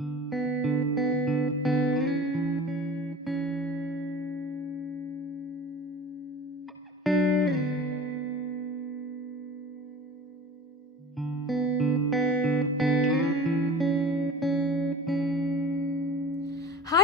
Hi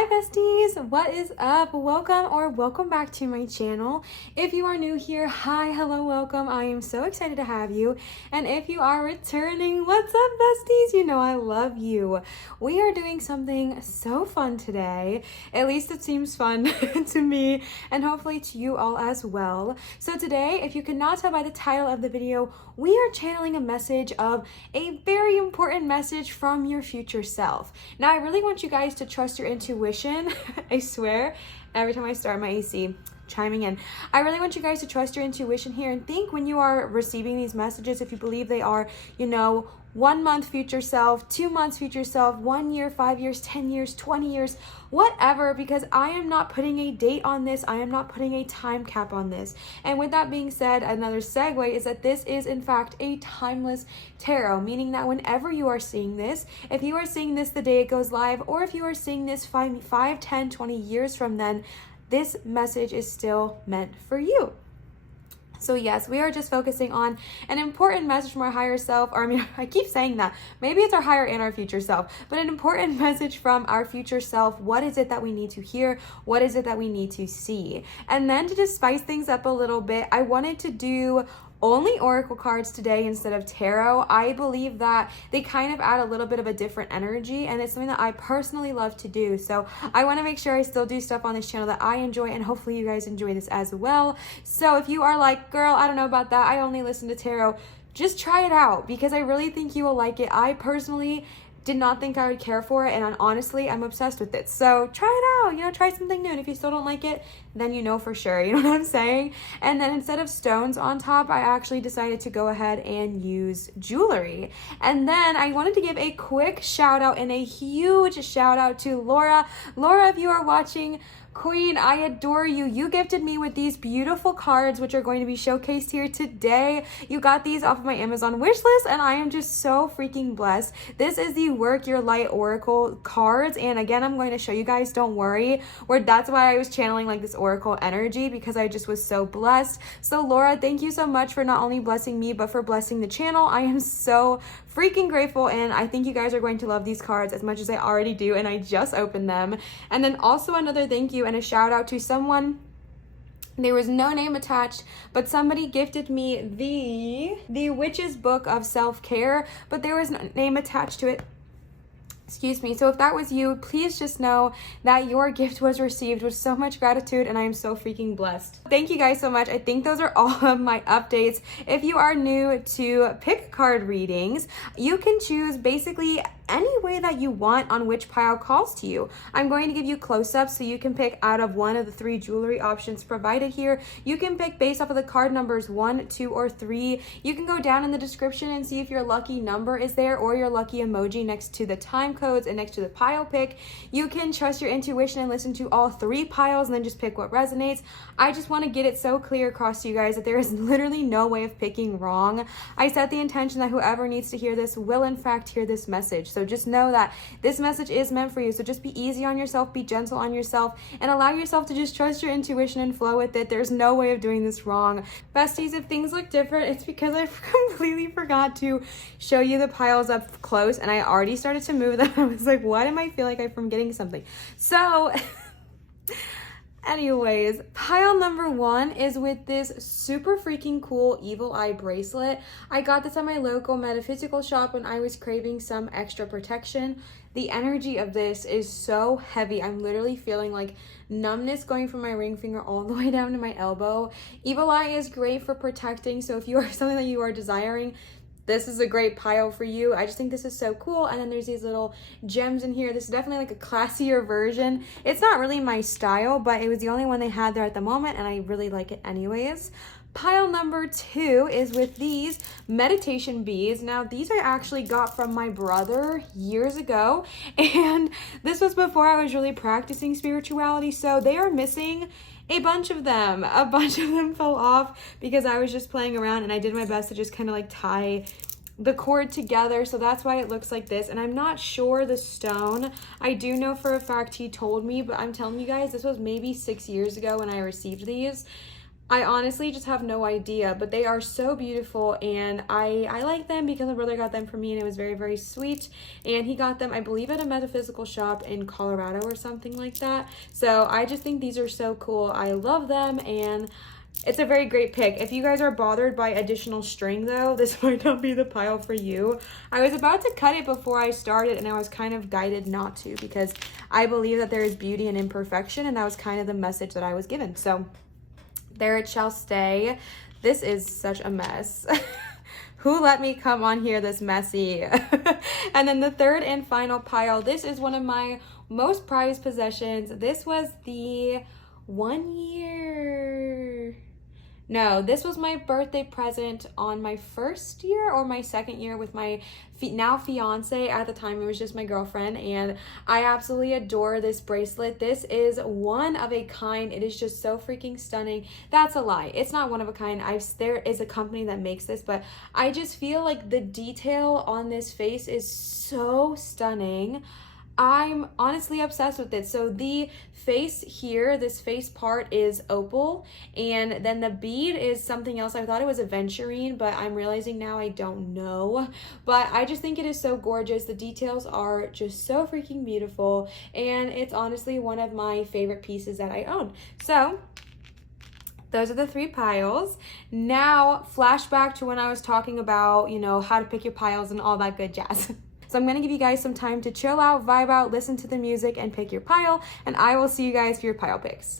besties, what is up? Welcome back to my channel. If you are new here, hi, hello, welcome. I am so excited to have you. And if you are returning, what's up besties? You know I love you. We are doing something so fun today. At least it seems fun to me and hopefully to you all as well. So today, if you could not tell by the title of the video, we are channeling a message of a very important message from your future self. Now, I really want you guys to trust your intuition. I swear, every time I start my AC chiming in, I really want you guys to trust your intuition here and think when you are receiving these messages, if you believe they are, 1 month future self, 2 months future self, 1 year, 5 years, 10 years, 20 years, whatever, because I am not putting a date on this. I am not putting a time cap on this. And with that being said, another segue is that this is in fact a timeless tarot, meaning that whenever you are seeing this, if you are seeing this the day it goes live, or if you are seeing this 5, 10, 20 years from then, this message is still meant for you. So yes, we are just focusing on an important message from our higher self, I keep saying that. Maybe it's our higher and our future self, but an important message from our future self. What is it that we need to hear? What is it that we need to see? And then to just spice things up a little bit, I wanted to do only oracle cards today instead of tarot. I believe that they kind of add a little bit of a different energy, and it's something that I personally love to do. So I want to make sure I still do stuff on this channel that I enjoy, and hopefully you guys enjoy this as well. So if you are like, girl, I don't know about that, I only listen to tarot, just try it out because I really think you will like it. I personally did not think I would care for it, and honestly, I'm obsessed with it. So try it out, try something new. And if you still don't like it, then you know for sure, you know what I'm saying? And then instead of stones on top, I actually decided to go ahead and use jewelry. And then I wanted to give a quick shout out and a huge shout out to Laura. Laura, if you are watching, Queen, I adore you. You gifted me with these beautiful cards, which are going to be showcased here today. You got these off of my Amazon wish list, and I am just so freaking blessed. This is the Work Your Light Oracle cards, and again, I'm going to show you guys, don't worry, that's why I was channeling like this Oracle energy, because I just was so blessed. So Laura, thank you so much for not only blessing me, but for blessing the channel. I am so freaking grateful, and I think you guys are going to love these cards as much as I already do, and I just opened them. And then also another thank you and a shout out to someone. There was no name attached, but somebody gifted me the Witch's Book of Self-Care, but there was no name attached to it. Excuse me. So if that was you, please just know that your gift was received with so much gratitude, and I am so freaking blessed. Thank you guys so much. I think those are all of my updates. If you are new to pick card readings, you can choose basically any way that you want on which pile calls to you. I'm going to give you close-ups so you can pick out of one of the 3 jewelry options provided here. You can pick based off of the card numbers 1, 2, or 3. You can go down in the description and see if your lucky number is there or your lucky emoji next to the time codes and next to the pile pick. You can trust your intuition and listen to all 3 piles and then just pick what resonates. I just want to get it so clear across to you guys that there is literally no way of picking wrong. I set the intention that whoever needs to hear this will in fact hear this message. So just know that this message is meant for you. So just be easy on yourself, be gentle on yourself, and allow yourself to just trust your intuition and flow with it. There's no way of doing this wrong. Besties, if things look different, it's because I completely forgot to show you the piles up close, and I already started to move them. I was like, why am I feel like I'm forgetting something? So anyways, pile number 1 is with this super freaking cool evil eye bracelet. I got this at my local metaphysical shop when I was craving some extra protection. The energy of this is so heavy. I'm literally feeling like numbness going from my ring finger all the way down to my elbow. Evil eye is great for protecting, so if you are something that you are desiring, this is a great pile for you. I just think this is so cool. And then there's these little gems in here. This is definitely like a classier version. It's not really my style, but it was the only one they had there at the moment, and I really like it anyways. Pile number 2 is with these meditation beads. Now, these I actually got from my brother years ago, and this was before I was really practicing spirituality, so they are missing a bunch of them. A bunch of them fell off because I was just playing around, and I did my best to just kind of like tie the cord together, so that's why it looks like this. And I'm not sure the stone. I do know for a fact he told me, but I'm telling you guys, this was maybe 6 years ago when I received these. I honestly just have no idea, but they are so beautiful, and I like them because my brother got them for me, and it was very, very sweet. And he got them, I believe, at a metaphysical shop in Colorado or something like that. So I just think these are so cool. I love them, and it's a very great pick. If you guys are bothered by additional string though, this might not be the pile for you. I was about to cut it before I started, and I was kind of guided not to because I believe that there is beauty in imperfection, and that was kind of the message that I was given. So there it shall stay. This is such a mess. Who let me come on here this messy? And then the third and final pile. This is one of my most prized possessions. This was the 1 year. No, this was my birthday present on my first year or my second year with my now fiance. At the time, it was just my girlfriend, and I absolutely adore this bracelet. This is one of a kind. It is just so freaking stunning. That's a lie. It's not one of a kind. There is a company that makes this, but I just feel like the detail on this face is so stunning. I'm honestly obsessed with it. So the face here, this face part is opal, and then the bead is something else. I thought it was aventurine, but I'm realizing now I don't know. But I just think it is so gorgeous. The details are just so freaking beautiful, and it's honestly one of my favorite pieces that I own. So those are the 3 piles. Now, flashback to when I was talking about, you know, how to pick your piles and all that good jazz. So I'm going to give you guys some time to chill out, vibe out, listen to the music, and pick your pile. And I will see you guys for your pile picks.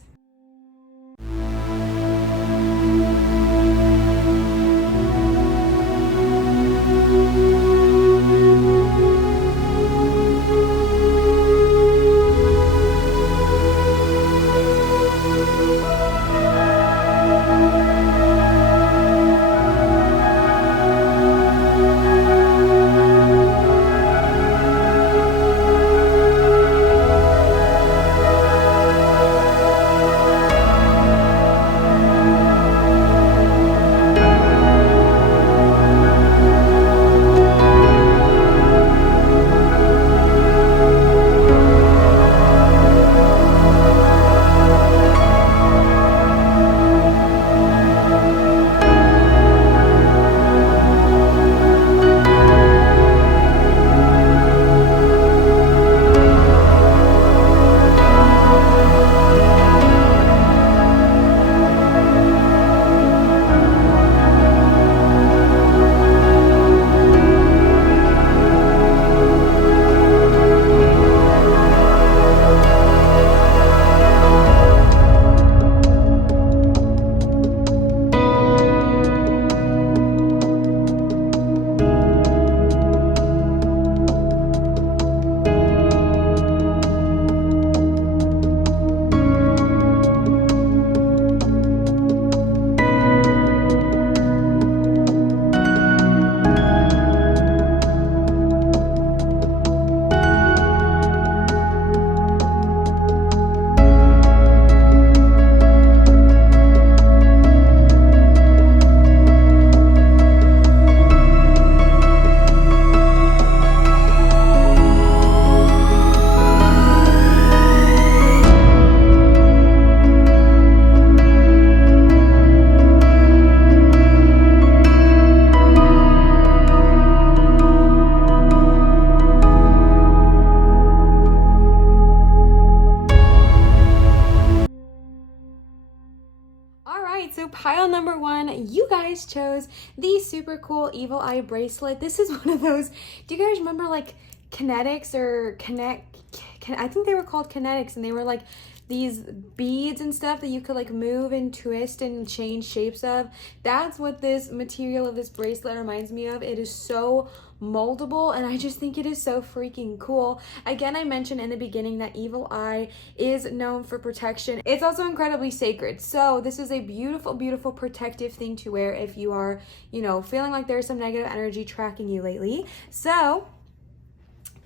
So pile number 1, you guys chose the super cool evil eye bracelet. This is one of those, do you guys remember like kinetics or I think they were called kinetics, and they were like these beads and stuff that you could like move and twist and change shapes of? That's what this material of this bracelet reminds me of. It is so moldable, and I just think it is so freaking cool. Again, I mentioned in the beginning that evil eye is known for protection. It's also incredibly sacred, so this is a beautiful, beautiful protective thing to wear if you are, you know, feeling like there's some negative energy tracking you lately. So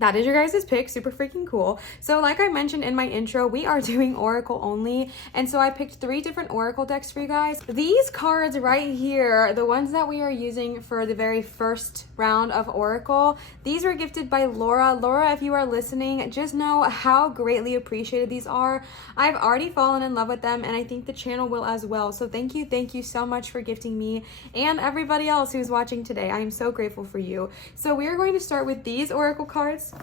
that is your guys' pick. Super freaking cool. So like I mentioned in my intro, we are doing Oracle only. And so I picked 3 different Oracle decks for you guys. These cards right here, the ones that we are using for the very first round of Oracle, these were gifted by Laura. Laura, if you are listening, just know how greatly appreciated these are. I've already fallen in love with them, and I think the channel will as well. So thank you so much for gifting me and everybody else who's watching today. I am so grateful for you. So we are going to start with these Oracle cards,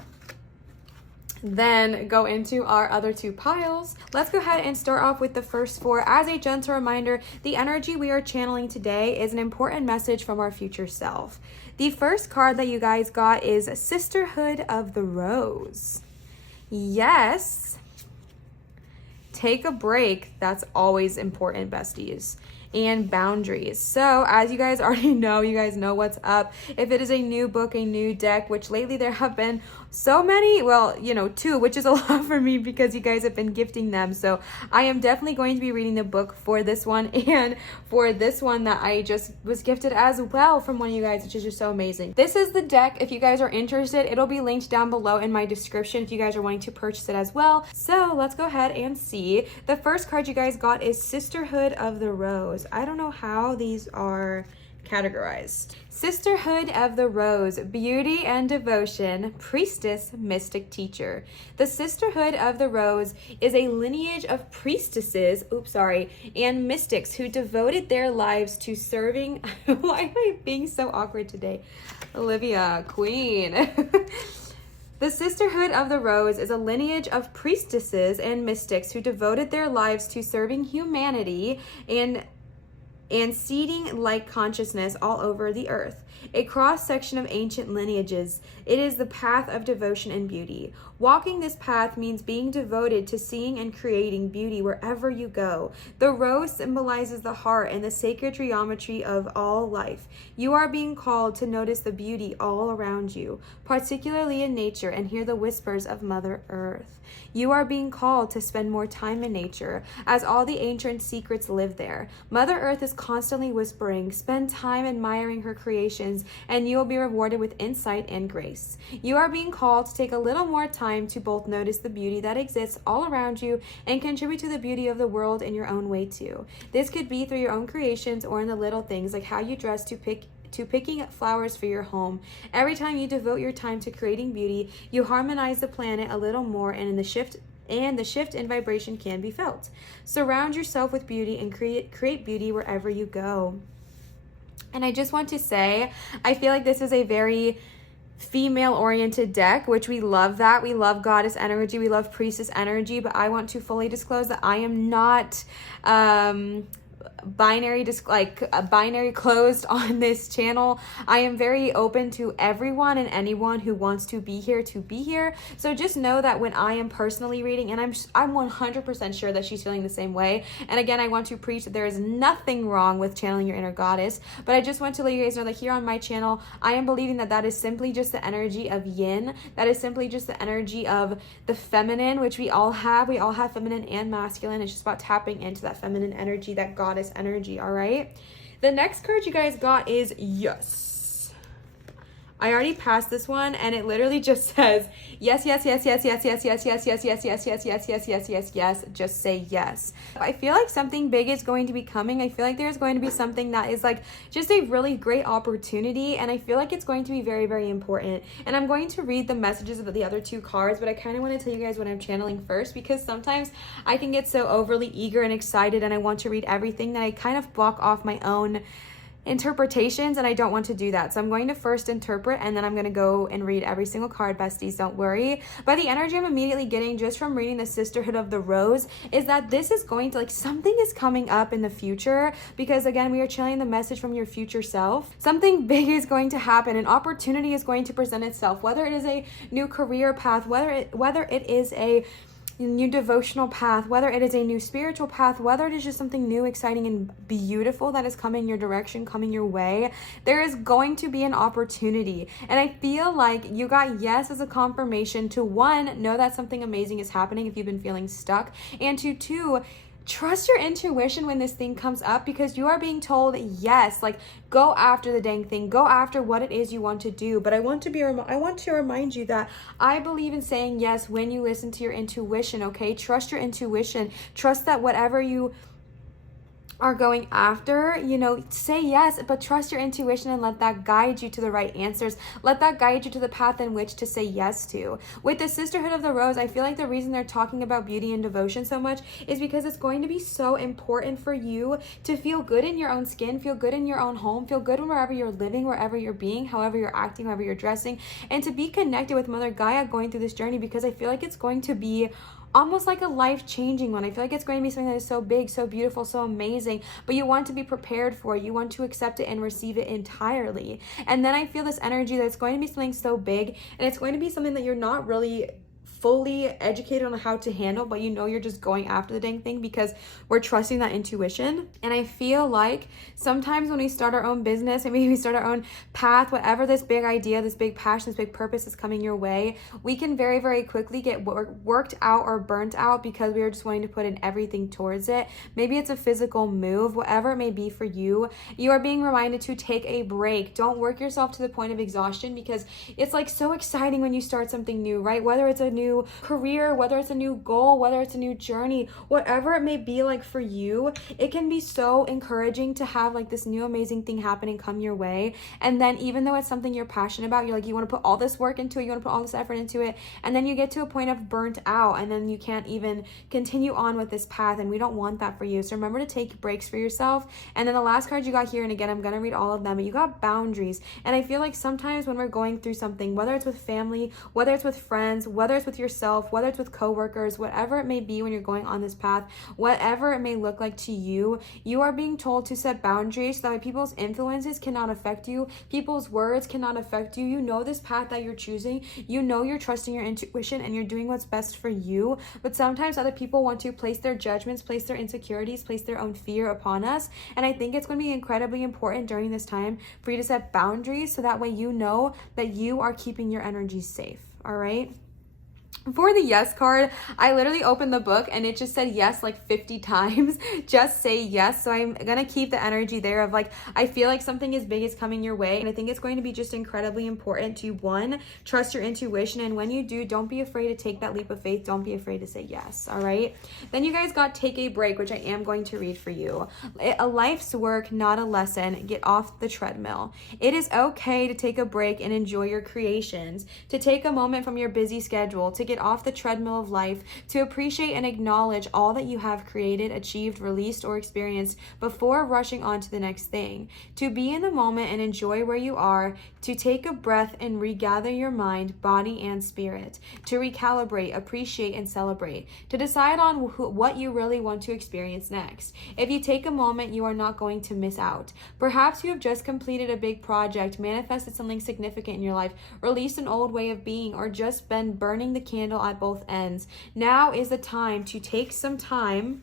then go into our other 2 piles. Let's go ahead and start off with the first 4. As a gentle reminder, the energy we are channeling today is an important message from our future self. The first card that you guys got is Sisterhood of the Rose. Yes, take a break. That's always important, besties. And boundaries. So as you guys already know, you guys know what's up. If it is a new book, a new deck, which lately there have been so many, well, 2, which is a lot for me because you guys have been gifting them. So I am definitely going to be reading the book for this one and for this one that I just was gifted as well from one of you guys, which is just so amazing. This is the deck. If you guys are interested, it'll be linked down below in my description if you guys are wanting to purchase it as well. So let's go ahead and see. The first card you guys got is Sisterhood of the Rose. I don't know how these are categorized. Sisterhood of the Rose, beauty and devotion, priestess, mystic, teacher. The Sisterhood of the Rose is a lineage of priestesses, and mystics who devoted their lives to serving. Why am I being so awkward today? Olivia, queen. The Sisterhood of the Rose is a lineage of priestesses and mystics who devoted their lives to serving humanity and seeding light consciousness all over the earth. A cross-section of ancient lineages, it is the path of devotion and beauty. Walking this path means being devoted to seeing and creating beauty wherever you go. The rose symbolizes the heart and the sacred geometry of all life. You are being called to notice the beauty all around you, particularly in nature, and hear the whispers of Mother Earth. You are being called to spend more time in nature, as all the ancient secrets live there. Mother Earth is constantly whispering, spend time admiring her creations, and you will be rewarded with insight and grace. You are being called to take a little more time to both notice the beauty that exists all around you and contribute to the beauty of the world in your own way too. This could be through your own creations or in the little things like how you dress to picking up flowers for your home. Every time you devote your time to creating beauty, you harmonize the planet a little more, and the shift in vibration can be felt. Surround yourself with beauty and create beauty wherever you go. And I just want to say, I feel like this is a very female-oriented deck, which we love that. We love goddess energy. We love priestess energy, but I want to fully disclose that I am not binary closed on this channel. I am very open to everyone and anyone who wants to be here. So just know that when I am personally reading, and I'm 100% sure that she's feeling the same way. And again, I want to preach that there is nothing wrong with channeling your inner goddess, but I just want to let you guys know that here on my channel, I am believing that that is simply just the energy of yin. That is simply just the energy of the feminine, which we all have. We all have feminine and masculine. It's just about tapping into that feminine energy, that goddess energy. All right, the next card you guys got is yes. I already passed this one, and it literally just says yes, yes, yes, yes, yes, yes, yes, yes, yes, yes, yes, yes, yes, yes, yes, yes, yes. Just say yes. I feel like something big is going to be coming. I feel like there's going to be something that is like just a really great opportunity, and I feel like it's going to be very, very important. And I'm going to read the messages of the other 2 cards, but I kind of want to tell you guys what I'm channeling first, because sometimes I can get so overly eager and excited, and I want to read everything that I kind of block off my own interpretations, and I don't want to do that. So I'm going to first interpret, and then I'm going to go and read every single card, besties, don't worry. But the energy I'm immediately getting just from reading the Sisterhood of the Rose is that this is going to, something is coming up in the future, because again, we are channeling the message from your future self. Something big is going to happen. An opportunity is going to present itself, whether it is a new career path, whether it is a new devotional path, whether it is a new spiritual path, whether it is just something new, exciting, and beautiful that is coming your direction, coming your way, there is going to be an opportunity. And I feel like you got yes as a confirmation to, 1, know that something amazing is happening if you've been feeling stuck, and to 2, trust your intuition when this thing comes up, because you are being told yes, like go after the dang thing, go after what it is you want to do. But I want to remind you that I believe in saying yes when you listen to your intuition, okay? Trust your intuition. Trust that whatever you are going after, say yes, but trust your intuition and let that guide you to the right answers. Let that guide you to the path in which to say yes to. With the Sisterhood of the Rose, I feel like the reason they're talking about beauty and devotion so much is because it's going to be so important for you to feel good in your own skin, feel good in your own home, feel good wherever you're living, wherever you're being, however you're acting, however you're dressing, and to be connected with Mother Gaia going through this journey, because I feel like it's going to be almost like a life-changing one. I feel like it's going to be something that is so big, so beautiful, so amazing, but you want to be prepared for it. You want to accept it and receive it entirely. And then I feel this energy that it's going to be something so big, and it's going to be something that you're not really fully educated on how to handle, but you're just going after the dang thing because we're trusting that intuition. And I feel like sometimes when we start our own business, maybe we start our own path, whatever this big idea, this big passion, this big purpose is coming your way, we can very, very quickly get worked out or burnt out because we are just wanting to put in everything towards it. Maybe it's a physical move, whatever it may be for you. You are being reminded to take a break. Don't work yourself to the point of exhaustion, because it's like so exciting when you start something new, right? Whether it's a new career, whether it's a new goal, whether it's a new journey, whatever it may be like for you, it can be so encouraging to have like this new amazing thing happen and come your way. And then even though it's something you're passionate about, you want to put all this work into it, you want to put all this effort into it, and then you get to a point of burnt out, and then you can't even continue on with this path, and we don't want that for you. So remember to take breaks for yourself. And then the last card you got here, and again, I'm going to read all of them, but you got boundaries. And I feel like sometimes when we're going through something, whether it's with family, whether it's with friends, whether it's with yourself, whether it's with coworkers, whatever it may be when you're going on this path, whatever it may look like to you, you are being told to set boundaries so that way people's influences cannot affect you, people's words cannot affect you. You know this path that you're choosing, you're trusting your intuition and you're doing what's best for you, but sometimes other people want to place their judgments, place their insecurities, place their own fear upon us. And I think it's going to be incredibly important during this time for you to set boundaries so that way you know that you are keeping your energy safe. All right. For the yes card, I literally opened the book and it just said yes like 50 times. Just say yes. So I'm gonna keep the energy there of like, I feel like something as big is coming your way, and I think it's going to be just incredibly important to, one, trust your intuition, and when you do, don't be afraid to take that leap of faith. Don't be afraid to say yes. All right. Then you guys got take a break, which I am going to read for you. A life's work, not a lesson. Get off the treadmill. It is okay to take a break and enjoy your creations, to take a moment from your busy schedule, to get off the treadmill of life, to appreciate and acknowledge all that you have created, achieved, released, or experienced before rushing on to the next thing, to be in the moment and enjoy where you are, to take a breath and regather your mind, body, and spirit, to recalibrate, appreciate, and celebrate, to decide on what you really want to experience next. If you take a moment, you are not going to miss out. Perhaps you have just completed a big project, manifested something significant in your life, released an old way of being, or just been burning the candle at both ends. Now is the time to take some time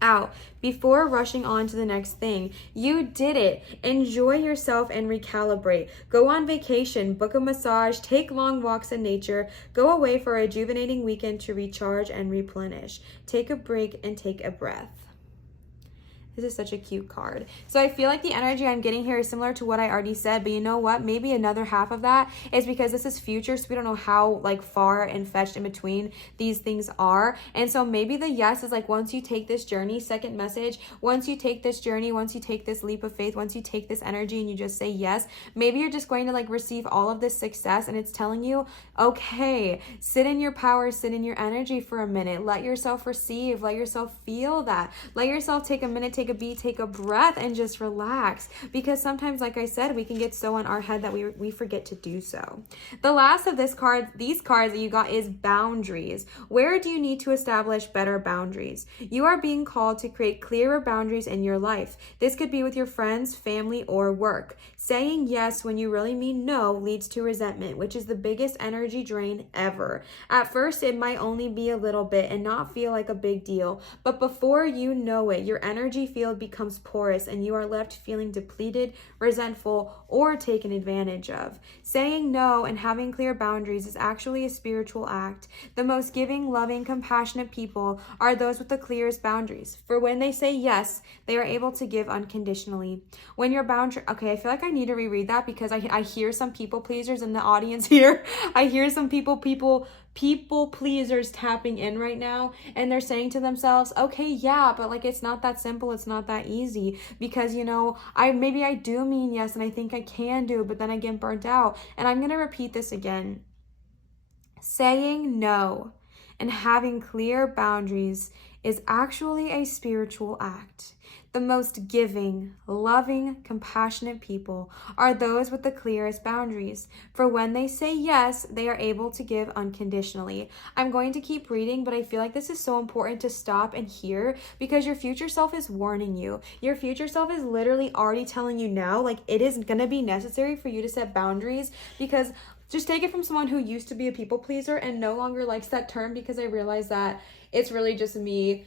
out before rushing on to the next thing. You did it. Enjoy yourself and recalibrate. Go on vacation, book a massage, take long walks in nature, go away for a rejuvenating weekend to recharge and replenish. Take a break and take a breath. This is such a cute card. So I feel like the energy I'm getting here is similar to what I already said, but you know what? Maybe another half of that is because this is future, so we don't know how like far and fetched in between these things are. And so maybe the yes is like, once you take this journey, second message, once you take this journey, once you take this leap of faith, once you take this energy and you just say yes, maybe you're just going to like receive all of this success, and it's telling you, okay, sit in your power, sit in your energy for a minute, let yourself receive, let yourself feel that, let yourself take a minute, take a beat, take a breath, and just relax, because sometimes, like I said, we can get so in our head that we forget to do so. The last of these cards that you got is boundaries. Where do you need to establish better boundaries? You are being called to create clearer boundaries in your life. This could be with your friends, family, or work. Saying yes when you really mean no leads to resentment, which is the biggest energy drain ever. At first, it might only be a little bit and not feel like a big deal, but before you know it, your energy field becomes porous and you are left feeling depleted, resentful, or taken advantage of. Saying no and having clear boundaries is actually a spiritual act. The most giving, loving, compassionate people are those with the clearest boundaries. For when they say yes, they are able to give unconditionally. When your boundary, okay, I feel like I need to reread that because I hear some people pleasers in the audience here. I hear some people pleasers tapping in right now, and they're saying to themselves, okay, yeah, but like it's not that simple, it's not that easy, because you know, maybe I do mean yes and I think I can do, but then I get burnt out. And I'm going to repeat this again. Saying no and having clear boundaries is actually a spiritual act. The most giving, loving, compassionate people are those with the clearest boundaries. For when they say yes, they are able to give unconditionally. I'm going to keep reading, but I feel like this is so important to stop and hear because your future self is warning you. Your future self is literally already telling you now, like it is going to be necessary for you to set boundaries, because just take it from someone who used to be a people pleaser and no longer likes that term, because I realized that it's really just me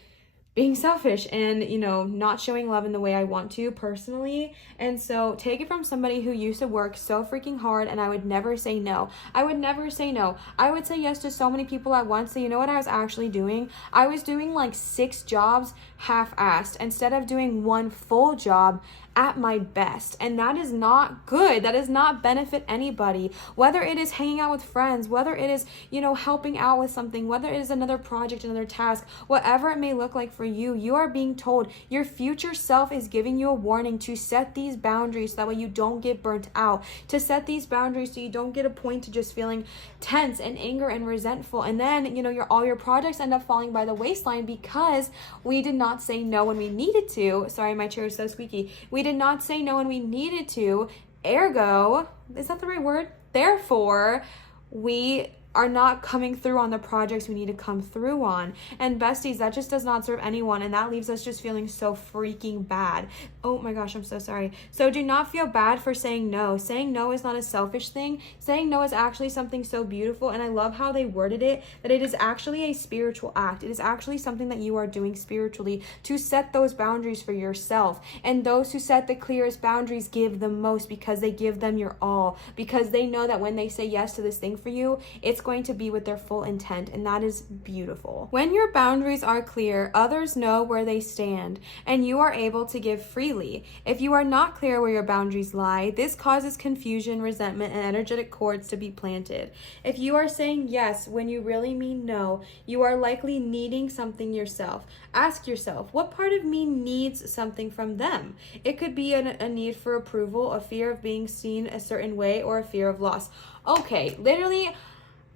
being selfish and, you know, not showing love in the way I want to personally. And so take it from somebody who used to work so freaking hard, and I would never say no. I would never say no. I would say yes to so many people at once. So you know what I was actually doing? I was doing like 6 jobs half-assed instead of doing one full job at my best. And that is not good. That does not benefit anybody. Whether it is hanging out with friends, whether it is, you know, helping out with something, whether it is another project, another task, whatever it may look like for you, you are being told, your future self is giving you a warning to set these boundaries so that way you don't get burnt out, to set these boundaries so you don't get a point to just feeling tense and anger and resentful. And then, you know, all your projects end up falling by the waistline because we did not say no when we needed to. Sorry, my chair is so squeaky. We did not say no when we needed to. Ergo, is that the right word? Therefore, we are not coming through on the projects we need to come through on. And besties, that just does not serve anyone, and that leaves us just feeling so freaking bad. Oh my gosh, I'm so sorry. So do not feel bad for saying no. Saying no is not a selfish thing. Saying no is actually something so beautiful, and I love how they worded it, that it is actually a spiritual act. It is actually something that you are doing spiritually to set those boundaries for yourself. And those who set the clearest boundaries give the most, because they give them your all, because they know that when they say yes to this thing for you, it's going to be with their full intent, and that is beautiful. When your boundaries are clear, others know where they stand, and you are able to give freely. If you are not clear where your boundaries lie, this causes confusion, resentment, and energetic cords to be planted. If you are saying yes when you really mean no, you are likely needing something yourself. Ask yourself, what part of me needs something from them? It could be a need for approval, a fear of being seen a certain way, or a fear of loss. Okay, literally,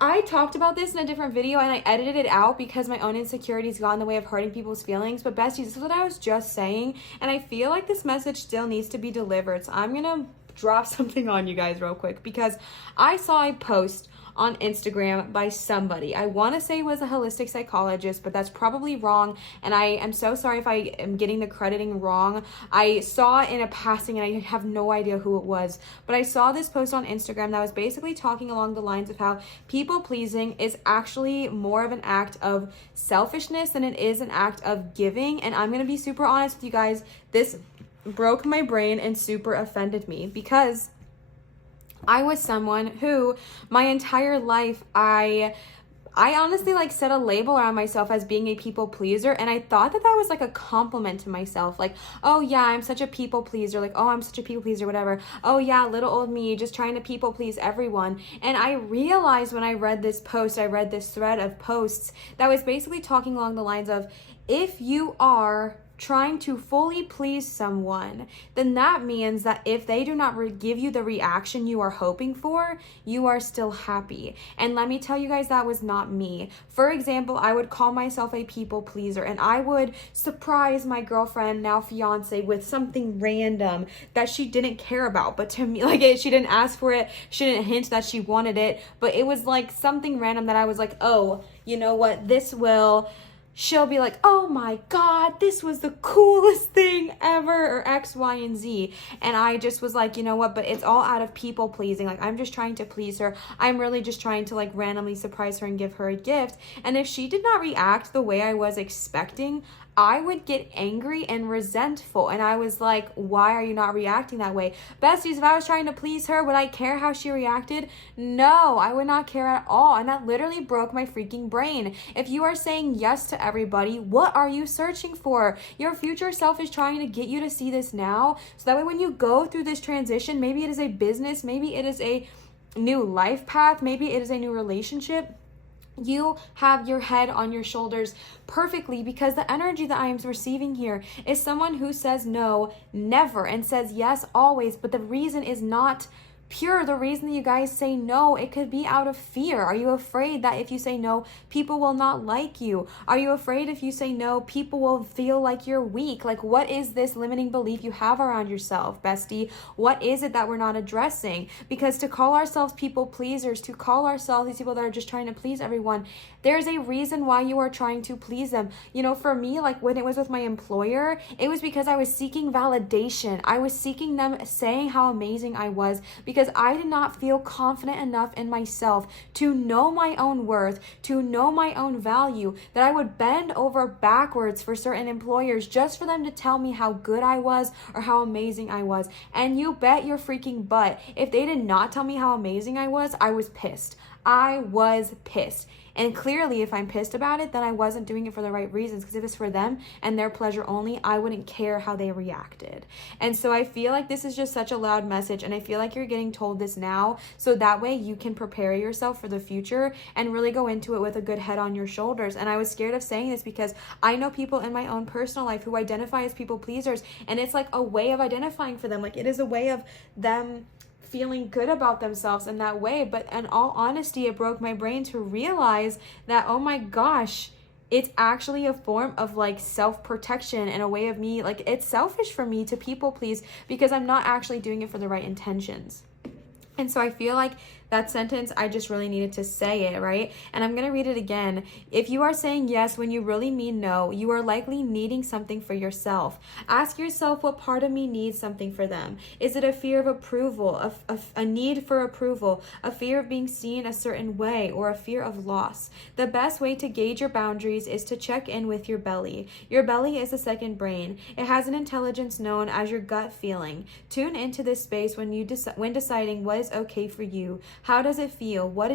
I talked about this in a different video and I edited it out because my own insecurities got in the way of hurting people's feelings. But besties, this is what I was just saying, and I feel like this message still needs to be delivered. So I'm gonna drop something on you guys real quick, because I saw a post on Instagram by somebody. I want to say it was a holistic psychologist, but that's probably wrong, and I am so sorry if I am getting the crediting wrong. I saw it in a passing and I have no idea who it was, but I saw this post on Instagram that was basically talking along the lines of how people pleasing is actually more of an act of selfishness than it is an act of giving. And I'm gonna be super honest with you guys, this broke my brain and super offended me, because I was someone who my entire life, I honestly like set a label around myself as being a people pleaser, and I thought that that was like a compliment to myself, like, oh yeah, I'm such a people pleaser, like, oh, I'm such a people pleaser, whatever, oh yeah, little old me just trying to people please everyone. And I realized when I read this post, I read this thread of posts that was basically talking along the lines of, if you are trying to fully please someone, then that means that if they do not give you the reaction you are hoping for, you are still happy. And let me tell you guys, that was not me. For example, I would call myself a people pleaser, and I would surprise my girlfriend, now fiance, with something random that she didn't care about, but to me, like, she didn't ask for it, she didn't hint that she wanted it, but it was like something random that I was like, oh, you know what, she'll be like, oh my God, this was the coolest thing ever, or X, Y, and Z. And I just was like, you know what, but it's all out of people pleasing. Like, I'm just trying to please her. I'm really just trying to like randomly surprise her and give her a gift. And if she did not react the way I was expecting, I would get angry and resentful. And I was like, why are you not reacting that way? Besties, if I was trying to please her, would I care how she reacted? No, I would not care at all. And that literally broke my freaking brain. If you are saying yes to everybody, what are you searching for? Your future self is trying to get you to see this now. So that way when you go through this transition, maybe it is a business, maybe it is a new life path, maybe it is a new relationship, you have your head on your shoulders perfectly, because the energy that I am receiving here is someone who says no never and says yes always. But the reason is not pure. The reason that you guys say no, it could be out of fear. Are you afraid that if you say no, people will not like you? Are you afraid if you say no, people will feel like you're weak? Like, what is this limiting belief you have around yourself, bestie? What is it that we're not addressing? Because to call ourselves people pleasers, to call ourselves these people that are just trying to please everyone, there's a reason why you are trying to please them. You know, for me, like when it was with my employer, it was because I was seeking validation. I was seeking them saying how amazing I was, because I did not feel confident enough in myself to know my own worth, to know my own value, that I would bend over backwards for certain employers just for them to tell me how good I was or how amazing I was. And you bet your freaking butt, if they did not tell me how amazing I was pissed. I was pissed. And clearly, if I'm pissed about it, then I wasn't doing it for the right reasons. Because if it's for them and their pleasure only, I wouldn't care how they reacted. And so I feel like this is just such a loud message. And I feel like you're getting told this now, so that way you can prepare yourself for the future and really go into it with a good head on your shoulders. And I was scared of saying this because I know people in my own personal life who identify as people pleasers. And it's like a way of identifying for them. Like, it is a way of them feeling good about themselves in that way. But in all honesty, it broke my brain to realize that, oh my gosh, it's actually a form of like self-protection and a way of me, like, it's selfish for me to people please because I'm not actually doing it for the right intentions. And so I feel like that sentence, I just really needed to say it, right? And I'm going to read it again. If you are saying yes when you really mean no, you are likely needing something for yourself. Ask yourself, what part of me needs something for them? Is it a fear of approval, a need for approval, a fear of being seen a certain way, or a fear of loss? The best way to gauge your boundaries is to check in with your belly. Your belly is a second brain. It has an intelligence known as your gut feeling. Tune into this space when deciding what is okay for you. How does it feel? What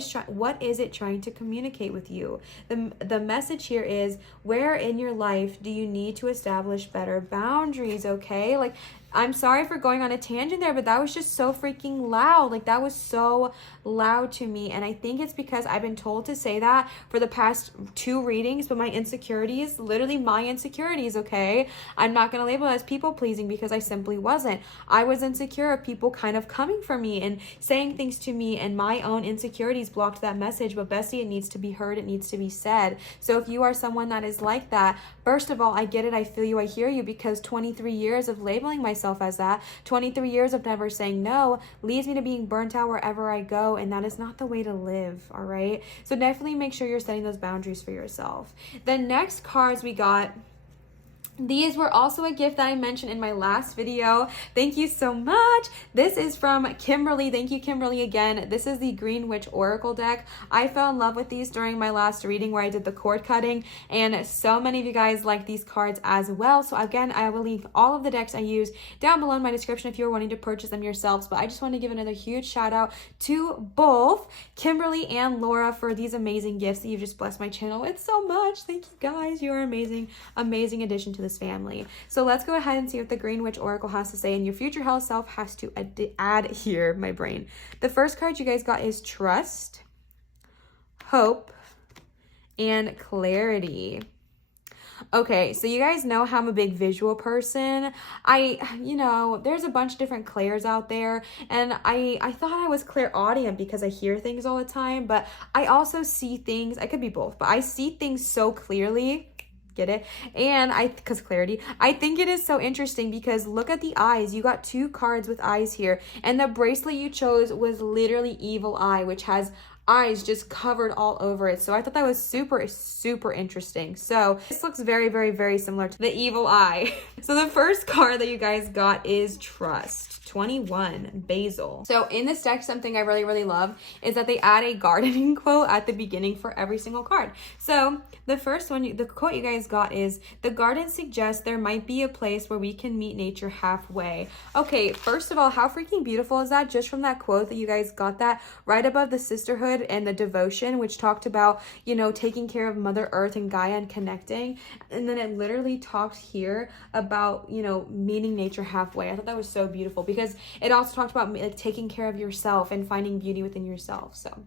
is it trying to communicate with you? The message here is, where in your life do you need to establish better boundaries, okay? Like, I'm sorry for going on a tangent there, but that was just so freaking loud. Like, that was so loud to me. And I think it's because I've been told to say that for the past 2 readings, but my insecurities, literally my insecurities, okay? I'm not going to label it as people pleasing because I simply wasn't. I was insecure of people kind of coming for me and saying things to me, and my own insecurities blocked that message. But bestie, it needs to be heard. It needs to be said. So if you are someone that is like that, first of all, I get it. I feel you. I hear you, because 23 years of labeling myself as that, 23 years of never saying no, leads me to being burnt out wherever I go, and that is not the way to live, all right? So definitely make sure you're setting those boundaries for yourself. The next cards we got, these were also a gift that I mentioned in my last video. Thank you so much. This is from Kimberly. Thank you, Kimberly, again. This is the Green Witch Oracle deck. I fell in love with these during my last reading where I did the cord cutting, and so many of you guys like these cards as well. So again, I will leave all of the decks I use down below in my description if you're wanting to purchase them yourselves. But I just want to give another huge shout out to both Kimberly and Laura for these amazing gifts that you've just blessed my channel with so much. Thank you guys. You are amazing, amazing addition to this family. So let's go ahead and see what the Green Witch Oracle has to say, and your future health self has to add here, my brain. The first card you guys got is trust, hope, and clarity. Okay, so you guys know how I'm a big visual person. There's a bunch of different clairs out there, and I thought I was clairaudient because I hear things all the time, but I also see things. I could be both, but I see things so clearly. Get it? And because clarity, I think it is so interesting because look at the eyes. You got 2 cards with eyes here, and the bracelet you chose was literally evil eye, which has eyes just covered all over it. So I thought that was super, super interesting. So this looks very, very, very similar to the evil eye. So the first card that you guys got is Trust. 21, Basil. So in this deck, something I really, really love is that they add a gardening quote at the beginning for every single card. So the first one, the quote you guys got is, "The garden suggests there might be a place where we can meet nature halfway." Okay, first of all, how freaking beautiful is that? Just from that quote that you guys got that right above the sisterhood and the devotion, which talked about, you know, taking care of Mother Earth and Gaia and connecting. And then it literally talked here about, you know, meeting nature halfway. I thought that was so beautiful because it also talked about like taking care of yourself and finding beauty within yourself. So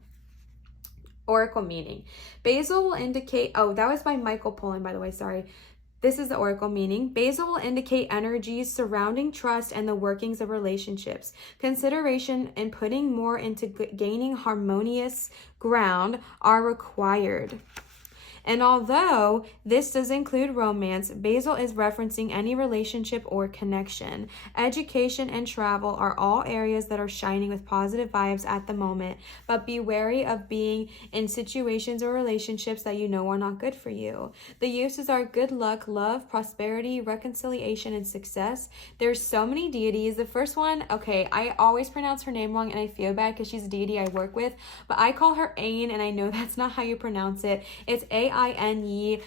oracle meaning, basil will indicate, oh, that was by Michael Pollan, by the way, sorry. This is the oracle meaning. Basil will indicate energies surrounding trust and the workings of relationships. Consideration and putting more into gaining harmonious ground are required. And although this does include romance, Basil is referencing any relationship or connection. Education and travel are all areas that are shining with positive vibes at the moment, but be wary of being in situations or relationships that you know are not good for you. The uses are good luck, love, prosperity, reconciliation, and success. There's so many deities. The first one, okay, I always pronounce her name wrong and I feel bad because she's a deity I work with, but I call her Ain, and I know that's not how you pronounce it. It's Ainye.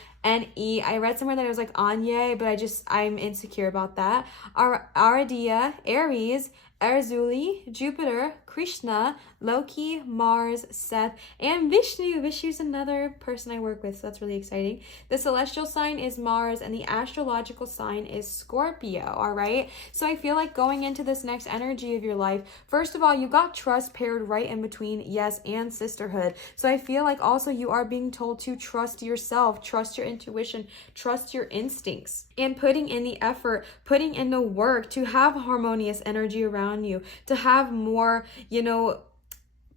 I read somewhere that it was like Anye, but I'm insecure about that. Aradia, Aries, Arzuli, Jupiter, Krishna, Loki, Mars, Seth, and Vishnu. Vishnu's another person I work with, so that's really exciting. The celestial sign is Mars, and the astrological sign is Scorpio, all right? So I feel like going into this next energy of your life, first of all, you got trust paired right in between yes and sisterhood. So I feel like also you are being told to trust yourself, trust your intuition, trust your instincts, and putting in the effort, putting in the work to have harmonious energy around you, to have more, you know,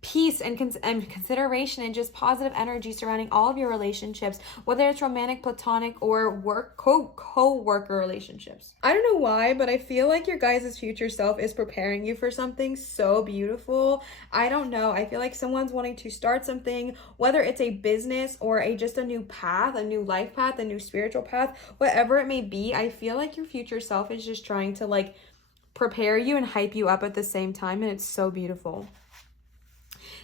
peace and consideration and just positive energy surrounding all of your relationships, whether it's romantic, platonic, or work co-worker relationships. I don't know why, but I feel like your guys' future self is preparing you for something so beautiful. I don't know. I feel like someone's wanting to start something, whether it's a business or just a new path, a new life path, a new spiritual path, whatever it may be. I feel like your future self is just trying to like prepare you and hype you up at the same time, and it's so beautiful.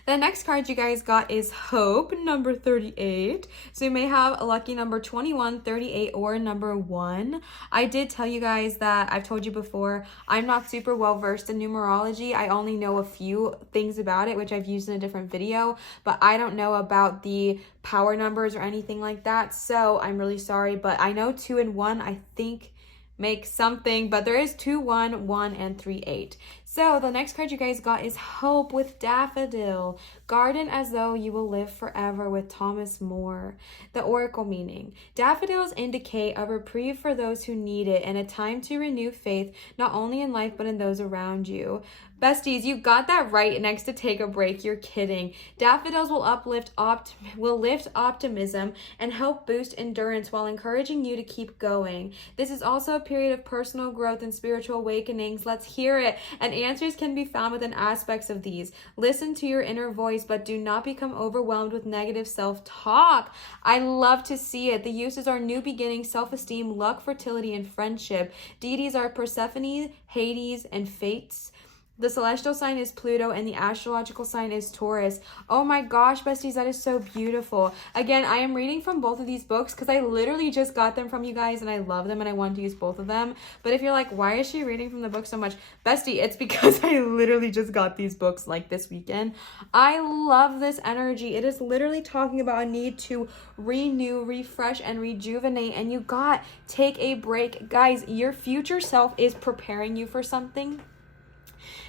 The next card you guys got is Hope, number 38. So you may have a lucky number 21, 38, or number 1. I did tell you guys that I've told you before, I'm not super well versed in numerology. I only know a few things about it, which I've used in a different video, but I don't know about the power numbers or anything like that. So I'm really sorry, but I know 2 and 1, I think, make something, but there is 2, 1, 1, and 3, 8. So the next card you guys got is Hope with Daffodil. Garden as though you will live forever with Thomas More. The oracle meaning. Daffodils indicate a reprieve for those who need it and a time to renew faith, not only in life but in those around you. Besties, you got that right next to take a break. You're kidding. Daffodils will lift optimism and help boost endurance while encouraging you to keep going. This is also a period of personal growth and spiritual awakenings. Let's hear it. And answers can be found within aspects of these. Listen to your inner voice, but do not become overwhelmed with negative self-talk. I love to see it. The uses are new beginnings, self-esteem, luck, fertility, and friendship. Deities are Persephone, Hades, and Fates. The celestial sign is Pluto, and the astrological sign is Taurus. Oh my gosh, besties, that is so beautiful. Again, I am reading from both of these books because I literally just got them from you guys and I love them and I wanted to use both of them. But if you're like, why is she reading from the book so much? Bestie, it's because I literally just got these books like this weekend. I love this energy. It is literally talking about a need to renew, refresh, and rejuvenate. And you got take a break. Guys, your future self is preparing you for something.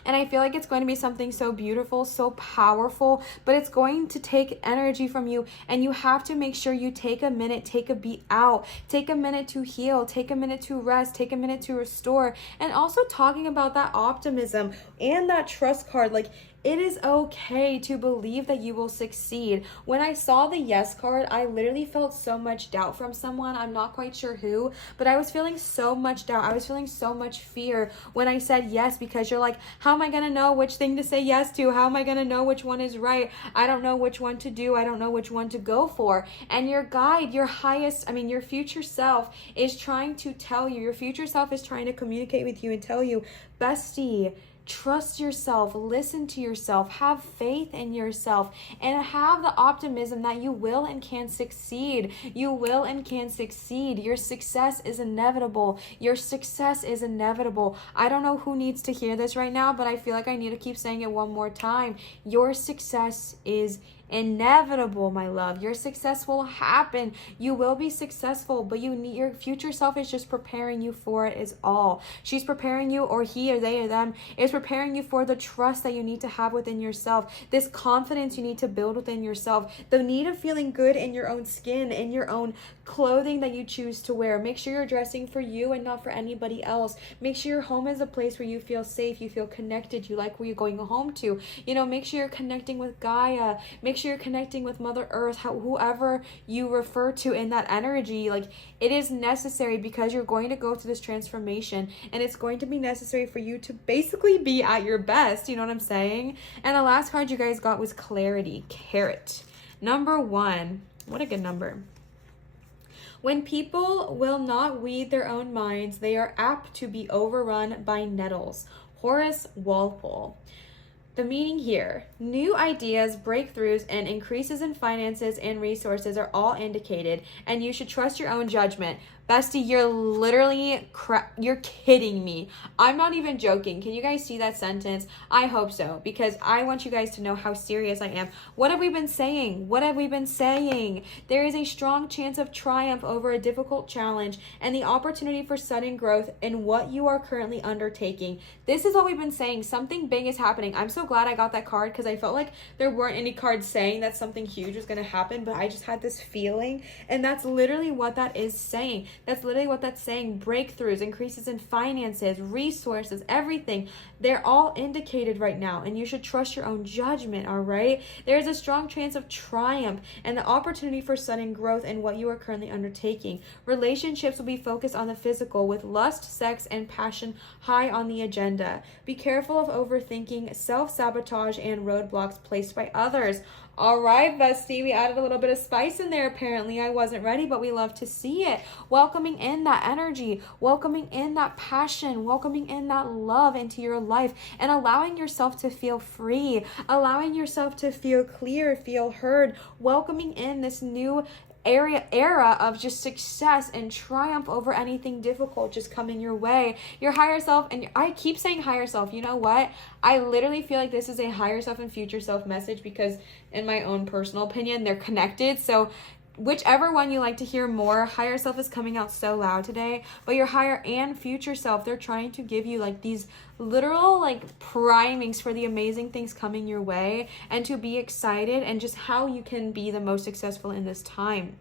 And I feel like it's going to be something so beautiful, so powerful, but it's going to take energy from you. And you have to make sure you take a minute, take a beat out, take a minute to heal, take a minute to rest, take a minute to restore. And also talking about that optimism and that trust card. Like, It is okay to believe that you will succeed. When I saw the yes card, I literally felt so much doubt from someone. I'm not quite sure who, but I was feeling so much doubt. I was feeling so much fear when I said yes, because you're like, how am I going to know which thing to say yes to? How am I going to know which one is right? I don't know which one to do. I don't know which one to go for. And your guide, your future self is trying to tell you, your future self is trying to communicate with you and tell you, bestie, trust yourself, listen to yourself, have faith in yourself, and have the optimism that you will and can succeed. You will and can succeed. Your success is inevitable. Your success is inevitable. I don't know who needs to hear this right now, but I feel like I need to keep saying it one more time. Your success is inevitable, my love. Your success will happen. You will be successful, but your future self is just preparing you for it is all. She's preparing you, or he or they or them is preparing you for the trust that you need to have within yourself, this confidence you need to build within yourself, the need of feeling good in your own skin, in your own clothing that you choose to wear. Make sure you're dressing for you and not for anybody else. Make sure your home is a place where you feel safe, you feel connected, you like where you're going home to. Make sure you're connecting with Gaia. Make sure you're connecting with Mother Earth, whoever you refer to in that energy. Like, it is necessary, because you're going to go through this transformation, and it's going to be necessary for you to basically be at your best. You know what I'm saying? And the last card you guys got was clarity, carrot. Number 1. What a good number. When people will not weed their own minds, they are apt to be overrun by nettles. Horace Walpole. The meaning here, new ideas, breakthroughs, and increases in finances and resources are all indicated, and you should trust your own judgment. Bestie, you're literally you're kidding me. I'm not even joking. Can you guys see that sentence? I hope so, because I want you guys to know how serious I am. What have we been saying? What have we been saying? There is a strong chance of triumph over a difficult challenge and the opportunity for sudden growth in what you are currently undertaking. This is what we've been saying. Something big is happening. I'm so glad I got that card, because I felt like there weren't any cards saying that something huge was going to happen, but I just had this feeling, and that's literally what that is saying. That's literally what that's saying. Breakthroughs, increases in finances, resources, everything. They're all indicated right now, and you should trust your own judgment, all right? There is a strong chance of triumph and the opportunity for sudden growth in what you are currently undertaking. Relationships will be focused on the physical, with lust, sex, and passion high on the agenda. Be careful of overthinking, self-sabotage, and roadblocks placed by others. All right, bestie, we added a little bit of spice in there. Apparently I wasn't ready, but we love to see it. Welcoming in that energy, welcoming in that passion, welcoming in that love into your life, and allowing yourself to feel free, allowing yourself to feel clear, feel heard, welcoming in this new era of just success and triumph over anything difficult just coming your way. Your higher self, and I keep saying higher self, you know what? I literally feel like this is a higher self and future self message, because in my own personal opinion, they're connected. So whichever one you like to hear more, higher self is coming out so loud today, but your higher and future self, they're trying to give you like these literal like primings for the amazing things coming your way, and to be excited and just how you can be the most successful in this time.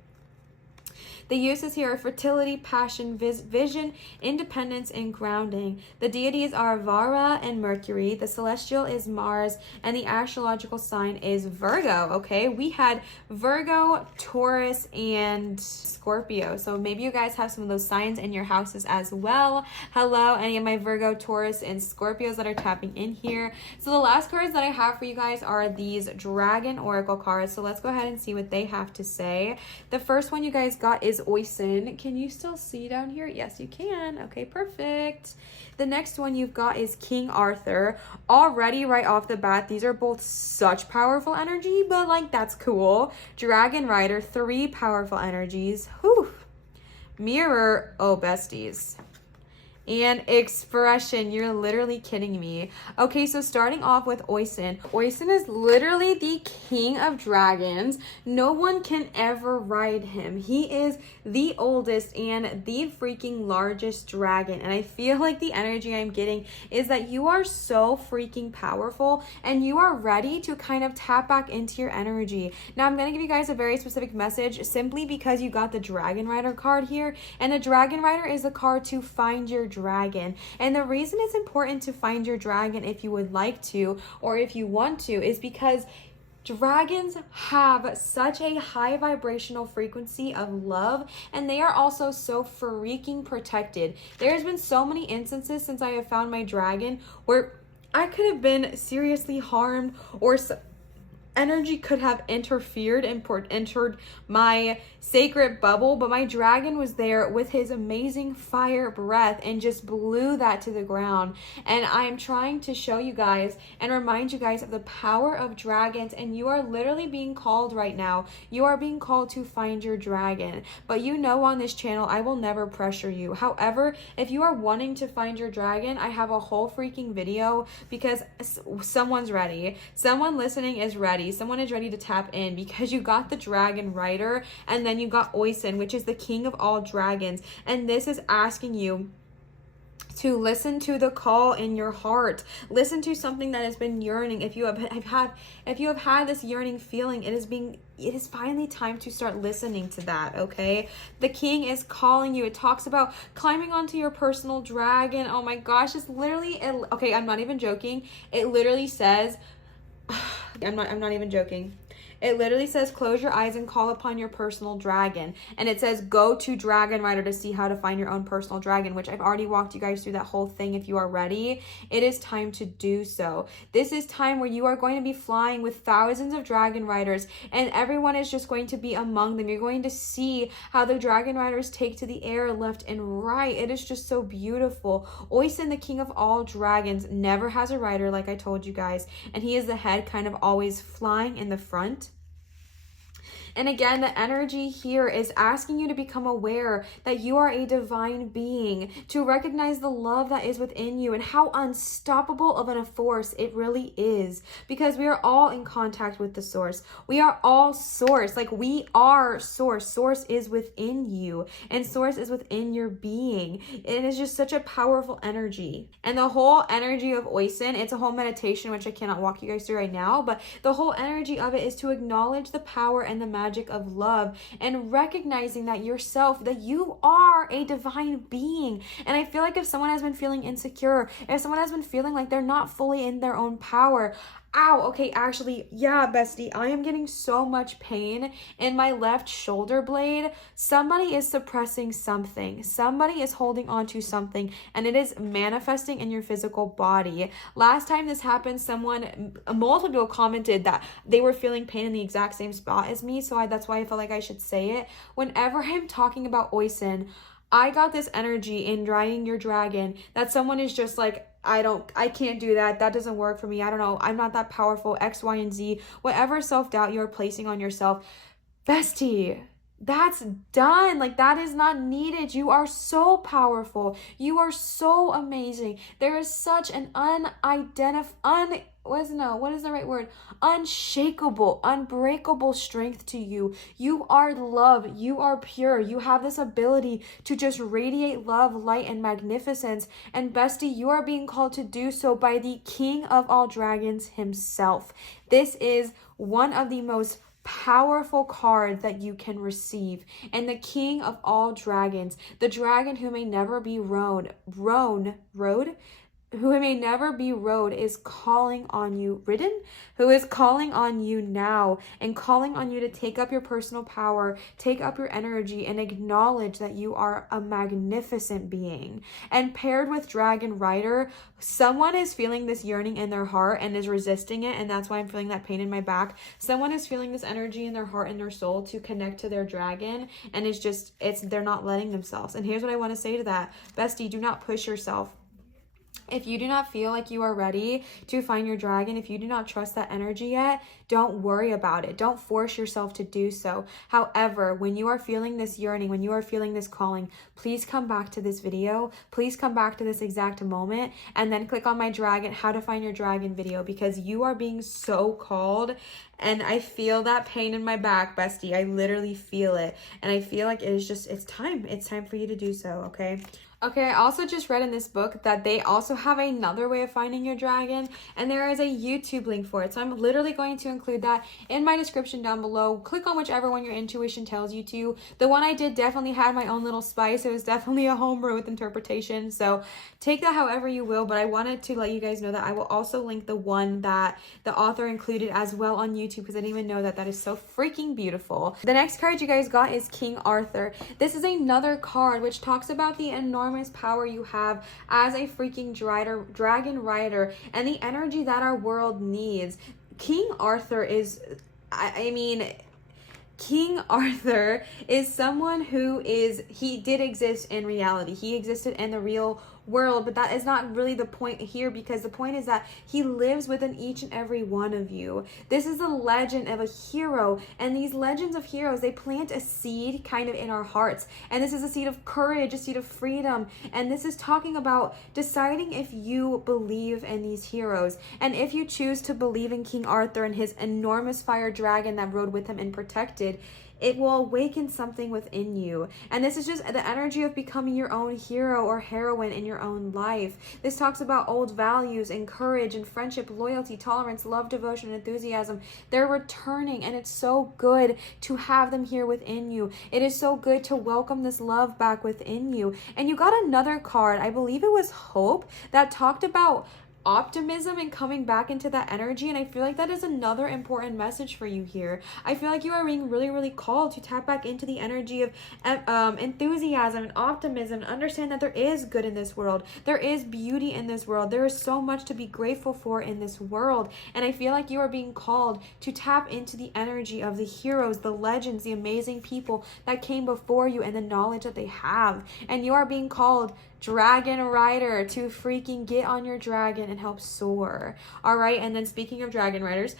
The uses here are fertility, passion, vision, independence, and grounding. The deities are Vara and Mercury. The celestial is Mars, and the astrological sign is Virgo. Okay, we had Virgo, Taurus, and Scorpio. So maybe you guys have some of those signs in your houses as well. Hello, any of my Virgo, Taurus, and Scorpios that are tapping in here. So the last cards that I have for you guys are these Dragon Oracle cards. So let's go ahead and see what they have to say. The first one you guys got is Oisin. Can you still see down here? Yes, you can. Okay, perfect. The next one you've got is King Arthur. Already right off the bat, these are both such powerful energy, but like that's cool. Dragon Rider, 3 powerful energies. Whew. Mirror, oh besties. And expression, you're literally kidding me. Okay, so starting off with Oisin. Oisin is literally the king of dragons. No one can ever ride him. He is the oldest and the freaking largest dragon. And I feel like the energy I'm getting is that you are so freaking powerful and you are ready to kind of tap back into your energy. Now, I'm going to give you guys a very specific message simply because you got the Dragon Rider card here. And the Dragon Rider is the card to find your dragon. And the reason it's important to find your dragon if you would like to, or if you want to, is because dragons have such a high vibrational frequency of love, and they are also so freaking protected. There's been so many instances since I have found my dragon where I could have been seriously harmed, or energy could have interfered and entered my sacred bubble, but my dragon was there with his amazing fire breath and just blew that to the ground. And I am trying to show you guys and remind you guys of the power of dragons, and you are literally being called right now. You are being called to find your dragon. But you know, on this channel, I will never pressure you. However, if you are wanting to find your dragon, I have a whole freaking video, because someone's ready. Someone listening is ready. Someone is ready to tap in, because you got the dragon rider, and then you got Oisin, which is the king of all dragons. And this is asking you to listen to the call in your heart. Listen to something that has been yearning. If you have had this yearning feeling, it is finally time to start listening to that, okay? The king is calling you. It talks about climbing onto your personal dragon. Oh my gosh, it's literally, okay, I'm not even joking. It literally says, I'm not even joking. It literally says, close your eyes and call upon your personal dragon. And it says, go to Dragon Rider to see how to find your own personal dragon, which I've already walked you guys through that whole thing. If you are ready, it is time to do so. This is time where you are going to be flying with thousands of dragon riders, and everyone is just going to be among them. You're going to see how the dragon riders take to the air left and right. It is just so beautiful. Oisin, the king of all dragons, never has a rider, like I told you guys, and he is the head, kind of always flying in the front. And again, the energy here is asking you to become aware that you are a divine being, to recognize the love that is within you and how unstoppable of a force it really is, because we are all in contact with the source. We are all source. Like, we are source. Source is within you, and source is within your being. It is just such a powerful energy. And the whole energy of Oisin, it's a whole meditation, which I cannot walk you guys through right now, but the whole energy of it is to acknowledge the power and the magic of love, and recognizing that yourself, that you are a divine being. And I feel like if someone has been feeling insecure, if someone has been feeling like they're not fully in their own power, okay, actually, yeah, bestie, I am getting so much pain in my left shoulder blade. Somebody is suppressing something. Somebody is holding on to something, and it is manifesting in your physical body. Last time this happened, multiple people commented that they were feeling pain in the exact same spot as me, so that's why I felt like I should say it. Whenever I'm talking about Oisin, I got this energy in Drying Your Dragon that someone is just like, I can't do that. That doesn't work for me. I don't know. I'm not that powerful, X, Y, and Z. Whatever self-doubt you're placing on yourself, bestie, that's done. Like, that is not needed. You are so powerful. You are so amazing. There is such an unshakable, unbreakable strength to you. You are love. You are pure. You have this ability to just radiate love, light, and magnificence. And bestie, you are being called to do so by the king of all dragons himself. This is one of the most powerful cards that you can receive. And the king of all dragons, the dragon who may never be rode, is calling on you, who is calling on you now, and calling on you to take up your personal power, take up your energy, and acknowledge that you are a magnificent being. And paired with Dragon Rider, someone is feeling this yearning in their heart and is resisting it, and that's why I'm feeling that pain in my back. Someone is feeling this energy in their heart and their soul to connect to their dragon, and they're not letting themselves. And here's what I want to say to that. Bestie, do not push yourself. If you do not feel like you are ready to find your dragon, if you do not trust that energy yet, don't worry about it. Don't force yourself to do so. However, when you are feeling this yearning, when you are feeling this calling, please come back to this video. Please come back to this exact moment, and then click on my dragon, how to find your dragon video, because you are being so called. And I feel that pain in my back, bestie. I literally feel it. And I feel like it's time. It's time for you to do so, okay? Okay, I also just read in this book that they also have another way of finding your dragon, and there is a YouTube link for it. So I'm literally going to include that in my description down below. Click on whichever one your intuition tells you to. The one I did definitely had my own little spice. It was definitely a homebrew with interpretation. So take that however you will, but I wanted to let you guys know that I will also link the one that the author included as well on YouTube, because I didn't even know that. That is so freaking beautiful. The next card you guys got is King Arthur. This is another card which talks about the enormous power you have as a freaking dragon rider and the energy that our world needs. King Arthur is, King Arthur is someone who he did exist in reality. He existed in the real world, but that is not really the point here, because the point is that he lives within each and every one of you. This is the legend of a hero, and these legends of heroes, they plant a seed kind of in our hearts, and this is a seed of courage, a seed of freedom, and this is talking about deciding if you believe in these heroes, and if you choose to believe in King Arthur and his enormous fire dragon that rode with him and protected, it will awaken something within you. And this is just the energy of becoming your own hero or heroine in your own life. This talks about old values and courage and friendship, loyalty, tolerance, love, devotion, enthusiasm. They're returning, and it's so good to have them here within you. It is so good to welcome this love back within you. And you got another card, I believe it was Hope, that talked about optimism and coming back into that energy, and I feel like that is another important message for you here. I feel like you are being really called to tap back into the energy of enthusiasm and optimism, and understand that there is good in this world, there is beauty in this world, there is so much to be grateful for in this world. And I feel like you are being called to tap into the energy of the heroes, the legends, the amazing people that came before you, and the knowledge that they have. And you are being called, dragon rider, to freaking get on your dragon and help soar. All right, and then speaking of dragon riders,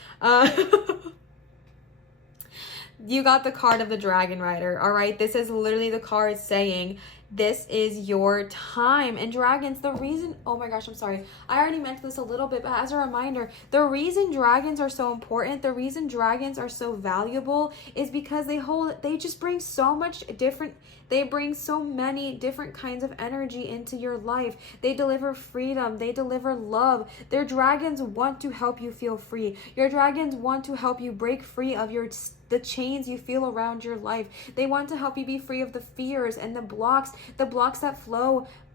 you got the card of the dragon rider. All right, this is literally the card saying this is your time. And dragons, the reason, oh my gosh, I'm sorry, I already mentioned this a little bit, but as a reminder, the reason dragons are so important, the reason dragons are so valuable, is because they just bring so much different, they bring so many different kinds of energy into your life. They deliver freedom, they deliver love. Their dragons want to help you feel free. Your dragons want to help you break free of the chains you feel around your life. They want to help you be free of the fears and the blocks that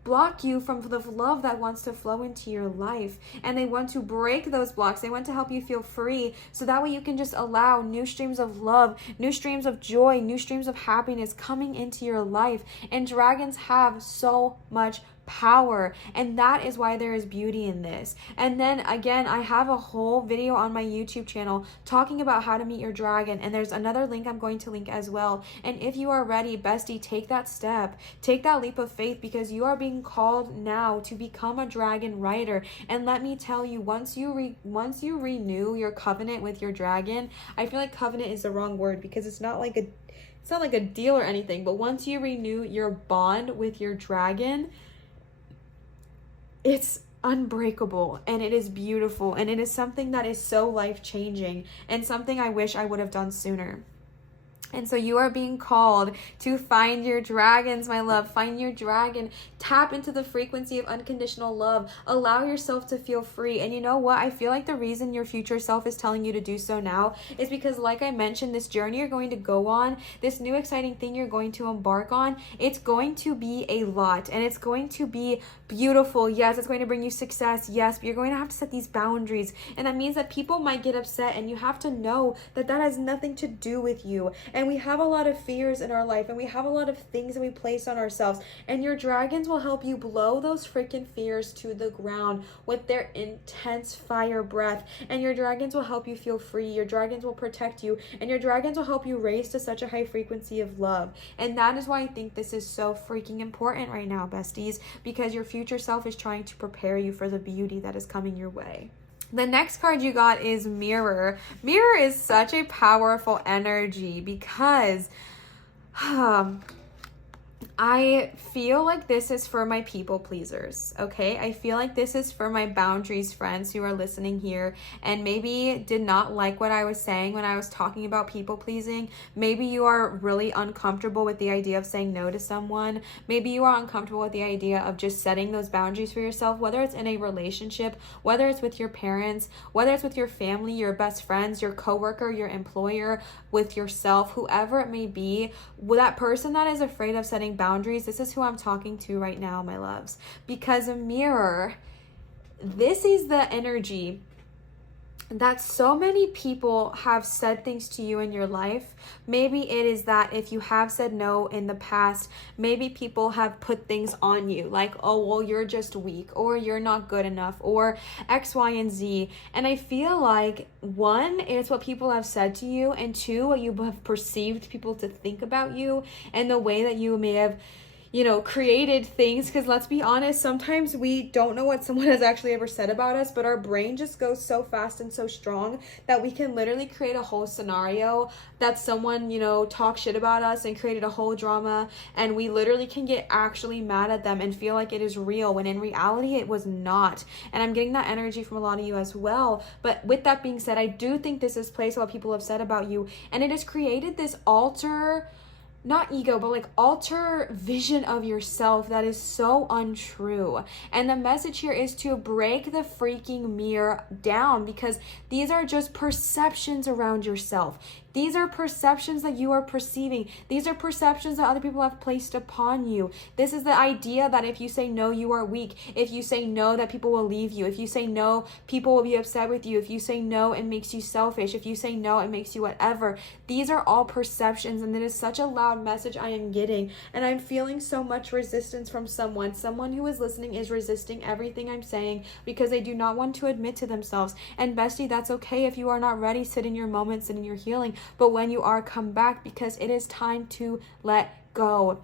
block you from the love that wants to flow into your life. And they want to break those blocks. They want to help you feel free, so that way you can just allow new streams of love, new streams of joy, new streams of happiness coming into your life. And dragons have so much power, and that is why there is beauty in this. And then again, I have a whole video on my YouTube channel talking about how to meet your dragon, and there's another link I'm going to link as well. And if you are ready, bestie, take that step, take that leap of faith, because you are being called now to become a dragon rider. And let me tell you, once you renew your covenant with your dragon, I feel like covenant is the wrong word, because it's not like a deal or anything, but once you renew your bond with your dragon, it's unbreakable, and it is beautiful, and it is something that is so life-changing, and something I wish I would have done sooner. And so you are being called to find your dragons, my love. Find your dragon. Tap into the frequency of unconditional love. Allow yourself to feel free. And you know what? I feel like the reason your future self is telling you to do so now is because, like I mentioned, this journey you're going to go on, this new exciting thing you're going to embark on, it's going to be a lot, and it's going to be beautiful. Yes, it's going to bring you success. Yes, but you're going to have to set these boundaries. And that means that people might get upset, and you have to know that that has nothing to do with you. And we have a lot of fears in our life, and we have a lot of things that we place on ourselves, and your dragons will help you blow those freaking fears to the ground with their intense fire breath. And your dragons will help you feel free. Your dragons will protect you, and your dragons will help you raise to such a high frequency of love. And that is why I think this is so freaking important right now, besties, because your future self is trying to prepare you for the beauty that is coming your way. The next card you got is Mirror. Mirror is such a powerful energy, because I feel like this is for my people pleasers, okay? I feel like this is for my boundaries friends who are listening here and maybe did not like what I was saying when I was talking about people pleasing. Maybe you are really uncomfortable with the idea of saying no to someone. Maybe you are uncomfortable with the idea of just setting those boundaries for yourself, whether it's in a relationship, whether it's with your parents, whether it's with your family, your best friends, your coworker, your employer, with yourself, whoever it may be. That person that is afraid of setting boundaries, this is who I'm talking to right now, my loves. Because a mirror, this is the energy that so many people have said things to you in your life. Maybe it is that if you have said no in the past, maybe people have put things on you like, oh, well, you're just weak, or you're not good enough, or X, Y, and Z. And I feel like, one, it's what people have said to you, and two, what you have perceived people to think about you, and the way that you may have created things. Because let's be honest, sometimes we don't know what someone has actually ever said about us, but our brain just goes so fast and so strong that we can literally create a whole scenario that someone, talks shit about us and created a whole drama, and we literally can get actually mad at them and feel like it is real, when in reality it was not. And I'm getting that energy from a lot of you as well. But with that being said, I do think this is placed what people have said about you, and it has created this not ego, but like alter vision of yourself that is so untrue. And the message here is to break the freaking mirror down, because these are just perceptions around yourself. These are perceptions that you are perceiving. These are perceptions that other people have placed upon you. This is the idea that if you say no, you are weak. If you say no, that people will leave you. If you say no, people will be upset with you. If you say no, it makes you selfish. If you say no, it makes you whatever. These are all perceptions, and it is such a loud message I am getting. And I'm feeling so much resistance from someone. Someone who is listening is resisting everything I'm saying because they do not want to admit to themselves. And bestie, that's okay if you are not ready. Sit in your moment, sit in your healing. But when you are, come back, because it is time to let go.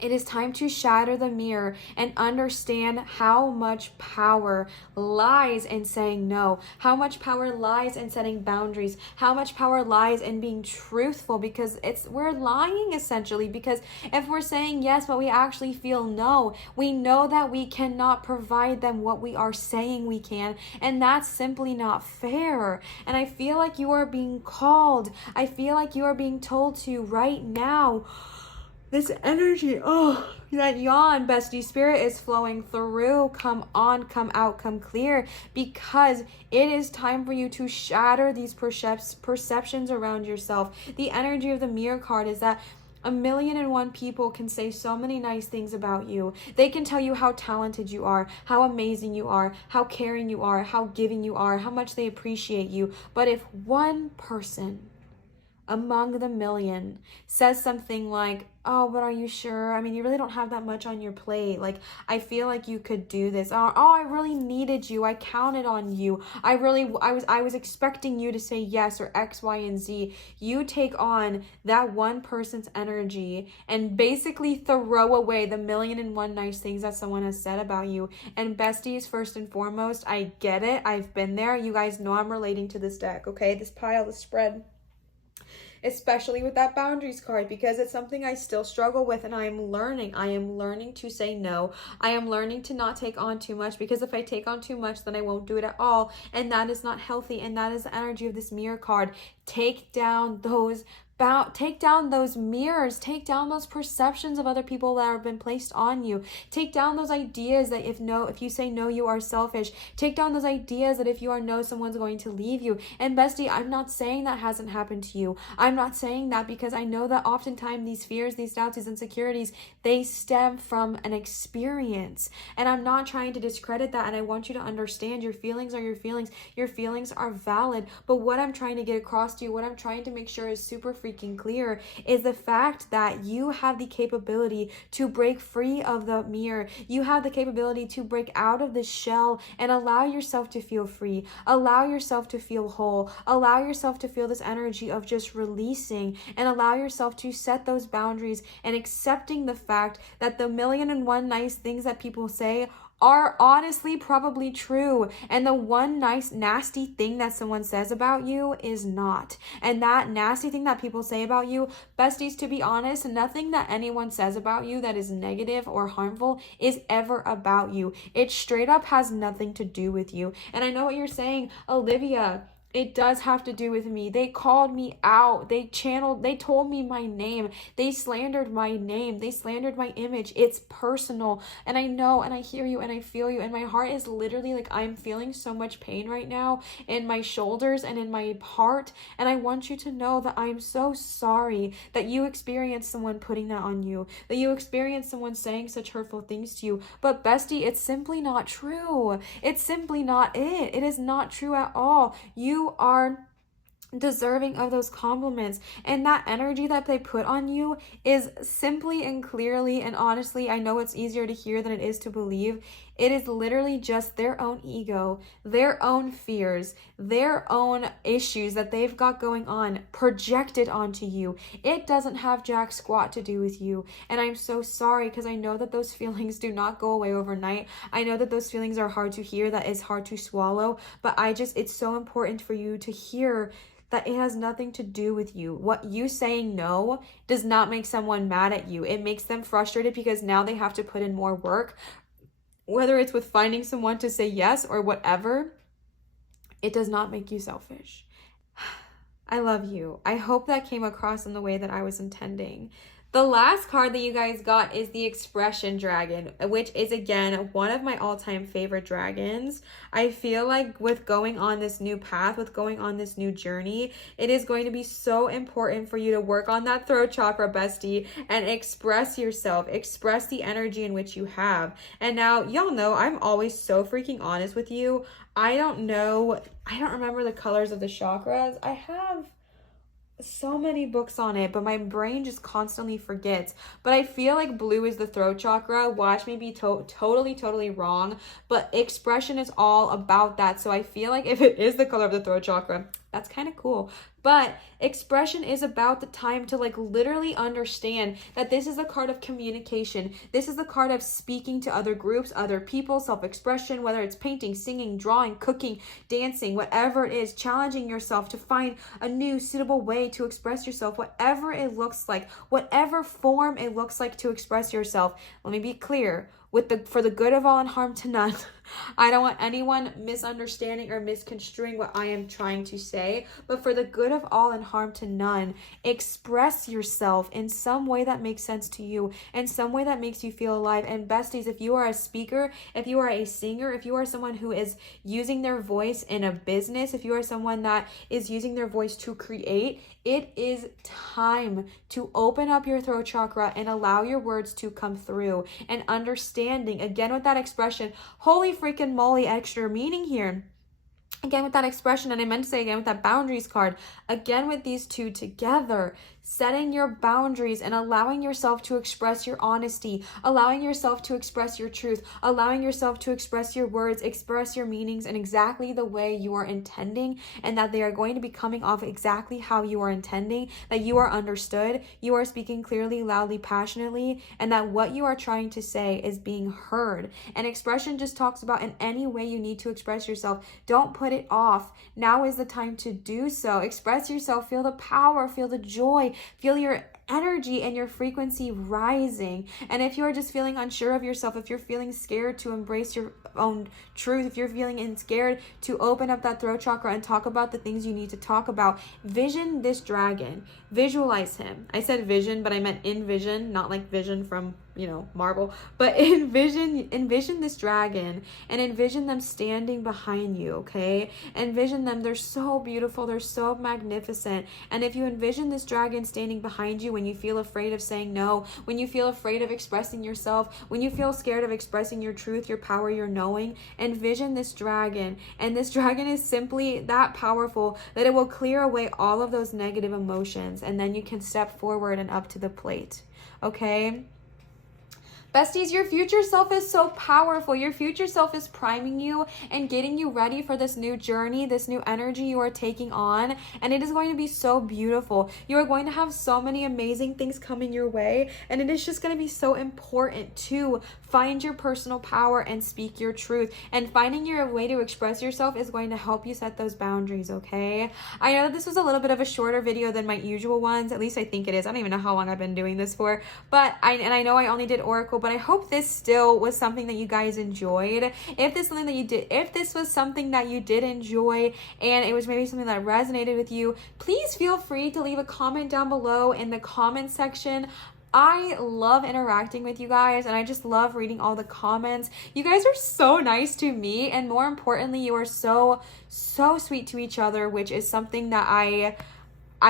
It is time to shatter the mirror and understand how much power lies in saying no, how much power lies in setting boundaries, how much power lies in being truthful, because we're lying essentially. Because if we're saying yes but we actually feel no, we know that we cannot provide them what we are saying we can, and that's simply not fair. And I feel like you are being called, I feel like you are being told to right now. This energy, that yawn, bestie, spirit is flowing through. Come on, come out, come clear, because it is time for you to shatter these perceptions around yourself. The energy of the mirror card is that 1,000,001 people can say so many nice things about you. They can tell you how talented you are, how amazing you are, how caring you are, how giving you are, how much they appreciate you. But if one person among the million says something like, oh, but are you sure? I mean, you really don't have that much on your plate. Like, I feel like you could do this. Oh, I really needed you. I counted on you. I was expecting you to say yes, or X, Y, and Z. You take on that one person's energy and basically throw away the 1,000,001 nice things that someone has said about you. And besties, first and foremost, I get it. I've been there. You guys know I'm relating to this deck, okay? This pile, this spread. Especially with that boundaries card, because it's something I still struggle with, and I am learning to say no. I am learning to not take on too much, because if I take on too much, then I won't do it at all, and that is not healthy. And that is the energy of this mirror card. Take down those mirrors, take down those perceptions of other people that have been placed on you. Take down those ideas that if you say no, you are selfish. Take down those ideas that if you are no, someone's going to leave you. And bestie, I'm not saying that hasn't happened to you. I'm not saying that, because I know that oftentimes these fears, these doubts, these insecurities, they stem from an experience. And I'm not trying to discredit that, and I want you to understand your feelings are your feelings. Your feelings are valid. But what I'm trying to get across to you, what I'm trying to make sure is super freaking clear, is the fact that you have the capability to break free of the mirror. You have the capability to break out of the shell and allow yourself to feel free, allow yourself to feel whole, allow yourself to feel this energy of just releasing, and allow yourself to set those boundaries and accepting the fact that the 1,000,001 nice things that people say are honestly probably true. And the one nice, nasty thing that someone says about you is not. And that nasty thing that people say about you, besties, to be honest, nothing that anyone says about you that is negative or harmful is ever about you. It straight up has nothing to do with you. And I know what you're saying, Olivia. It does have to do with me. They called me out. They told me my name. They slandered my name. They slandered my image. It's personal. And I know, and I hear you, and I feel you. And my heart is literally like, I'm feeling so much pain right now in my shoulders and in my heart. And I want you to know that I'm so sorry that you experienced someone putting that on you, that you experienced someone saying such hurtful things to you. But bestie, it's simply not true. It's simply not it. It is not true at all. You are deserving of those compliments, and that energy that they put on you is simply and clearly, and honestly, I know it's easier to hear than it is to believe, it is literally just their own ego, their own fears, their own issues that they've got going on projected onto you. It doesn't have jack squat to do with you. And I'm so sorry, because I know that those feelings do not go away overnight. I know that those feelings are hard to hear, that is hard to swallow, but it's so important for you to hear that it has nothing to do with you. What you saying no does not make someone mad at you. It makes them frustrated because now they have to put in more work, whether it's with finding someone to say yes or whatever. It does not make you selfish. I love you. I hope that came across in the way that I was intending. The last card that you guys got is the Expression Dragon, which is, again, one of my all-time favorite dragons. I feel like with going on this new path, with going on this new journey, it is going to be so important for you to work on that throat chakra, bestie, and express yourself, express the energy in which you have. And now, y'all know I'm always so freaking honest with you. I don't remember the colors of the chakras. I have so many books on it, but my brain just constantly forgets. But I feel like blue is the throat chakra. Watch me be totally wrong, but expression is all about that. So I feel like if it is the color of the throat chakra, that's kind of cool. But expression is about the time to like literally understand that this is a card of communication. This is the card of speaking to other groups, other people, self-expression, whether it's painting, singing, drawing, cooking, dancing, whatever it is, challenging yourself to find a new suitable way to express yourself, whatever it looks like, whatever form it looks like to express yourself. Let me be clear. For the good of all and harm to none. I don't want anyone misunderstanding or misconstruing what I am trying to say, but for the good of all and harm to none, express yourself in some way that makes sense to you, in some way that makes you feel alive. And besties, if you are a speaker, if you are a singer, if you are someone who is using their voice in a business, if you are someone that is using their voice to create, it is time to open up your throat chakra and allow your words to come through. And understanding, again with that expression, holy freaking moly, extra meaning here. Again with that expression, and I meant to say again with that boundaries card, again with these two together, setting your boundaries and allowing yourself to express your honesty, allowing yourself to express your truth, allowing yourself to express your words, express your meanings in exactly the way you are intending, and that they are going to be coming off exactly how you are intending, that you are understood, you are speaking clearly, loudly, passionately, and that what you are trying to say is being heard. And expression just talks about in any way you need to express yourself. Don't put it off. Now is the time to do so. Express yourself, feel the power, feel the joy, feel your energy and your frequency rising. And if you are just feeling unsure of yourself, if you're feeling scared to embrace your own truth, if you're feeling scared to open up that throat chakra and talk about the things you need to talk about, vision this dragon, visualize him. I said vision, but I meant envision, not like vision from Marvel, but envision this dragon and envision them standing behind you, okay? Envision them. They're so beautiful. They're so magnificent. And if you envision this dragon standing behind you when you feel afraid of saying no, when you feel afraid of expressing yourself, when you feel scared of expressing your truth, your power, your knowing, envision this dragon. And this dragon is simply that powerful that it will clear away all of those negative emotions, and then you can step forward and up to the plate, okay? Besties, your future self is so powerful. Your future self is priming you and getting you ready for this new journey, this new energy you are taking on. And it is going to be so beautiful. You are going to have so many amazing things coming your way. And it is just going to be so important to find your personal power and speak your truth. And finding your way to express yourself is going to help you set those boundaries, okay? I know that this was a little bit of a shorter video than my usual ones. At least I think it is. I don't even know how long I've been doing this for. But I know I only did Oracle, but I hope this still was something that you guys enjoyed. If this was something that you did enjoy and it was maybe something that resonated with you, please feel free to leave a comment down below in the comment section. I love interacting with you guys, and I just love reading all the comments. You guys are so nice to me, and more importantly, you are so sweet to each other, which is something that I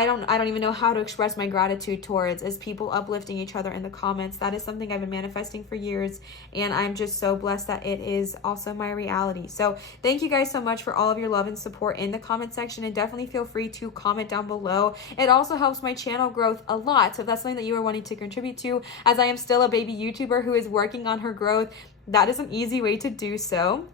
don't even know how to express my gratitude towards, is people uplifting each other in the comments. That is something I've been manifesting for years, and I'm just so blessed that it is also my reality. So thank you guys so much for all of your love and support in the comment section, and definitely feel free to comment down below. It also helps my channel growth a lot. So if that's something that you are wanting to contribute to, as I am still a baby YouTuber who is working on her growth, that is an easy way to do so.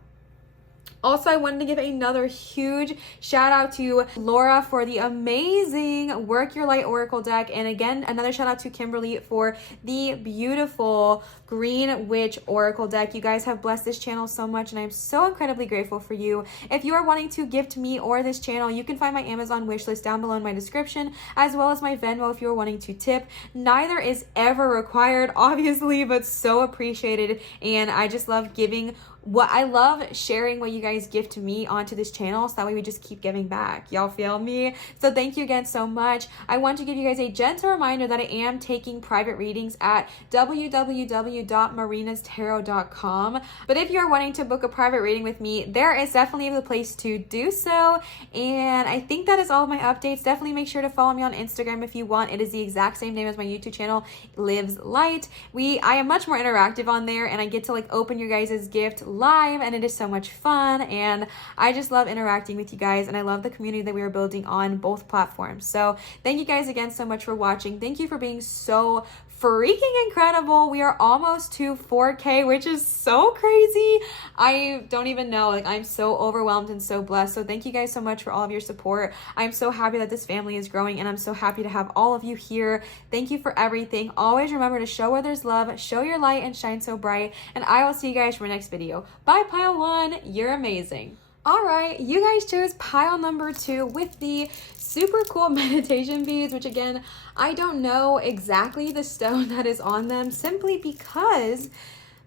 Also, I wanted to give another huge shout out to Laura for the amazing Work Your Light Oracle deck. And again, another shout out to Kimberly for the beautiful Green Witch Oracle deck. You guys have blessed this channel so much, and I'm so incredibly grateful for you. If you are wanting to gift me or this channel, you can find my Amazon wishlist down below in my description, as well as my Venmo if you are wanting to tip. Neither is ever required, obviously, but so appreciated. And I just love giving I love sharing what you guys give to me onto this channel, so that way we just keep giving back. Y'all feel me? So thank you again so much. I want to give you guys a gentle reminder that I am taking private readings at www.marinatarot.com. But if you're wanting to book a private reading with me, there is definitely the place to do so. And I think that is all of my updates. Definitely make sure to follow me on Instagram if you want. It is the exact same name as my YouTube channel, Lives Light. I am much more interactive on there, and I get to open your guys' gift live, and it is so much fun, and I just love interacting with you guys, and I love the community that we are building on both platforms. So thank you guys again so much for watching. Thank you for being so freaking incredible. We are almost to 4K, which is so crazy. I don't even know. I'm so overwhelmed and so blessed. So thank you guys so much for all of your support. I'm so happy that this family is growing, and I'm so happy to have all of you here. Thank you for everything. Always remember to show where there's love, show your light, and shine so bright. And I will see you guys for my next video. Bye, pile 1. You're amazing. All right, you guys chose pile number 2 with the super cool meditation beads, which again, I don't know exactly the stone that is on them, simply because,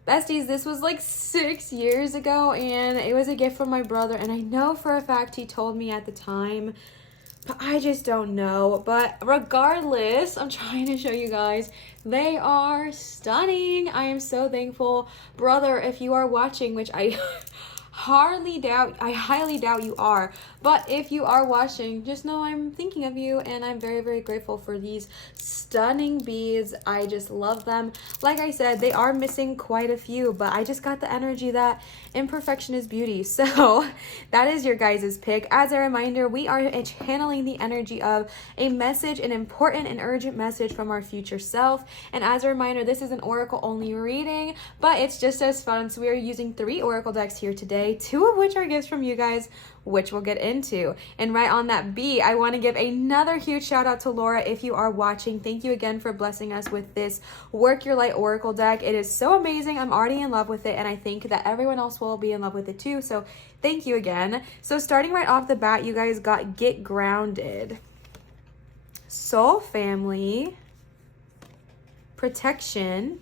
besties, this was 6 years ago, and it was a gift from my brother, and I know for a fact he told me at the time, but I just don't know. But regardless, I'm trying to show you guys, they are stunning. I am so thankful. Brother, if you are watching, which I highly doubt you are, but if you are watching, just know I'm thinking of you, and I'm very, very grateful for these stunning beads. I just love them. Like I said, they are missing quite a few, but I just got the energy that imperfection is beauty. So that is your guys' pick. As a reminder, we are channeling the energy of a message, an important and urgent message from our future self. And as a reminder, this is an oracle only reading, but it's just as fun. So we are using 3 oracle decks here today, 2 of which are gifts from you guys, which we'll get into. And right on that beat, I want to give another huge shout out to Laura if you are watching. Thank you again for blessing us with this Work Your Light Oracle deck. It is so amazing. I'm already in love with it, and I think that everyone else will be in love with it too. So thank you again. So starting right off the bat, you guys got Get Grounded, Soul Family, Protection,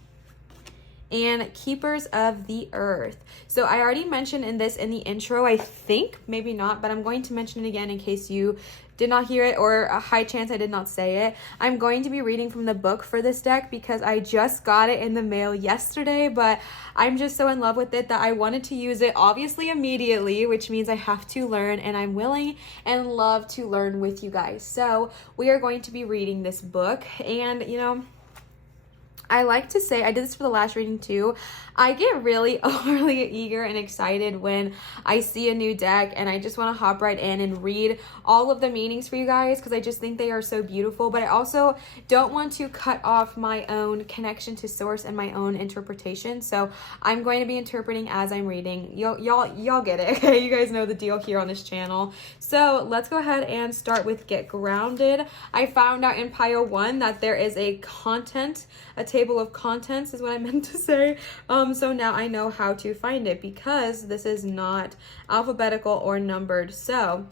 and Keepers of the Earth. So I already mentioned in the intro, I think, maybe not, but I'm going to mention it again in case you did not hear it, or a high chance I did not say it. I'm going to be reading from the book for this deck because I just got it in the mail yesterday, but I'm just so in love with it that I wanted to use it obviously immediately, which means I have to learn, and I'm willing and love to learn with you guys. So we are going to be reading this book, and I like to say, I did this for the last reading too, I get really overly eager and excited when I see a new deck, and I just want to hop right in and read all of the meanings for you guys because I just think they are so beautiful. But I also don't want to cut off my own connection to source and my own interpretation. So I'm going to be interpreting as I'm reading. Y'all get it, okay? You guys know the deal here on this channel. So let's go ahead and start with Get Grounded. I found out in pile 1 that there is a table of contents is what I meant to say. So now I know how to find it because this is not alphabetical or numbered. So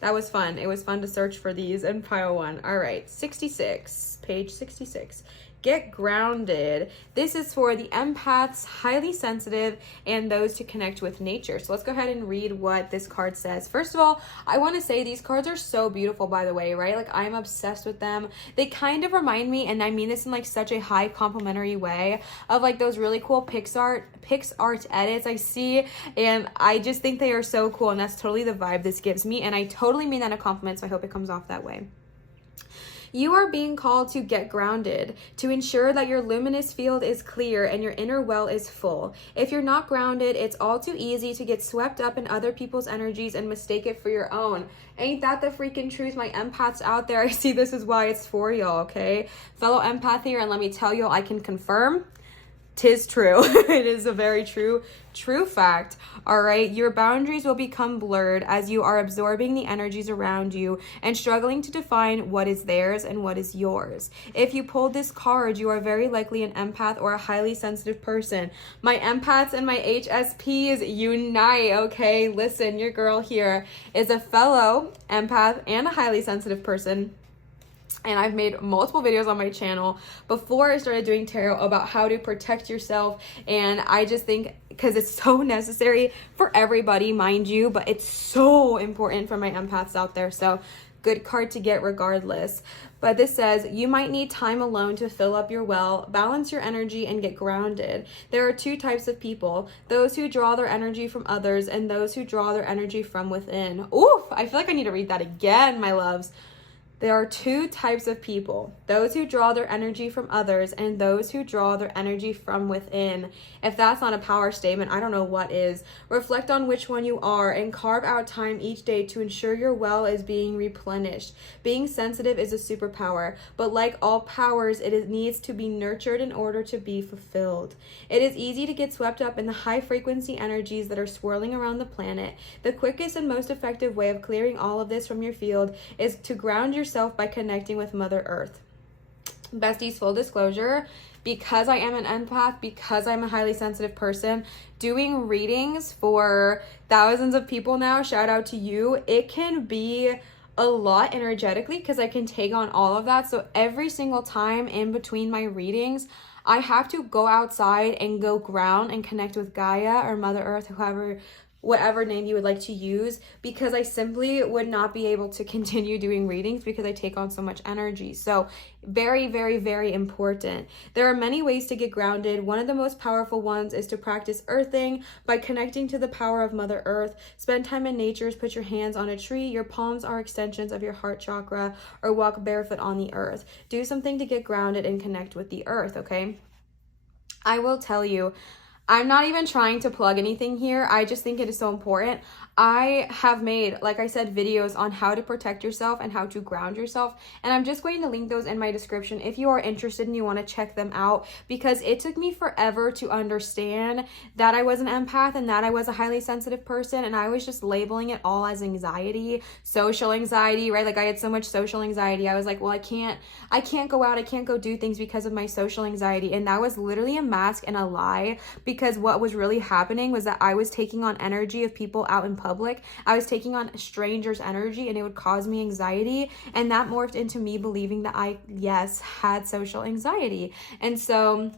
that was fun. It was fun to search for these in pile 1. All right, 66, page 66. Get Grounded. This is for the empaths, highly sensitive, and those to connect with nature. So let's go ahead and read what this card says. First of all, I want to say these cards are so beautiful, by the way, right? Like, I'm obsessed with them. They kind of remind me, and I mean this in like such a high complimentary way, of like those really cool PixArt edits I see, and I just think they are so cool, and that's totally the vibe this gives me, and I totally mean that in a compliment, so I hope it comes off that way. You are being called to get grounded, to ensure that your luminous field is clear and your inner well is full. If you're not grounded, it's all too easy to get swept up in other people's energies and mistake it for your own. Ain't that the freaking truth, my empaths out there? I see this is why it's for y'all, okay? Fellow empath here, and let me tell you, I can confirm, 'tis true. It is a very true fact. All right, your boundaries will become blurred as you are absorbing the energies around you and struggling to define what is theirs and what is yours. If you pulled this card, you are very likely an empath or a highly sensitive person. My empaths and my HSPs unite, okay? Listen, your girl here is a fellow empath and a highly sensitive person. And I've made multiple videos on my channel before I started doing tarot about how to protect yourself. And I just think, because it's so necessary for everybody, mind you, but it's so important for my empaths out there. So good card to get regardless. But this says, you might need time alone to fill up your well, balance your energy, and get grounded. There are 2 types of people, those who draw their energy from others and those who draw their energy from within. Oof, I feel like I need to read that again, my loves. There are 2 types of people, those who draw their energy from others and those who draw their energy from within. If that's not a power statement, I don't know what is. Reflect on which one you are and carve out time each day to ensure your well is being replenished. Being sensitive is a superpower, but like all powers, it needs to be nurtured in order to be fulfilled. It is easy to get swept up in the high frequency energies that are swirling around the planet. The quickest and most effective way of clearing all of this from your field is to ground yourself by connecting with Mother Earth. Besties, full disclosure, because I am an empath, because I'm a highly sensitive person, doing readings for thousands of people now, shout out to you, it can be a lot energetically because I can take on all of that. So every single time in between my readings, I have to go outside and go ground and connect with Gaia or Mother Earth, whatever name you would like to use, because I simply would not be able to continue doing readings because I take on so much energy. So very, very, very important. There are many ways to get grounded. One of the most powerful ones is to practice earthing by connecting to the power of Mother Earth. Spend time in nature, put your hands on a tree, your palms are extensions of your heart chakra, or walk barefoot on the earth. Do something to get grounded and connect with the earth, okay? I will tell you, I'm not even trying to plug anything here. I just think it is so important. I have made, like I said, videos on how to protect yourself and how to ground yourself. And I'm just going to link those in my description if you are interested and you want to check them out, because it took me forever to understand that I was an empath and that I was a highly sensitive person. And I was just labeling it all as anxiety, social anxiety, right? Like I had so much social anxiety. I was like, well, I can't go out. I can't go do things because of my social anxiety. And that was literally a mask and a lie, because what was really happening was that I was taking on energy of people out in public. I was taking on strangers' energy and it would cause me anxiety, and that morphed into me believing that I, yes, had social anxiety. And so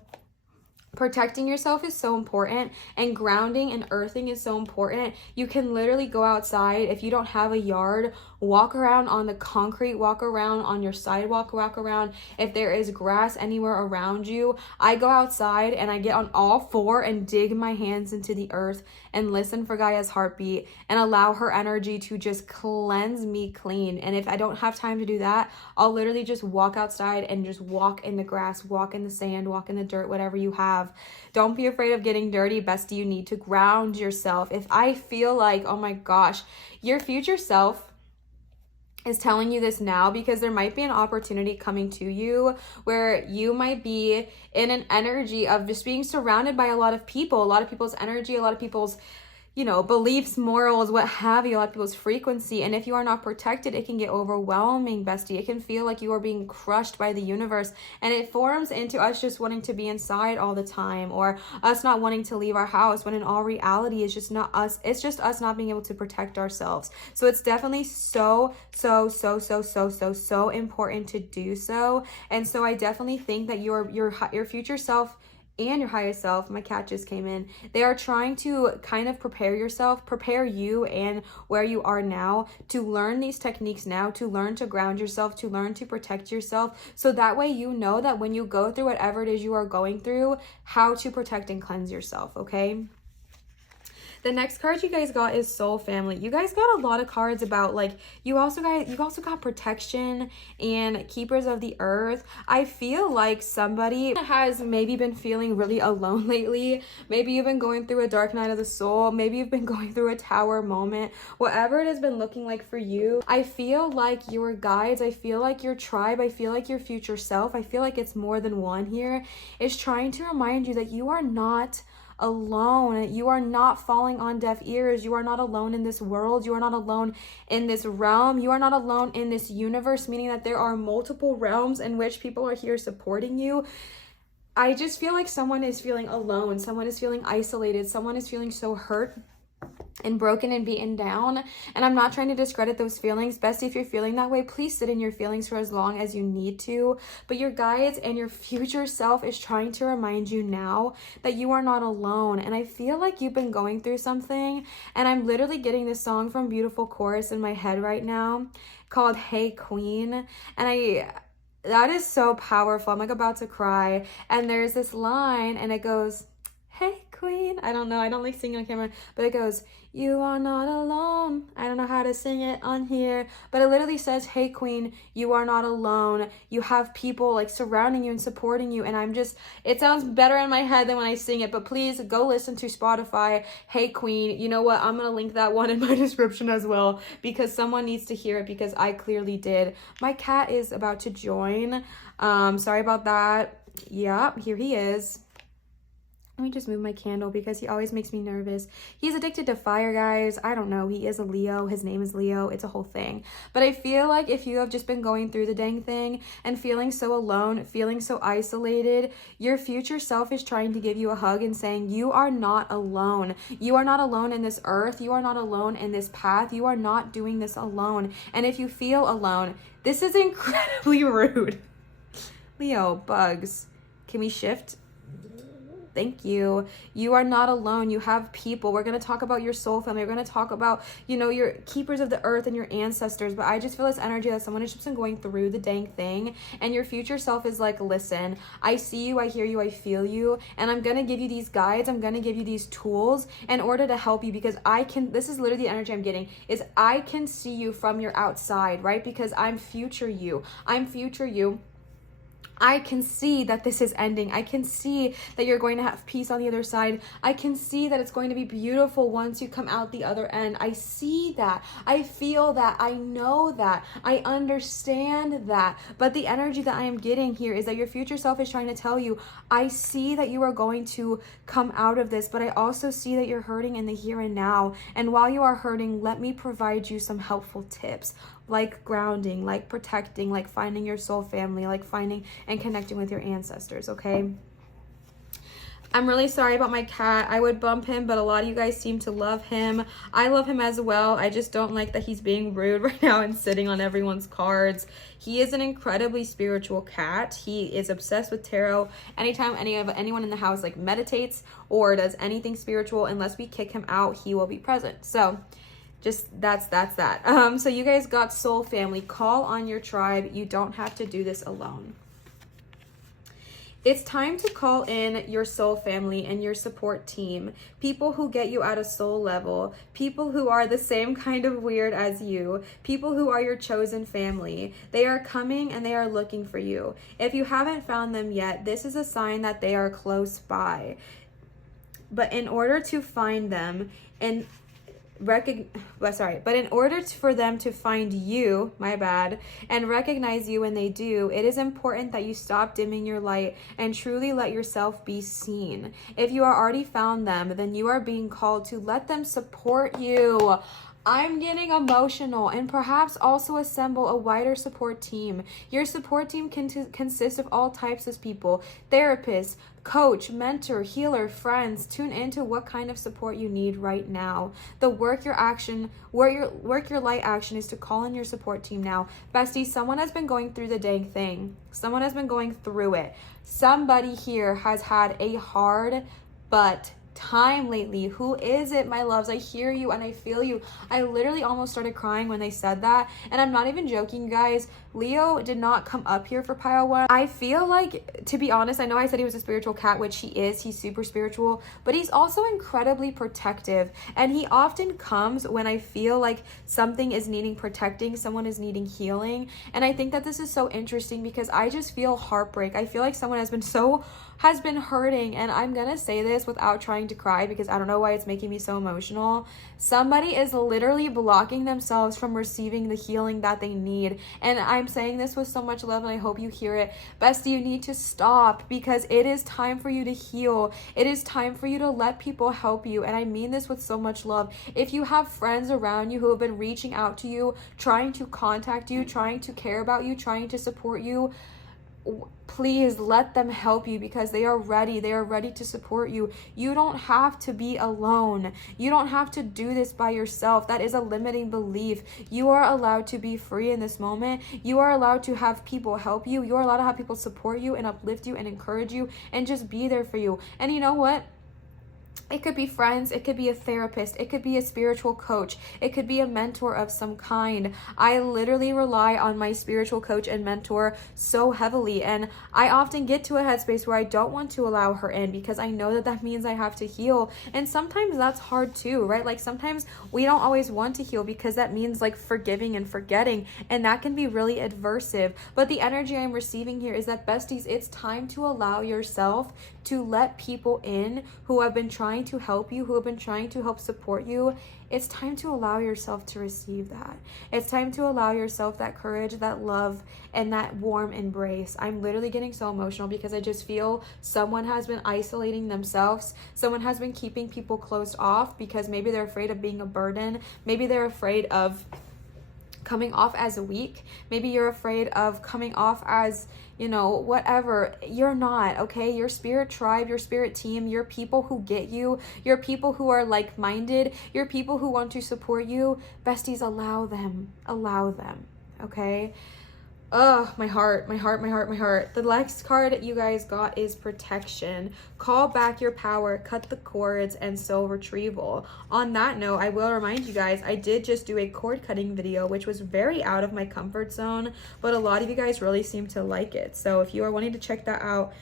Protecting yourself is so important, and grounding and earthing is so important. You can literally go outside. If you don't have a yard, walk around on the concrete, walk around on your sidewalk, walk around. If there is grass anywhere around you, I go outside and I get on all four and dig my hands into the earth and listen for Gaia's heartbeat and allow her energy to just cleanse me clean. And if I don't have time to do that, I'll literally just walk outside and just walk in the grass, walk in the sand, walk in the dirt, whatever you have. Don't be afraid of getting dirty, bestie. You need to ground yourself. If I feel like, oh my gosh, your future self is telling you this now, because there might be an opportunity coming to you where you might be in an energy of just being surrounded by a lot of people, a lot of people's energy, a lot of people's, you know, beliefs, morals, what have you, a lot of people's frequency. And if you are not protected, it can get overwhelming, bestie. It can feel like you are being crushed by the universe, and it forms into us just wanting to be inside all the time, or us not wanting to leave our house, when in all reality it's just not us. It's just us not being able to protect ourselves. So it's definitely so important to do so. And so I definitely think that your future self and your higher self, my cat just came in, they are trying to kind of prepare you and where you are now, to learn these techniques now, to learn to ground yourself, to learn to protect yourself, so that way you know that when you go through whatever it is you are going through, how to protect and cleanse yourself, okay? The next card you guys got is Soul Family. You guys got a lot of cards about, like, you also got protection and Keepers of the Earth. I feel like somebody has maybe been feeling really alone lately. Maybe you've been going through a dark night of the soul. Maybe you've been going through a tower moment. Whatever it has been looking like for you, I feel like your guides, I feel like your tribe, I feel like your future self, I feel like it's more than one here, is trying to remind you that you are not alone. You are not falling on deaf ears. You are not alone in this world. You are not alone in this realm. You are not alone in this universe, meaning that there are multiple realms in which people are here supporting you. I just feel like someone is feeling alone. Someone is feeling isolated. Someone is feeling so hurt and broken and beaten down. And I'm not trying to discredit those feelings. Bestie, if you're feeling that way, please sit in your feelings for as long as you need to. But your guides and your future self is trying to remind you now that you are not alone. And I feel like you've been going through something, and I'm literally getting this song from Beautiful Chorus in my head right now called Hey Queen. And that is so powerful. I'm like about to cry. And there's this line and it goes, hey queen. I don't know, I don't like singing on camera, but it goes, you are not alone. I don't know how to sing it on here, but it literally says, hey queen, you are not alone. You have people like surrounding you and supporting you. And it sounds better in my head than when I sing it, but please go listen to Spotify, Hey Queen. You know what, I'm gonna link that one in my description as well, because someone needs to hear it, because I clearly did. My cat is about to join. Sorry about that. Yeah, here he is. Let me just move my candle because he always makes me nervous. He's addicted to fire, guys. I don't know. He is a Leo. His name is Leo. It's a whole thing. But I feel like if you have just been going through the dang thing and feeling so alone, feeling so isolated, your future self is trying to give you a hug and saying, you are not alone. You are not alone in this earth. You are not alone in this path. You are not doing this alone. And if you feel alone, this is incredibly rude. Leo, bugs. Can we shift? Thank you. You are not alone. You have people. We're going to talk about your soul family. We're going to talk about, your keepers of the earth and your ancestors. But I just feel this energy that someone has just been going through the dang thing. And your future self is like, listen, I see you, I hear you, I feel you. And I'm going to give you these guides. I'm going to give you these tools in order to help you, because this is literally the energy I'm getting, is I can see you from your outside, right? Because I'm future you. I'm future you. I can see that this is ending. I can see that you're going to have peace on the other side. I can see that it's going to be beautiful once you come out the other end. I see that. I feel that. I know that. I understand that. But the energy that I am getting here is that your future self is trying to tell you, I see that you are going to come out of this, but I also see that you're hurting in the here and now. And while you are hurting, let me provide you some helpful tips, like grounding, like protecting, like finding your soul family, like finding and connecting with your ancestors, okay? I'm really sorry about my cat. I would bump him, but a lot of you guys seem to love him. I love him as well. I just don't like that he's being rude right now and sitting on everyone's cards. He is an incredibly spiritual cat. He is obsessed with tarot. Anytime anyone in the house like meditates or does anything spiritual, unless we kick him out, he will be present. So just that's that. So you guys got soul family. Call on your tribe. You don't have to do this alone. It's time to call in your soul family and your support team, people who get you at a soul level, people who are the same kind of weird as you, people who are your chosen family. They are coming and they are looking for you. If you haven't found them yet, this is a sign that they are close by. But in order to find them and in order for them to find you, and recognize you when they do, it is important that you stop dimming your light and truly let yourself be seen. If you are already found them, then you are being called to let them support you. I'm getting emotional, and perhaps also assemble a wider support team. Your support team can consist of all types of people: therapists, coach, mentor, healer, friends. Tune into what kind of support you need right now. The work your light action is to call in your support team now. Besties, someone has been going through the dang thing. Someone has been going through it. Somebody here has had a hard but time lately. Who is it, my loves? I hear you and I feel you. I literally almost started crying when they said that, and I'm not even joking, guys. Leo did not come up here for pile 1. I feel like, to be honest, I know I said he was a spiritual cat, which he is. He's super spiritual, but he's also incredibly protective, and he often comes when I feel like something is needing protecting, someone is needing healing. And I think that this is so interesting because I just feel heartbreak. I feel like someone has been hurting, and I'm gonna say this without trying to cry because I don't know why it's making me so emotional. Somebody is literally blocking themselves from receiving the healing that they need, and I'm saying this with so much love, and I hope you hear it. Bestie, you need to stop, because it is time for you to heal. It is time for you to let people help you, and I mean this with so much love. If you have friends around you who have been reaching out to you, trying to contact you, trying to care about you, trying to support you, please let them help you, because they are ready to support you. You don't have to be alone. You don't have to do this by yourself. That is a limiting belief. You are allowed to be free in this moment. You are allowed to have people help you. You are allowed to have people support you and uplift you and encourage you and just be there for you. And you know what? It could be friends, it could be a therapist, it could be a spiritual coach, it could be a mentor of some kind. I literally rely on my spiritual coach and mentor so heavily, and I often get to a headspace where I don't want to allow her in because I know that means I have to heal. And sometimes that's hard too, right? Like sometimes we don't always want to heal because that means like forgiving and forgetting, and that can be really adversive. But the energy I'm receiving here is that, besties, it's time to allow yourself to let people in who have been trying to help you, who have been trying to help support you. It's time to allow yourself to receive that. It's time to allow yourself that courage, that love, and that warm embrace. I'm literally getting so emotional because I just feel someone has been isolating themselves. Someone has been keeping people closed off because maybe they're afraid of being a burden. Maybe they're afraid of coming off as weak. Maybe you're afraid of coming off as, whatever. You're not, okay? Your spirit tribe, your spirit team, your people who get you, your people who are like-minded, your people who want to support you, besties, allow them, okay? Oh, my heart. The next card you guys got is protection. Call back your power, cut the cords, and soul retrieval. On that note, I will remind you guys, I did just do a cord cutting video, which was very out of my comfort zone, but a lot of you guys really seem to like it. So if you are wanting to check that out,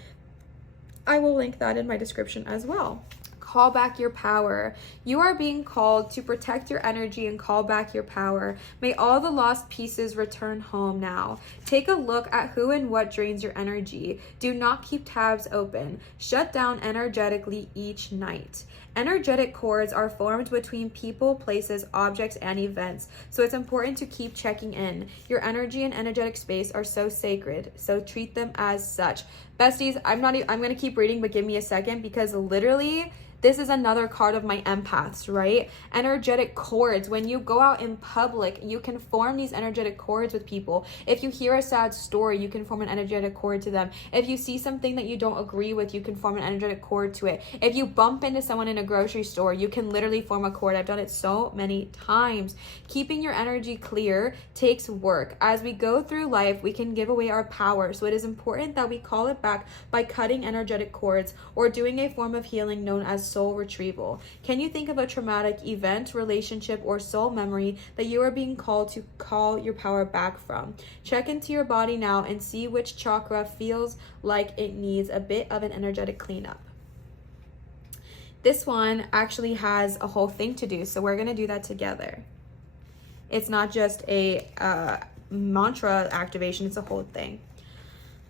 I will link that in my description as well. Call back your power. You are being called to protect your energy and call back your power. May all the lost pieces return home now. Take a look at who and what drains your energy. Do not keep tabs open. Shut down energetically each night. Energetic cords are formed between people, places, objects, and events, so it's important to keep checking in. Your energy and energetic space are so sacred, so treat them as such. Besties, I'm going to keep reading, but give me a second, because literally this is another card of my empaths, right? Energetic cords. When you go out in public, you can form these energetic cords with people. If you hear a sad story, you can form an energetic cord to them. If you see something that you don't agree with, you can form an energetic cord to it. If you bump into someone in a grocery store, you can literally form a cord. I've done it so many times. Keeping your energy clear takes work. As we go through life, we can give away our power. So it is important that we call it back by cutting energetic cords or doing a form of healing known as soul retrieval. Can you think of a traumatic event, relationship, or soul memory that you are being called to call your power back from? Check into your body now and see which chakra feels like it needs a bit of an energetic cleanup. This one actually has a whole thing to do, so we're going to do that together. It's not just a mantra activation, it's a whole thing.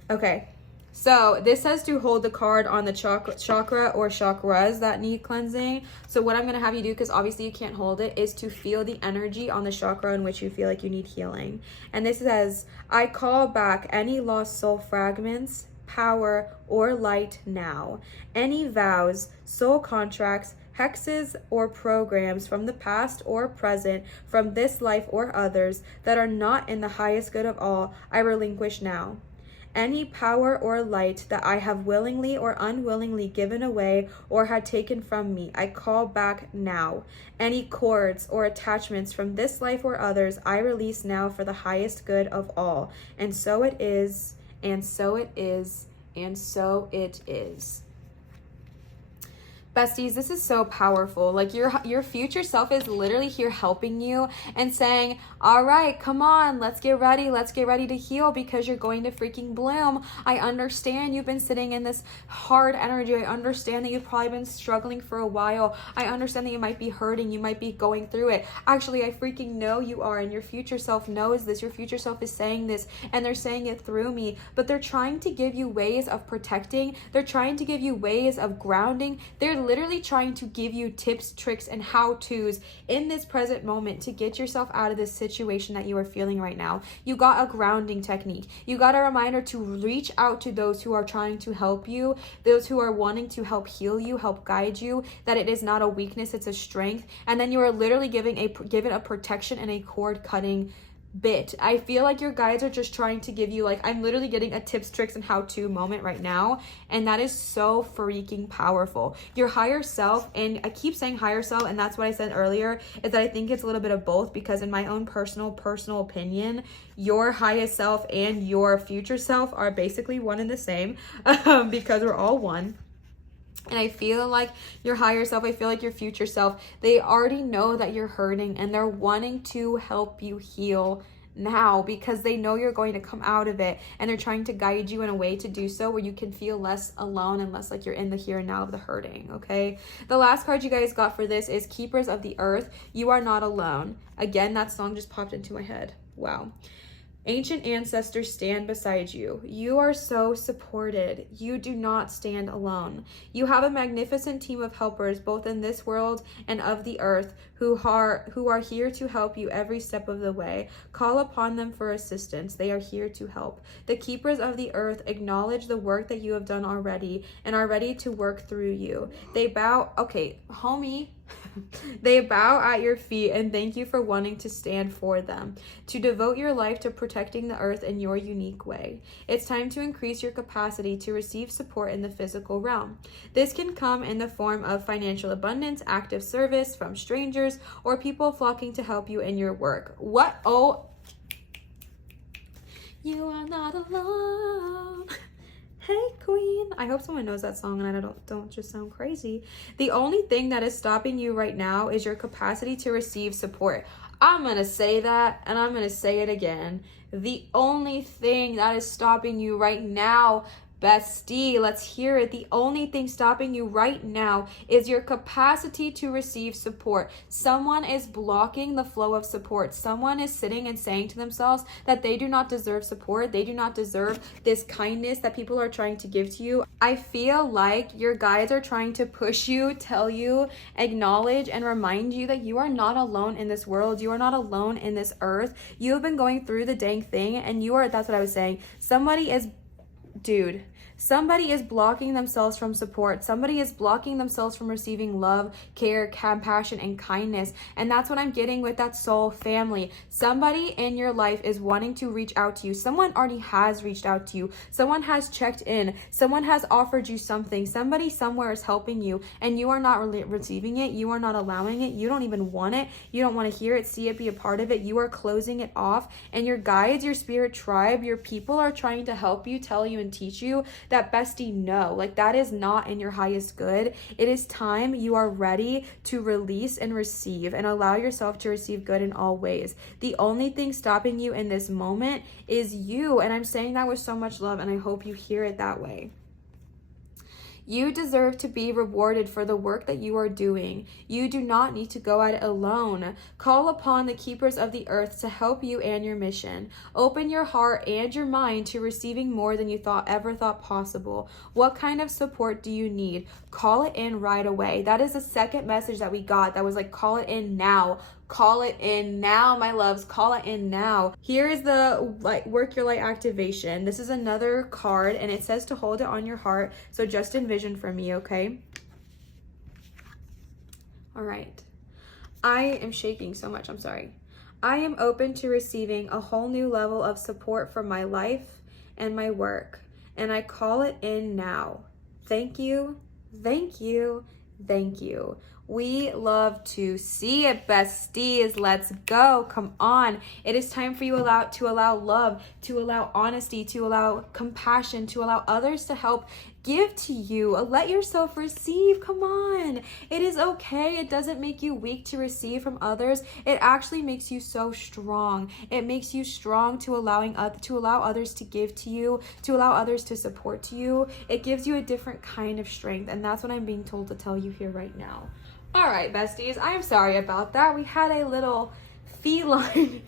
Okay. So this says to hold the card on the chakra or chakras that need cleansing. So what I'm going to have you do, because obviously you can't hold it, is to feel the energy on the chakra in which you feel like you need healing. And this says, I call back any lost soul fragments, power, or light now. Any vows, soul contracts, hexes, or programs from the past or present, from this life or others, that are not in the highest good of all, I relinquish now. Any power or light that I have willingly or unwillingly given away or had taken from me, I call back now. Any cords or attachments from this life or others, I release now for the highest good of all. And so it is, and so it is, and so it is. Besties, this is so powerful. Like your future self is literally here helping you and saying, all right, come on, let's get ready to heal, because you're going to freaking bloom. I understand you've been sitting in this hard energy. I understand that you've probably been struggling for a while. I understand that you might be hurting, you might be going through it. Actually, I freaking know you are, and your future self knows this. Your future self is saying this, and they're saying it through me, but they're trying to give you ways of protecting. They're trying to give you ways of grounding. They're literally trying to give you tips, tricks, and how-tos in this present moment to get yourself out of this situation that you are feeling right now. You got a grounding technique. You got a reminder to reach out to those who are trying to help you, those who are wanting to help heal you, help guide you, that it is not a weakness, it's a strength. And then you are literally given a protection and a cord cutting bit. I feel like your guides are just trying to give you, like, I'm literally getting a tips, tricks, and how-to moment right now, and that is so freaking powerful. Your higher self, and I keep saying higher self, and that's what I said earlier, is that I think it's a little bit of both, because in my own personal opinion, your highest self and your future self are basically one and the same, because we're all one. And I feel like your higher self, I feel like your future self, they already know that you're hurting, and they're wanting to help you heal now, because they know you're going to come out of it, and they're trying to guide you in a way to do so where you can feel less alone and less like you're in the here and now of the hurting. Okay, the last card you guys got for this is Keepers of the Earth. You are not alone. Again, that song just popped into my head. Wow. Ancient ancestors stand beside you. You are so supported. You do not stand alone. You have a magnificent team of helpers, both in this world and of the earth, who are here to help you every step of the way. Call upon them for assistance. They are here to help. The keepers of the earth acknowledge the work that you have done already and are ready to work through you. They bow, okay, homie. They bow at your feet and thank you for wanting to stand for them, to devote your life to protecting the earth in your unique way. It's time to increase your capacity to receive support in the physical realm. This can come in the form of financial abundance, active service from strangers, or people flocking to help you in your work. What? Oh, you are not alone. Hey queen. I hope someone knows that song and I don't just sound crazy. The only thing that is stopping you right now is your capacity to receive support. I'm going to say that, and I'm going to say it again. The only thing that is stopping you right now, bestie, let's hear it. The only thing stopping you right now is your capacity to receive support. Someone is blocking the flow of support. Someone is sitting and saying to themselves that they do not deserve support. They do not deserve this kindness that people are trying to give to you. I feel like your guides are trying to push you, tell you, acknowledge, and remind you that you are not alone in this world. You are not alone in this earth. You have been going through the dang thing, and that's what I was saying. Somebody is Somebody is blocking themselves from support. Somebody is blocking themselves from receiving love, care, compassion, and kindness. And that's what I'm getting with that soul family. Somebody in your life is wanting to reach out to you. Someone already has reached out to you. Someone has checked in. Someone has offered you something. Somebody somewhere is helping you, and you are not receiving it. You are not allowing it. You don't even want it. You don't want to hear it, see it, be a part of it. You are closing it off. And your guides, your spirit tribe, your people are trying to help you, tell you, and teach you that, bestie, no, like that is not in your highest good. It is time you are ready to release and receive and allow yourself to receive good in all ways. The only thing stopping you in this moment is you. And I'm saying that with so much love, and I hope you hear it that way. You deserve to be rewarded for the work that you are doing. You do not need to go at it alone. Call upon the keepers of the earth to help you and your mission. Open your heart and your mind to receiving more than you ever thought possible. What kind of support do you need? Call it in right away. That is the second message that we got. That was like, call it in now. Call it in now, my loves. Call it in now. Here is the work your light activation. This is another card, and it says to hold it on your heart. So just envision for me, okay? All right. I am shaking so much. I'm sorry. I am open to receiving a whole new level of support for my life and my work, and I call it in now. Thank you. Thank you. Thank you. We love to see it, besties. Let's go. Come on. It is time for you to allow love, to allow honesty, to allow compassion, to allow others to help give to you. Let yourself receive. Come on. It is okay. It doesn't make you weak to receive from others. It actually makes you so strong. It makes you strong to allow others to give to you, to allow others to support you. It gives you a different kind of strength, and that's what I'm being told to tell you here right now. All right, besties, I'm sorry about that. We had a little feline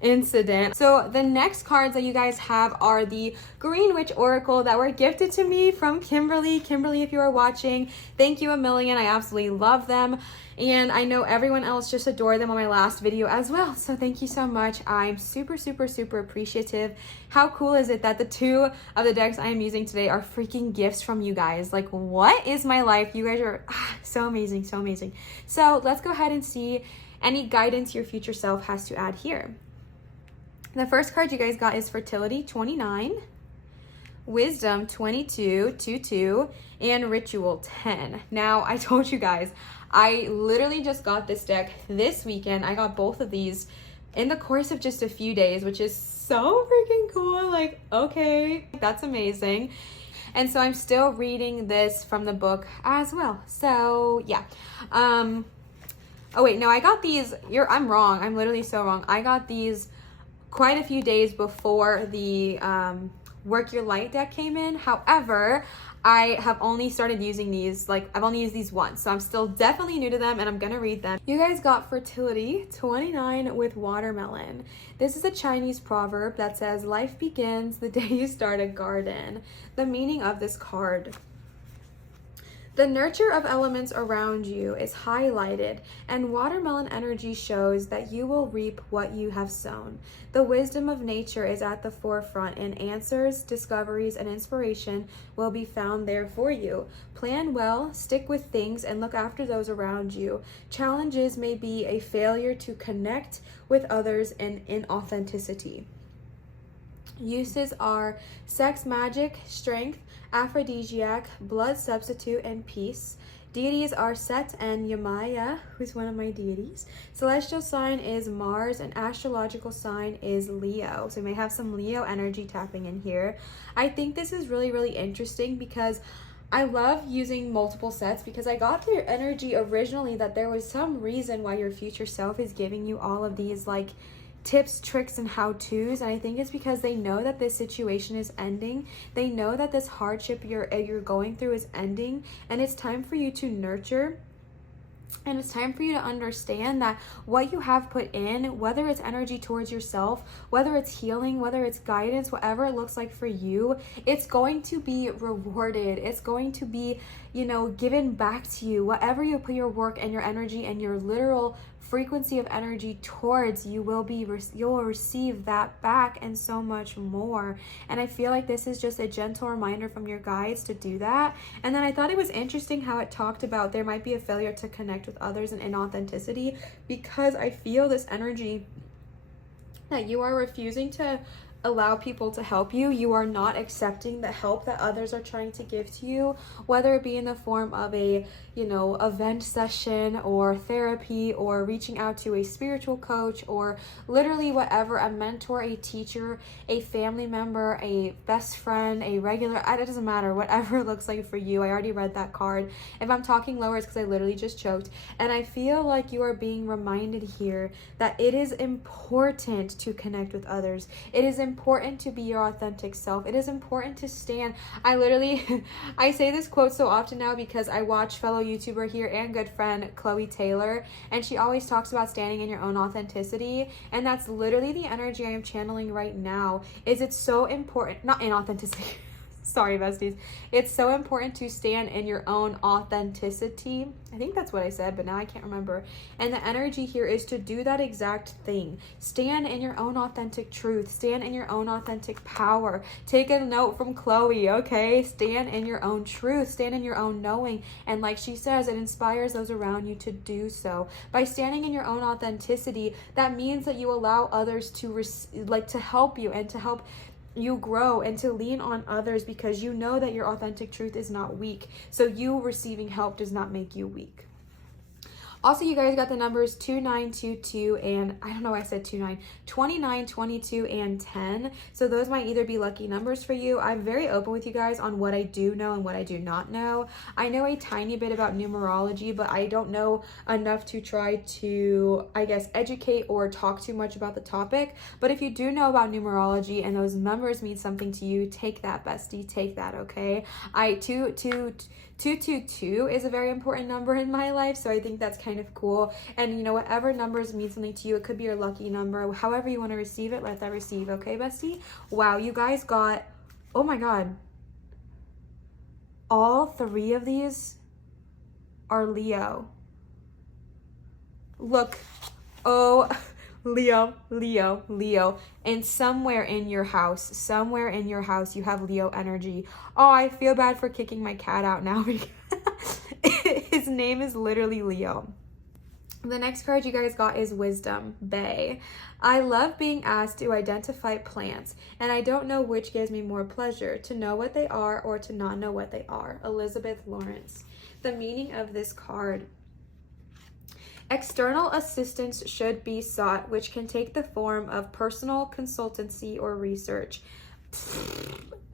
incident. So the next cards that you guys have are the Green Witch Oracle that were gifted to me from Kimberly. Kimberly, if you are watching, thank you a million. I absolutely love them. And I know everyone else just adored them on my last video as well. So thank you so much. I'm super, super, super appreciative. How cool is it that the two of the decks I am using today are freaking gifts from you guys? Like, what is my life? You guys are so amazing, so amazing. So let's go ahead and see any guidance your future self has to add here. The first card you guys got is Fertility 29, Wisdom 22, and Ritual 10. Now, I told you guys, I literally just got this deck this weekend. I got both of these in the course of just a few days, which is so freaking cool. Like, okay, that's amazing. And so I'm still reading this from the book as well. So yeah. Oh wait, no, I got these. I'm wrong. I'm literally so wrong. I got these quite a few days before the Work Your Light deck came in. However, I have only started using these, I've only used these once, so I'm still definitely new to them, and I'm gonna read them. You guys got Fertility 29 with Watermelon. This is a Chinese proverb that says, life begins the day you start a garden. The meaning of this card: the nurture of elements around you is highlighted, and watermelon energy shows that you will reap what you have sown. The wisdom of nature is at the forefront, and answers, discoveries, and inspiration will be found there for you. Plan well, stick with things, and look after those around you. Challenges may be a failure to connect with others in inauthenticity. Uses are sex magic, strength, aphrodisiac, blood substitute, and peace. Deities are Set and Yamaya, who's one of my deities. Celestial sign is Mars, and astrological sign is Leo. So we may have some Leo energy tapping in here. I think this is really, really interesting because I love using multiple sets, because I got their energy originally that there was some reason why your future self is giving you all of these tips, tricks, and how-tos, and I think it's because they know that this situation is ending. They know that this hardship you're going through is ending, and it's time for you to nurture And it's time for you to understand that what you have put in, whether it's energy towards yourself, whether it's healing, whether it's guidance, whatever it looks like for you, it's going to be rewarded. It's going to be, given back to you. Whatever you put your work and your energy and your literal frequency of energy towards, you'll receive that back and so much more. And I feel like this is just a gentle reminder from your guides to do that. And then I thought it was interesting how it talked about there might be a failure to connect with others and inauthenticity, because I feel this energy that you are refusing to allow people to help you. You are not accepting the help that others are trying to give to you, whether it be in the form of a, event session or therapy, or reaching out to a spiritual coach, or literally whatever, a mentor, a teacher, a family member, a best friend, a regular, it doesn't matter, whatever it looks like for you. I already read that card. If I'm talking lower, it's because I literally just choked. And I feel like you are being reminded here that it is important to connect with others. It is important to be your authentic self. It is important to stand. I say this quote so often now because I watch fellow YouTuber here and good friend Chloe Taylor, and she always talks about standing in your own authenticity, and that's literally the energy I am channeling right now. It's so important, not in authenticity. Sorry, besties. It's so important to stand in your own authenticity. I think that's what I said, but now I can't remember. And the energy here is to do that exact thing. Stand in your own authentic truth. Stand in your own authentic power. Take a note from Chloe, okay? Stand in your own truth. Stand in your own knowing. And like she says, it inspires those around you to do so. By standing in your own authenticity, that means that you allow others to help you and to help you grow and to lean on others, because you know that your authentic truth is not weak. So you receiving help does not make you weak. Also, you guys got the numbers 2922 and I don't know why I said 29, 22, and 10. So those might either be lucky numbers for you. I'm very open with you guys on what I do know and what I do not know. I know a tiny bit about numerology, but I don't know enough to try to, educate or talk too much about the topic. But if you do know about numerology and those numbers mean something to you, take that, bestie. Take that, okay? 222 is a very important number in my life, so I think that's kind of cool. And whatever numbers mean something to you, it could be your lucky number. However you want to receive it, let that receive, okay, bestie? Wow, you guys got, oh my god, all three of these are Leo. Look, oh, Leo, and somewhere in your house you have Leo energy. Oh, I feel bad for kicking my cat out now because his name is literally Leo. The next card you guys got is Wisdom, Bay. I love being asked to identify plants, and I don't know which gives me more pleasure, to know what they are or to not know what they are. Elizabeth Lawrence. The meaning of this card: external assistance should be sought, which can take the form of personal consultancy or research.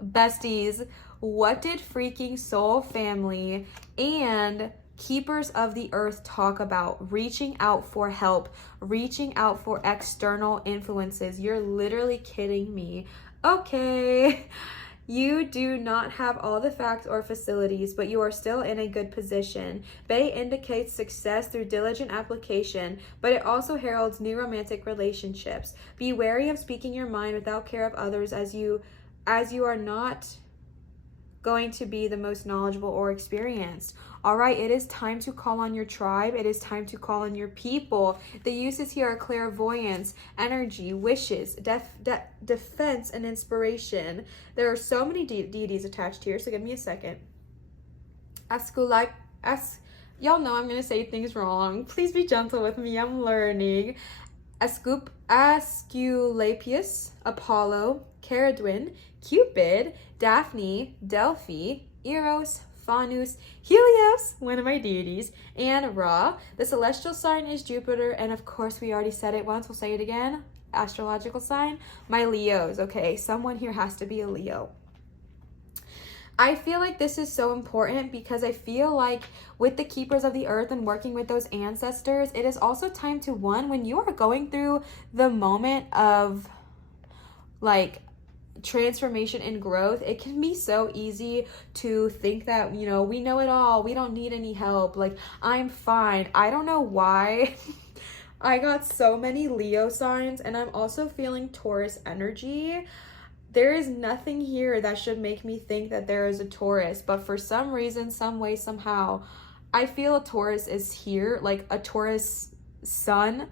Besties, what did freaking Soul Family and Keepers of the Earth talk about? Reaching out for help, reaching out for external influences. You're literally kidding me. Okay. You do not have all the facts or facilities, but you are still in a good position. Bay indicates success through diligent application, but it also heralds new romantic relationships. Be wary of speaking your mind without care of others, as you are not going to be the most knowledgeable or experienced. All right, it is time to call on your tribe. It is time to call on your people. The uses here are clairvoyance, energy, wishes, defense, and inspiration. There are so many deities attached here, so give me a second. Y'all know I'm going to say things wrong. Please be gentle with me. I'm learning. Asclepius, Apollo, Caradwin, Cupid, Daphne, Delphi, Eros, Faunus, Helios, one of my deities, and Ra. The celestial sign is Jupiter, and of course we already said it once, we'll say it again. Astrological sign, my Leos. Okay, someone here has to be a Leo. I feel like this is so important because I feel like with the Keepers of the Earth and working with those ancestors, it is also time to, when you are going through the moment of transformation and growth, it can be so easy to think that, you know, we know it all, we don't need any help, like I'm fine. I don't know why I got so many Leo signs, and I'm also feeling Taurus energy. There is nothing here that should make me think that there is a Taurus, but for some reason, some way, somehow, I feel a Taurus is here, like a Taurus sun,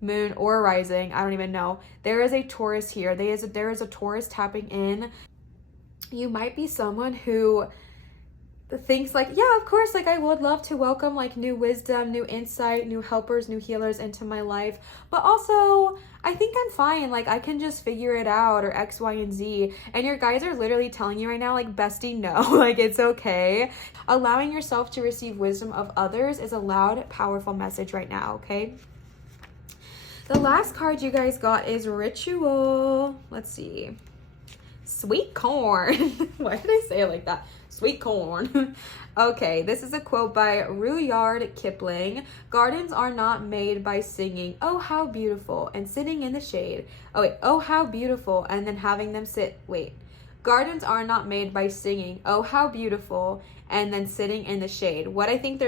moon, or rising. I don't even know. There is a Taurus here. There is a Taurus tapping in. You might be someone who thinks like, yeah, of course, like I would love to welcome like new wisdom, new insight, new helpers, new healers into my life, but also I think I'm fine, like I can just figure it out, or X, Y, and Z. And your guys are literally telling you right now, like, bestie, no, like it's okay. Allowing yourself to receive wisdom of others is a loud, powerful message right now, okay? The last card you guys got is Ritual. Let's see. Sweet corn. Why did I say it like that? Sweet corn. Okay, this is a quote by Rudyard Kipling. Gardens are not made by singing, oh, how beautiful, and sitting in the shade. Oh, wait, oh, how beautiful, and then having them sit. Wait. Gardens are not made by singing, oh, how beautiful, and then sitting in the shade. What I think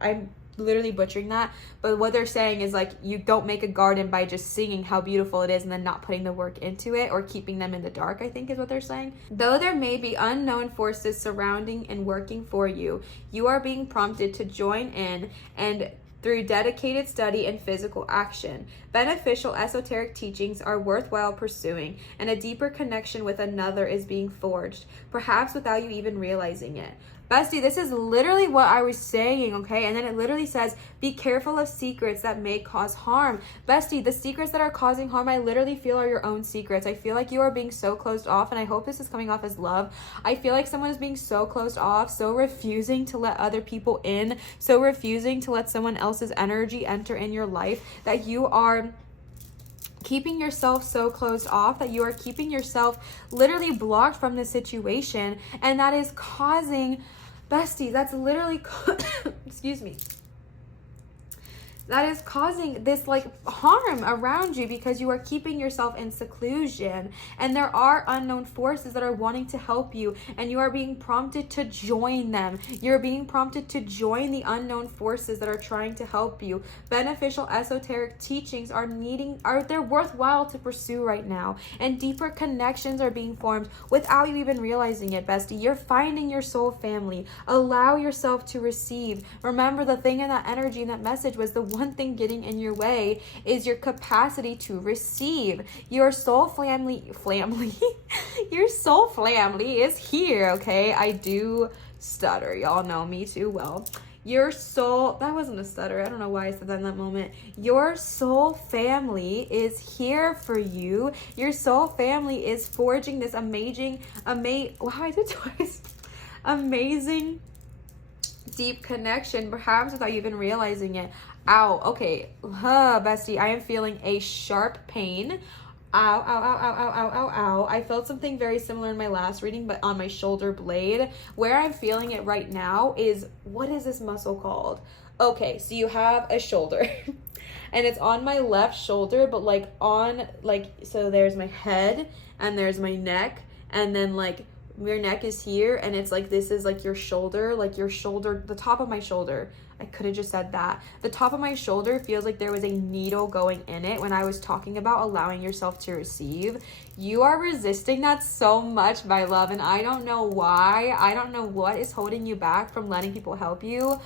I'm literally butchering that, but what they're saying is like, you don't make a garden by just singing how beautiful it is and then not putting the work into it, or keeping them in the dark, I think is what they're saying. Though there may be unknown forces surrounding and working for you, you are being prompted to join in, and through dedicated study and physical action. Beneficial esoteric teachings are worthwhile pursuing, and a deeper connection with another is being forged, perhaps without you even realizing it. Bestie, this is literally what I was saying, okay? And then it literally says, be careful of secrets that may cause harm. Bestie, the secrets that are causing harm, I literally feel are your own secrets. I feel like you are being so closed off, and I hope this is coming off as love. I feel like someone is being so closed off, so refusing to let other people in, so refusing to let someone else's energy enter in your life, that you are keeping yourself so closed off, that you are keeping yourself literally blocked from this situation, and that is causing, bestie, that's literally excuse me, that is causing this like harm around you, because you are keeping yourself in seclusion, and there are unknown forces that are wanting to help you, and you are being prompted to join them. You're being prompted to join the unknown forces that are trying to help you. Beneficial esoteric teachings they're worthwhile to pursue right now, and deeper connections are being formed without you even realizing it, bestie. You're finding your soul family. Allow yourself to receive. Remember, the thing in that energy and that message was the one thing getting in your way is your capacity to receive. Your soul family your soul family is here, okay? I do stutter, y'all know me too well. Your soul, that wasn't a stutter, I don't know why I said that in that moment. Your soul family is here for you. Your soul family is forging this amazing deep connection, perhaps without you even realizing it. Ow, okay, bestie, I am feeling a sharp pain. Ow, ow, ow, ow, ow, ow, ow, ow. I felt something very similar in my last reading, but on my shoulder blade. Where I'm feeling it right now is, what is this muscle called? Okay, so you have a shoulder and it's on my left shoulder, but like so there's my head and there's my neck, and then like your neck is here, and it's like, this is like your shoulder, the top of my shoulder. I could have just said that. The top of my shoulder feels like there was a needle going in it when I was talking about allowing yourself to receive. You are resisting that so much, my love, and I don't know why. I don't know what is holding you back from letting people help you.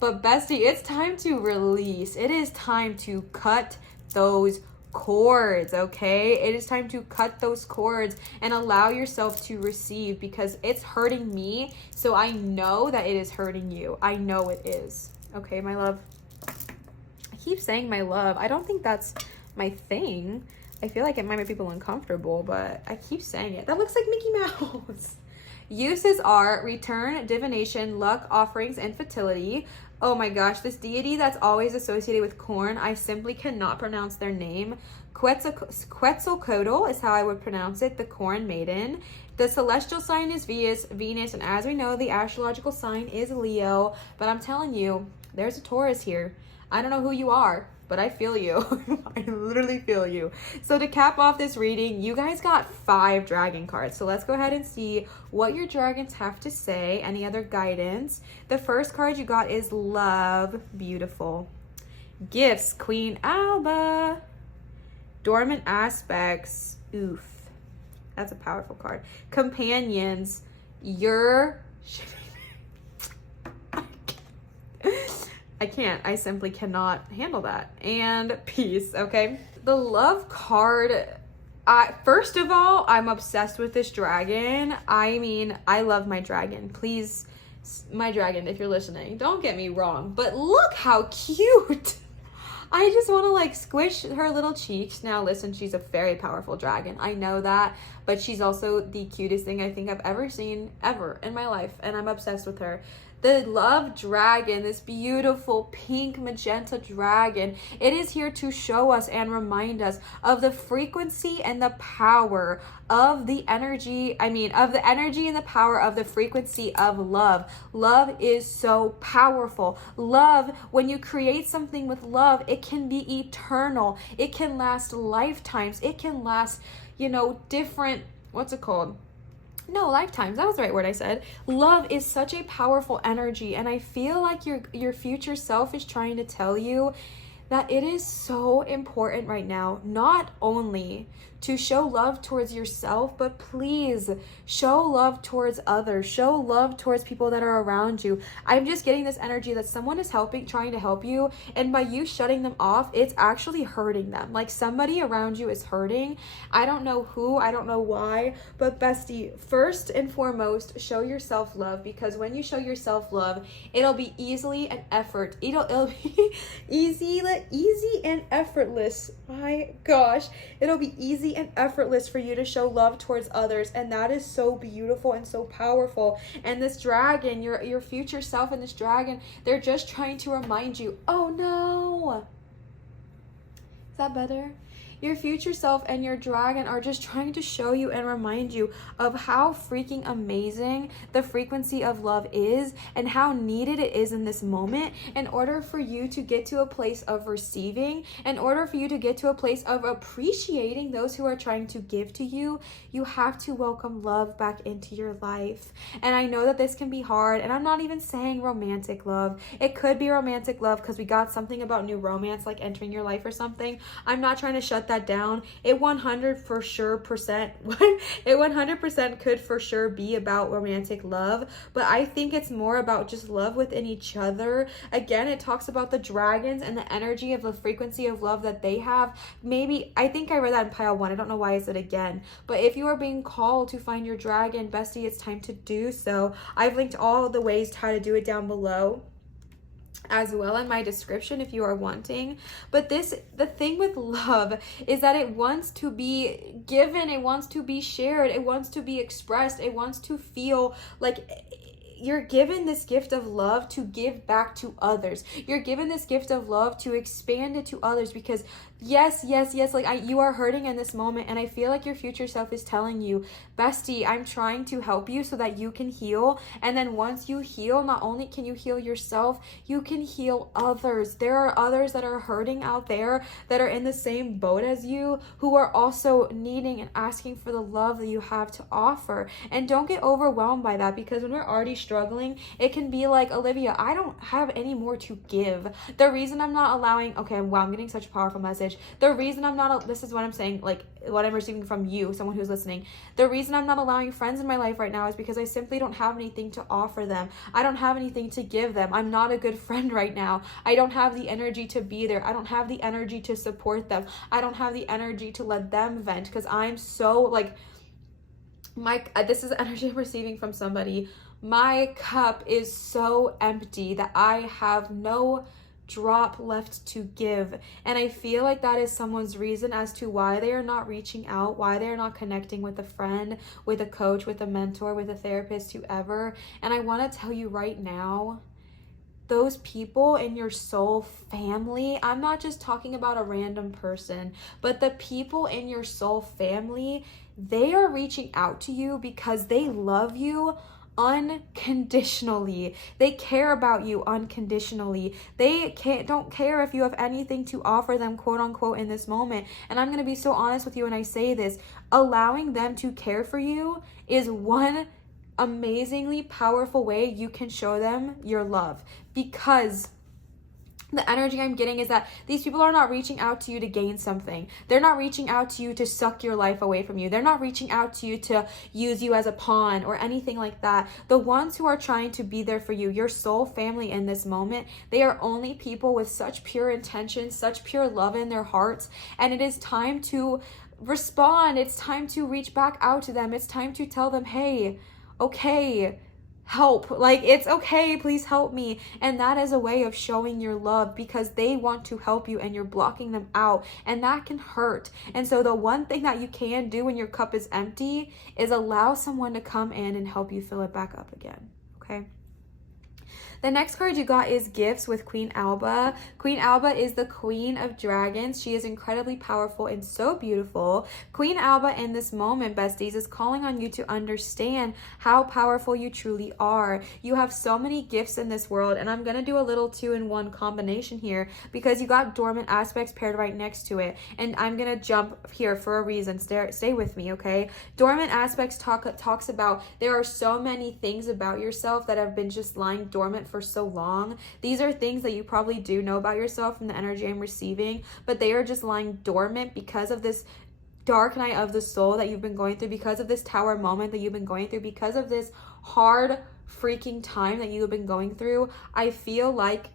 But bestie, it's time to release. It is time to cut those cords, okay? It is time to cut those cords and allow yourself to receive, because it's hurting me, so I know that it is hurting you. I know it is. Okay, my love. I keep saying my love. I don't think that's my thing. I feel like it might make people uncomfortable, but I keep saying it. That looks like Mickey Mouse. Uses are return, divination, luck, offerings, and fertility. Oh my gosh, this deity that's always associated with corn, I simply cannot pronounce their name. Quetzalcoatl is how I would pronounce it, the corn maiden. The celestial sign is Venus, and as we know, the astrological sign is Leo. But I'm telling you, there's a Taurus here. I don't know who you are, but I feel you. I literally feel you. So to cap off this reading, you guys got 5 dragon cards. So let's go ahead and see what your dragons have to say. Any other guidance? The first card you got is love. Beautiful. Gifts, Queen Alba. Dormant aspects. Oof. That's a powerful card. Companions. You're... I can't. I simply cannot handle that. And peace, okay? The love card, first of all, I'm obsessed with this dragon. I mean, I love my dragon. Please, my dragon, if you're listening, don't get me wrong, but look how cute. I just want to like squish her little cheeks. Now listen, she's a very powerful dragon. I know that, but she's also the cutest thing I think I've ever seen ever in my life, and I'm obsessed with her. The love dragon, this beautiful pink magenta dragon, it is here to show us and remind us of the frequency and the power of the energy, of the energy and the power of the frequency of love. Love is so powerful. Love, when you create something with love, it can be eternal. It can last lifetimes. It can last, different, what's it called? No, lifetimes. That was the right word I said. Love is such a powerful energy, and I feel like your future self is trying to tell you that it is so important right now, not only to show love towards yourself, but please show love towards others. Show love towards people that are around you. I'm just getting this energy that someone is trying to help you, and by you shutting them off, it's actually hurting them. Like somebody around you is hurting. I don't know who, I don't know why, but bestie, first and foremost, show yourself love, because when you show yourself love, it'll be easily an effort. It'll be easy and effortless. My gosh, it'll be easy and effortless for you to show love towards others, and that is so beautiful and so powerful. And this dragon, your future self and this dragon, they're just trying to remind you, oh no, is that better? Your future self and your dragon are just trying to show you and remind you of how freaking amazing the frequency of love is and how needed it is in this moment, in order for you to get to a place of receiving, in order for you to get to a place of appreciating those who are trying to give to you. You have to welcome love back into your life. And I know that this can be hard, and I'm not even saying romantic love. It could be romantic love because we got something about new romance like entering your life or something. I'm not trying to shut that down. It 100% could for sure be about romantic love, but I think it's more about just love within each other. Again, it talks about the dragons and the energy of the frequency of love that they have. Maybe, I think I read that in pile 1. I don't know why I said again, but if you are being called to find your dragon, bestie, it's time to do so. I've linked all the ways how to do it down below as well in my description if you are wanting. But the thing with love is that it wants to be given, it wants to be shared, it wants to be expressed, it wants to feel like you're given this gift of love to give back to others. You're given this gift of love to expand it to others, because yes, like you are hurting in this moment, and I feel like your future self is telling you, bestie, I'm trying to help you so that you can heal. And then once you heal, not only can you heal yourself, you can heal others. There are others that are hurting out there that are in the same boat as you, who are also needing and asking for the love that you have to offer. And don't get overwhelmed by that, because when we're already struggling, it can be like, Olivia, I don't have any more to give. The reason I'm not allowing, okay, wow, I'm getting such a powerful message. The reason I'm not, this is what I'm saying, like what I'm receiving from you, someone who's listening. The reason I'm not allowing friends in my life right now is because I simply don't have anything to offer them. I don't have anything to give them. I'm not a good friend right now. I don't have the energy to be there. I don't have the energy to support them. I don't have the energy to let them vent, because I'm so like, this is the energy I'm receiving from somebody. My cup is so empty that I have no drop left to give. And I feel like that is someone's reason as to why they are not reaching out, why they are not connecting with a friend, with a coach, with a mentor, with a therapist, whoever. And I want to tell you right now, those people in your soul family, I'm not just talking about a random person, but the people in your soul family, they are reaching out to you because they love you unconditionally. They care about you unconditionally. They don't care if you have anything to offer them, quote unquote, in this moment. And I'm going to be so honest with you when I say this. Allowing them to care for you is one amazingly powerful way you can show them your love, because the energy I'm getting is that these people are not reaching out to you to gain something. They're not reaching out to you to suck your life away from you. They're not reaching out to you to use you as a pawn or anything like that. The ones who are trying to be there for you, your soul family in this moment, they are only people with such pure intention, such pure love in their hearts. And it is time to respond. It's time to reach back out to them. It's time to tell them, hey, okay, help, like, it's okay, please help me. And that is a way of showing your love, because they want to help you and you're blocking them out, and that can hurt. And so the one thing that you can do when your cup is empty is allow someone to come in and help you fill it back up again. Okay. The next card you got is Gifts with Queen Alba. Queen Alba is the Queen of Dragons. She is incredibly powerful and so beautiful. Queen Alba in this moment, besties, is calling on you to understand how powerful you truly are. You have so many gifts in this world, and I'm going to do a little 2-in-1 combination here because you got dormant aspects paired right next to it. And I'm going to jump here for a reason. Stay with me, okay? Dormant aspects talks about there are so many things about yourself that have been just lying dormant for so long. These are things that you probably do know about yourself from the energy I'm receiving, but they are just lying dormant because of this dark night of the soul that you've been going through, because of this tower moment that you've been going through, because of this hard freaking time that you've been going through. I feel like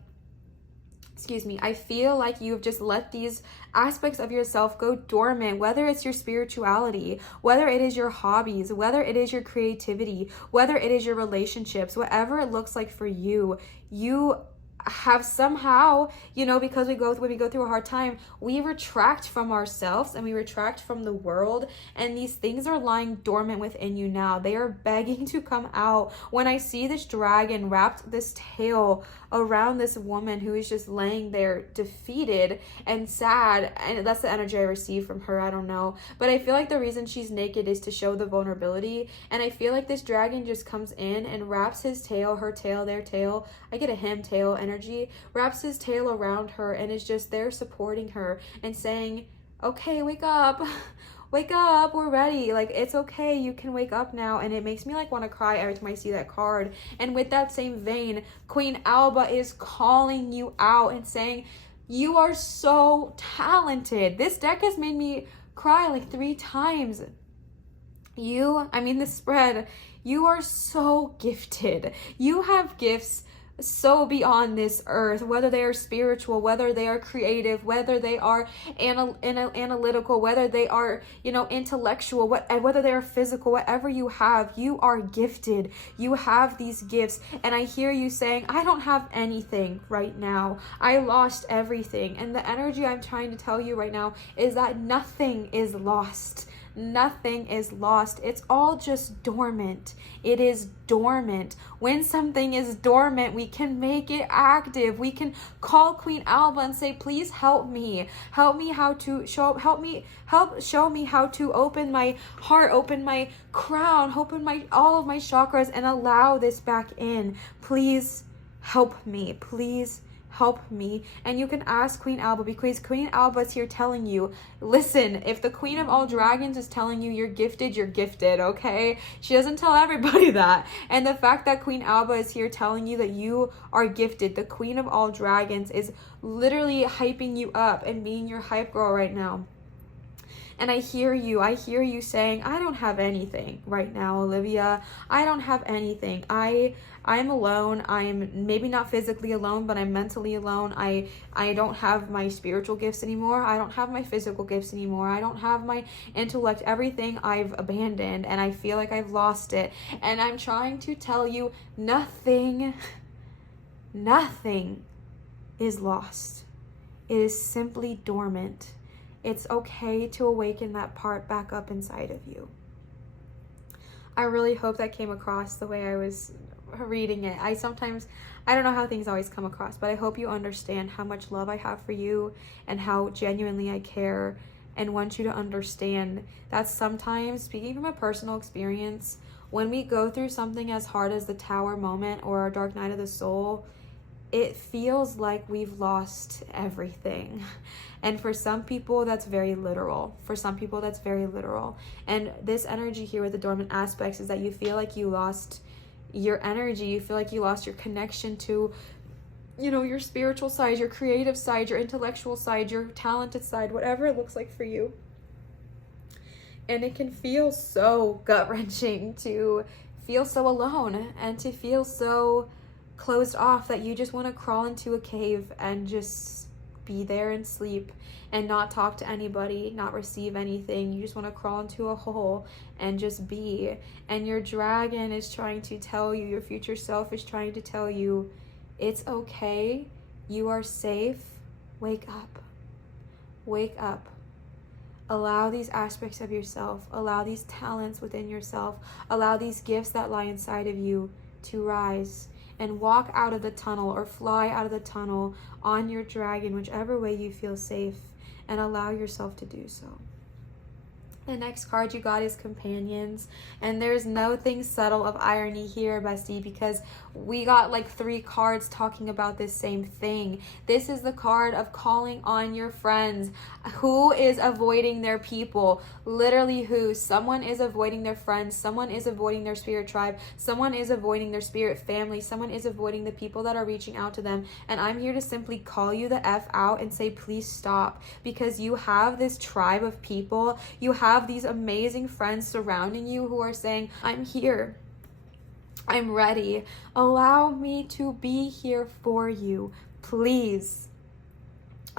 you've just let these aspects of yourself go dormant, whether it's your spirituality, whether it is your hobbies, whether it is your creativity, whether it is your relationships, whatever it looks like for you. You have somehow, because when we go through a hard time, we retract from ourselves and we retract from the world, and these things are lying dormant within you now. They are begging to come out. When I see this dragon wrapped this tail around this woman who is just laying there defeated and sad, and that's the energy I receive from her, I don't know, but I feel like the reason she's naked is to show the vulnerability. And I feel like this dragon just comes in and wraps his tail, her tail, their tail, I get a him tail energy, wraps his tail around her and is just there supporting her and saying, okay, wake up, we're ready, like, it's okay, you can wake up now. And it makes me want to cry every time I see that card. And with that same vein, Queen Alba is calling you out and saying, you are so talented. This deck has made me cry 3 times. This spread, you are so gifted. You have gifts so beyond this earth, whether they are spiritual, whether they are creative, whether they are analytical, whether they are, intellectual, whether they are physical, whatever you have, you are gifted. You have these gifts. And I hear you saying, I don't have anything right now. I lost everything. And the energy I'm trying to tell you right now is that nothing is lost. Nothing is lost. It's all just dormant. It is dormant. When something is dormant, we can make it active. We can call Queen Alba and say, please help me. Show me how to open my heart, open my crown, open all of my chakras and allow this back in. Please help me. Please help me. And you can ask Queen Alba, because Queen Alba is here telling you, listen, if the Queen of all Dragons is telling you you're gifted, okay? She doesn't tell everybody that. And the fact that Queen Alba is here telling you that you are gifted, the Queen of all Dragons is literally hyping you up and being your hype girl right now. And I hear you saying, I don't have anything right now, Olivia. I don't have anything. I'm alone. I'm maybe not physically alone, but I'm mentally alone. I don't have my spiritual gifts anymore. I don't have my physical gifts anymore. I don't have my intellect. Everything I've abandoned, and I feel like I've lost it. And I'm trying to tell you, nothing is lost. It is simply dormant. It's okay to awaken that part back up inside of you. I really hope that came across the way I was reading it. I don't know how things always come across, but I hope you understand how much love I have for you and how genuinely I care and want you to understand that sometimes, speaking from a personal experience, when we go through something as hard as the Tower moment or our dark night of the soul, it feels like we've lost everything. And for some people, that's very literal. For some people, that's very literal. And this energy here with the dormant aspects is that you feel like you lost your energy. You feel like you lost your connection to, you know, your spiritual side, your creative side, your intellectual side, your talented side, whatever it looks like for you. And it can feel so gut-wrenching to feel so alone and to feel so closed off that you just want to crawl into a cave and just be there and sleep and not talk to anybody, not receive anything. You just want to crawl into a hole and just be. And your dragon is trying to tell you, your future self is trying to tell you, it's okay, you are safe, wake up, wake up. Allow these aspects of yourself, allow these talents within yourself, allow these gifts that lie inside of you to rise and walk out of the tunnel or fly out of the tunnel on your dragon, whichever way you feel safe, and allow yourself to do so. The next card you got is Companions, and there's nothing subtle of irony here, bestie, because we got like 3 cards talking about this same thing. This is the card of calling on your friends. Who is avoiding their people? Literally who? Someone is avoiding their friends, someone is avoiding their spirit tribe, someone is avoiding their spirit family, someone is avoiding the people that are reaching out to them. And I'm here to simply call you the F out and say, please stop, because you have this tribe of people, you have these amazing friends surrounding you who are saying, I'm here, I'm ready, allow me to be here for you, please.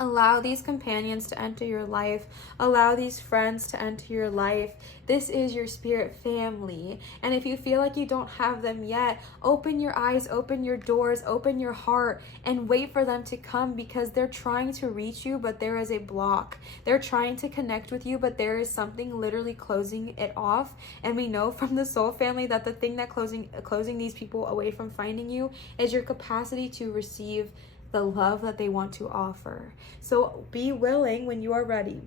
Allow these companions to enter your life. Allow these friends to enter your life. This is your spirit family. And if you feel like you don't have them yet, open your eyes, open your doors, open your heart, and wait for them to come, because they're trying to reach you, but there is a block. They're trying to connect with you, but there is something literally closing it off. And we know from the soul family that the thing that closing these people away from finding you is your capacity to receive the love that they want to offer. So be willing when you are ready,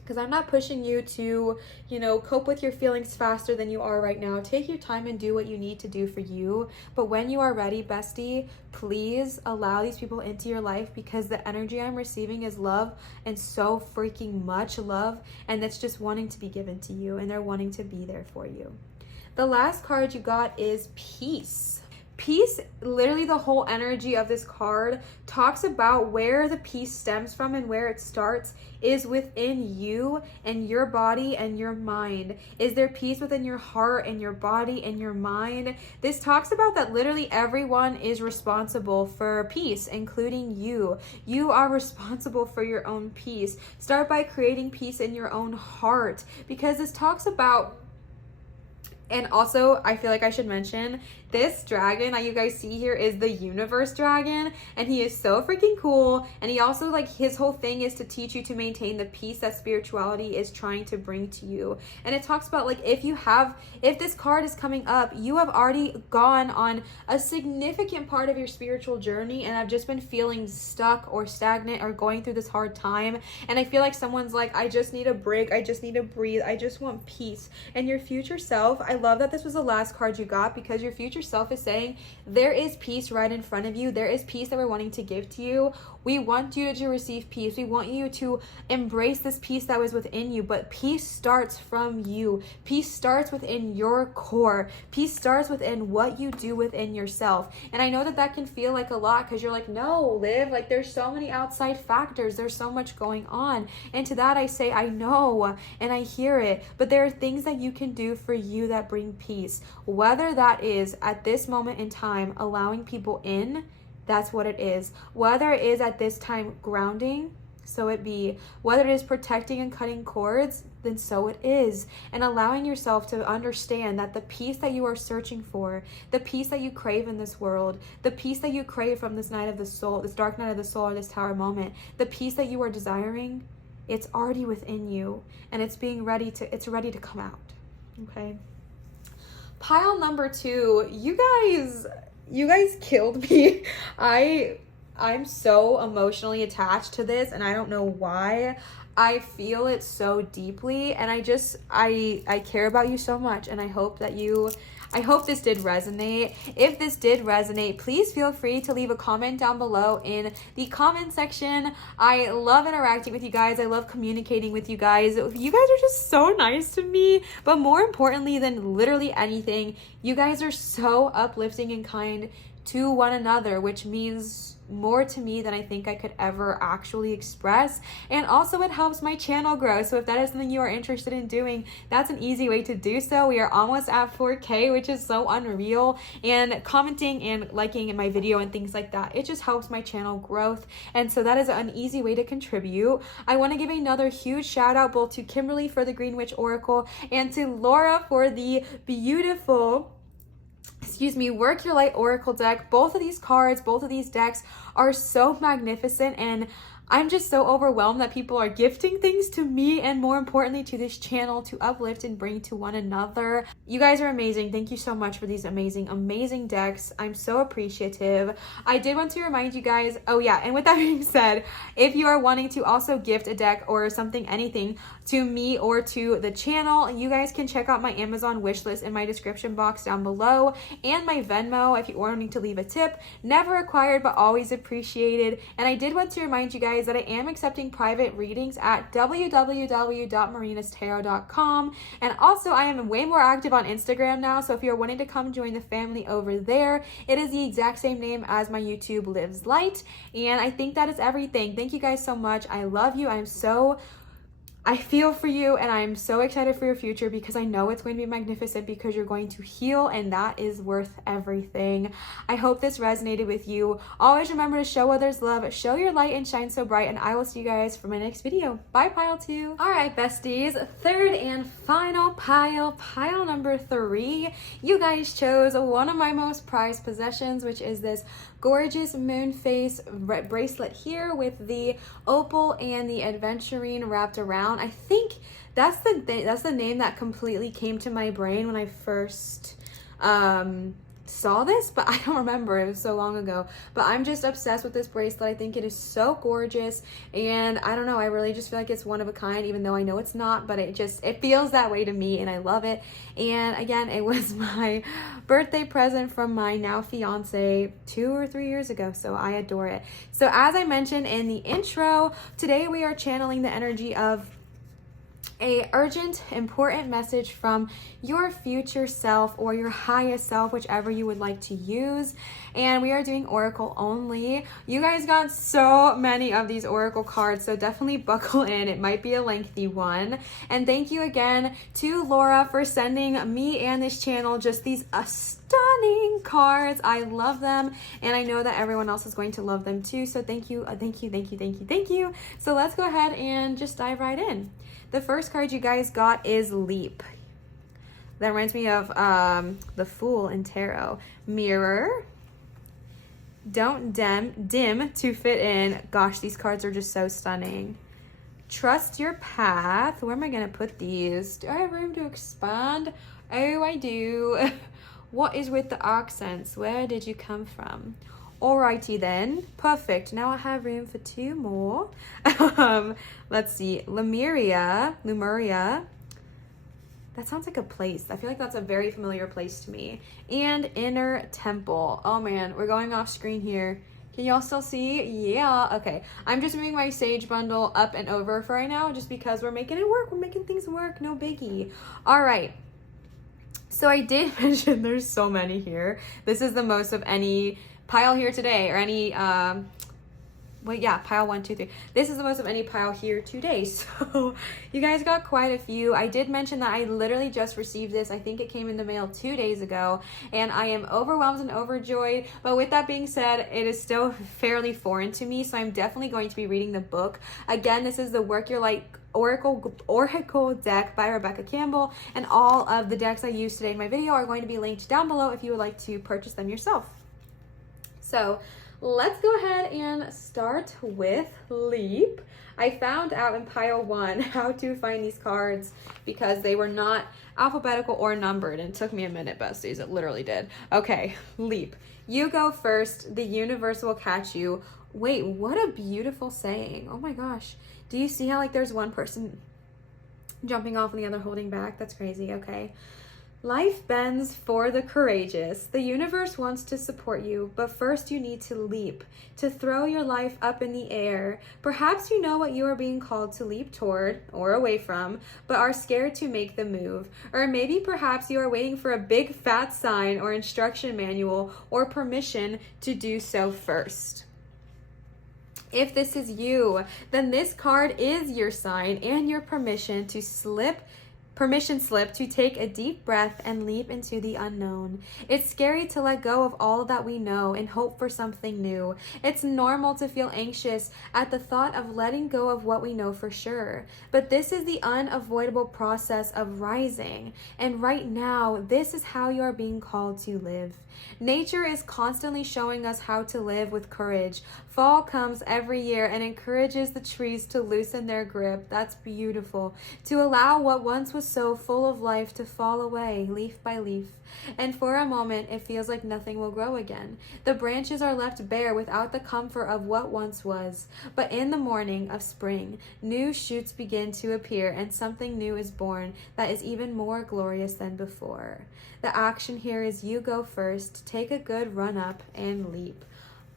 because I'm not pushing you to, you know, cope with your feelings faster than you are right now. Take your time and do what you need to do for you. But when you are ready, bestie, please allow these people into your life, because the energy I'm receiving is love, and so freaking much love, and that's just wanting to be given to you, and they're wanting to be there for you. The last card you got is Peace. Peace, literally the whole energy of this card talks about where the peace stems from, and where it starts is within you and your body and your mind. Is there peace within your heart and your body and your mind? This talks about that literally everyone is responsible for peace, including you. You are responsible for your own peace. Start by creating peace in your own heart, because this talks about. And also, I feel like I should mention, this dragon that you guys see here is the universe dragon, and he is so freaking cool. And he also, like, his whole thing is to teach you to maintain the peace that spirituality is trying to bring to you. And it talks about, like, if this card is coming up, you have already gone on a significant part of your spiritual journey and have just been feeling stuck or stagnant or going through this hard time. And I feel like someone's like, I just need a break, I just need to breathe, I just want peace. And your future self, I love that this was the last card you got, because your future self is saying there is peace right in front of you. There is peace that we're wanting to give to you. We want you to receive peace. We want you to embrace this peace that was within you, but peace starts from you. Peace starts within your core. Peace starts within what you do within yourself. And I know that that can feel like a lot, because you're like, no, Liv, like there's so many outside factors. There's so much going on. And to that I say, I know, and I hear it, but there are things that you can do for you that bring peace. Whether that is at this moment in time allowing people in, that's what it is. Whether it is at this time grounding, so it be. Whether it is protecting and cutting cords, then so it is. And allowing yourself to understand that the peace that you are searching for, the peace that you crave in this world, the peace that you crave from this night of the soul, this dark night of the soul, or this tower moment, the peace that you are desiring, it's already within you, and it's ready to come out. Okay. Pile number 2, you guys killed me. I'm so emotionally attached to this, and I don't know why. I feel it so deeply, and I care about you so much, and I hope this did resonate. If this did resonate, please feel free to leave a comment down below in the comment section. I love interacting with you guys. I love communicating with you guys. You guys are just so nice to me, but more importantly than literally anything, you guys are so uplifting and kind to one another, which means more to me than I think I could ever actually express. And also it helps my channel grow. So if that is something you are interested in doing, that's an easy way to do so. We are almost at 4K, which is so unreal. And commenting and liking my video and things like that, it just helps my channel growth. And so that is an easy way to contribute. I want to give another huge shout out both to Kimberly for the Green Witch Oracle and to Laura for the beautiful Work Your Light Oracle deck. Both of these cards, both of these decks are so magnificent, and I'm just so overwhelmed that people are gifting things to me and more importantly to this channel to uplift and bring to one another. You guys are amazing. Thank you so much for these amazing decks. I'm so appreciative. I did want to remind you guys, oh yeah, and with that being said, if you are wanting to also gift a deck or something, anything to me or to the channel, you guys can check out my Amazon wishlist in my description box down below and my Venmo if you're wanting to leave a tip. Never required, but always appreciated. And I did want to remind you guys that I am accepting private readings at www.marinastarot.com, and also I am way more active on Instagram now, so if you're wanting to come join the family over there, it is the exact same name as my YouTube Lives Light. And I think that is everything. Thank you guys so much. I love you. I feel for you, and I'm so excited for your future because I know it's going to be magnificent because you're going to heal, and that is worth everything. I hope this resonated with you. Always remember to show others love, show your light, and shine so bright, and I will see you guys for my next video. Bye, pile 2. All right, besties, third and final pile number 3. You guys chose one of my most prized possessions, which is this gorgeous moon face bracelet here with the opal and the aventurine wrapped around. I think that's the name that completely came to my brain when I first saw this, but I don't remember. It was so long ago. But I'm just obsessed with this bracelet. I think it is so gorgeous, and I don't know, I really just feel like it's one of a kind, even though I know it's not, but it feels that way to me, and I love it. And again, it was my birthday present from my now fiance 2 or 3 years ago, so I adore it. So as I mentioned in the intro, today we are channeling the energy of a urgent, important message from your future self or your highest self, whichever you would like to use. And we are doing oracle only. You guys got so many of these oracle cards, so definitely buckle in. It might be a lengthy one. And thank you again to Laura for sending me and this channel just these stunning cards. I love them, and I know that everyone else is going to love them too. So thank you. So let's go ahead and just dive right in. The first card you guys got is Leap. That reminds me of the Fool in Tarot. Mirror. Don't dim to fit in. Gosh, these cards are just so stunning. Trust your path. Where am I going to put these? Do I have room to expand? Oh, I do. What is with the accents? Where did you come from? Alrighty then, perfect. Now I have room for 2 more. Let's see, Lemuria. That sounds like a place. I feel like that's a very familiar place to me. And Inner Temple. Oh man, we're going off screen here. Can y'all still see? Yeah, okay. I'm just moving my sage bundle up and over for right now just because we're making it work. We're making things work, no biggie. All right. So I did mention there's so many here. This is the most of any pile here today, or any pile 1, 2, 3. This is the most of any pile here today, so you guys got quite a few. I did mention that I literally just received this. I think it came in the mail 2 days ago, and I am overwhelmed and overjoyed. But with that being said, it is still fairly foreign to me, so I'm definitely going to be reading the book. Again, this is the Work Your Light Oracle deck by Rebecca Campbell, and all of the decks I used today in my video are going to be linked down below if you would like to purchase them yourself. So let's go ahead and start with Leap. I found out in pile 1 how to find these cards because they were not alphabetical or numbered, and it took me a minute, besties. It literally did. Okay, Leap. You go first. The universe will catch you. Wait, what a beautiful saying. Oh my gosh. Do you see how like there's one person jumping off and the other holding back? That's crazy. Okay. Life bends for the courageous. The universe wants to support you, but first you need to leap, to throw your life up in the air. Perhaps you know what you are being called to leap toward or away from, but are scared to make the move. Or maybe perhaps you are waiting for a big fat sign or instruction manual or permission to do so first. If this is you, then this card is your sign and your permission slip to take a deep breath and leap into the unknown. It's scary to let go of all that we know and hope for something new. It's normal to feel anxious at the thought of letting go of what we know for sure. But this is the unavoidable process of rising. And right now, this is how you are being called to live. Nature is constantly showing us how to live with courage. Fall comes every year and encourages the trees to loosen their grip. That's beautiful. To allow what once was so full of life to fall away, leaf by leaf. And for a moment, it feels like nothing will grow again. The branches are left bare without the comfort of what once was. But in the morning of spring, new shoots begin to appear and something new is born that is even more glorious than before. The action here is you go first, take a good run up and leap.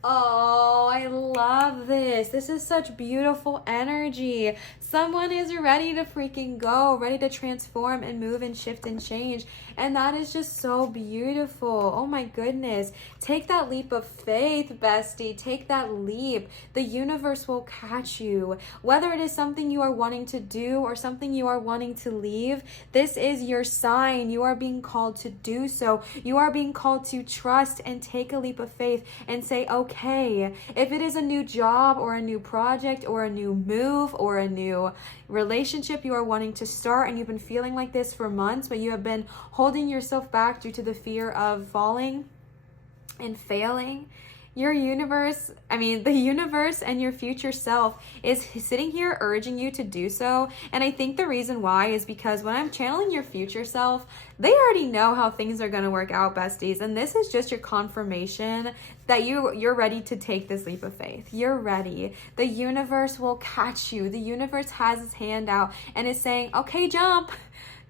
Oh, I love this. This is such beautiful energy. Someone is ready to freaking go, ready to transform and move and shift and change. And that is just so beautiful. Oh my goodness. Take that leap of faith, bestie. Take that leap. The universe will catch you. Whether it is something you are wanting to do or something you are wanting to leave, this is your sign. You are being called to do so. You are being called to trust and take a leap of faith and say, okay, if it is a new job or a new project or a new move or a new relationship you are wanting to start and you've been feeling like this for months, but you have been holding yourself back due to the fear of falling and failing, the universe and your future self is sitting here urging you to do so. And I think the reason why is because when I'm channeling your future self, they already know how things are going to work out, besties. And this is just your confirmation that you're ready to take this leap of faith. You're ready. The universe will catch you. The universe has its hand out and is saying, okay, jump.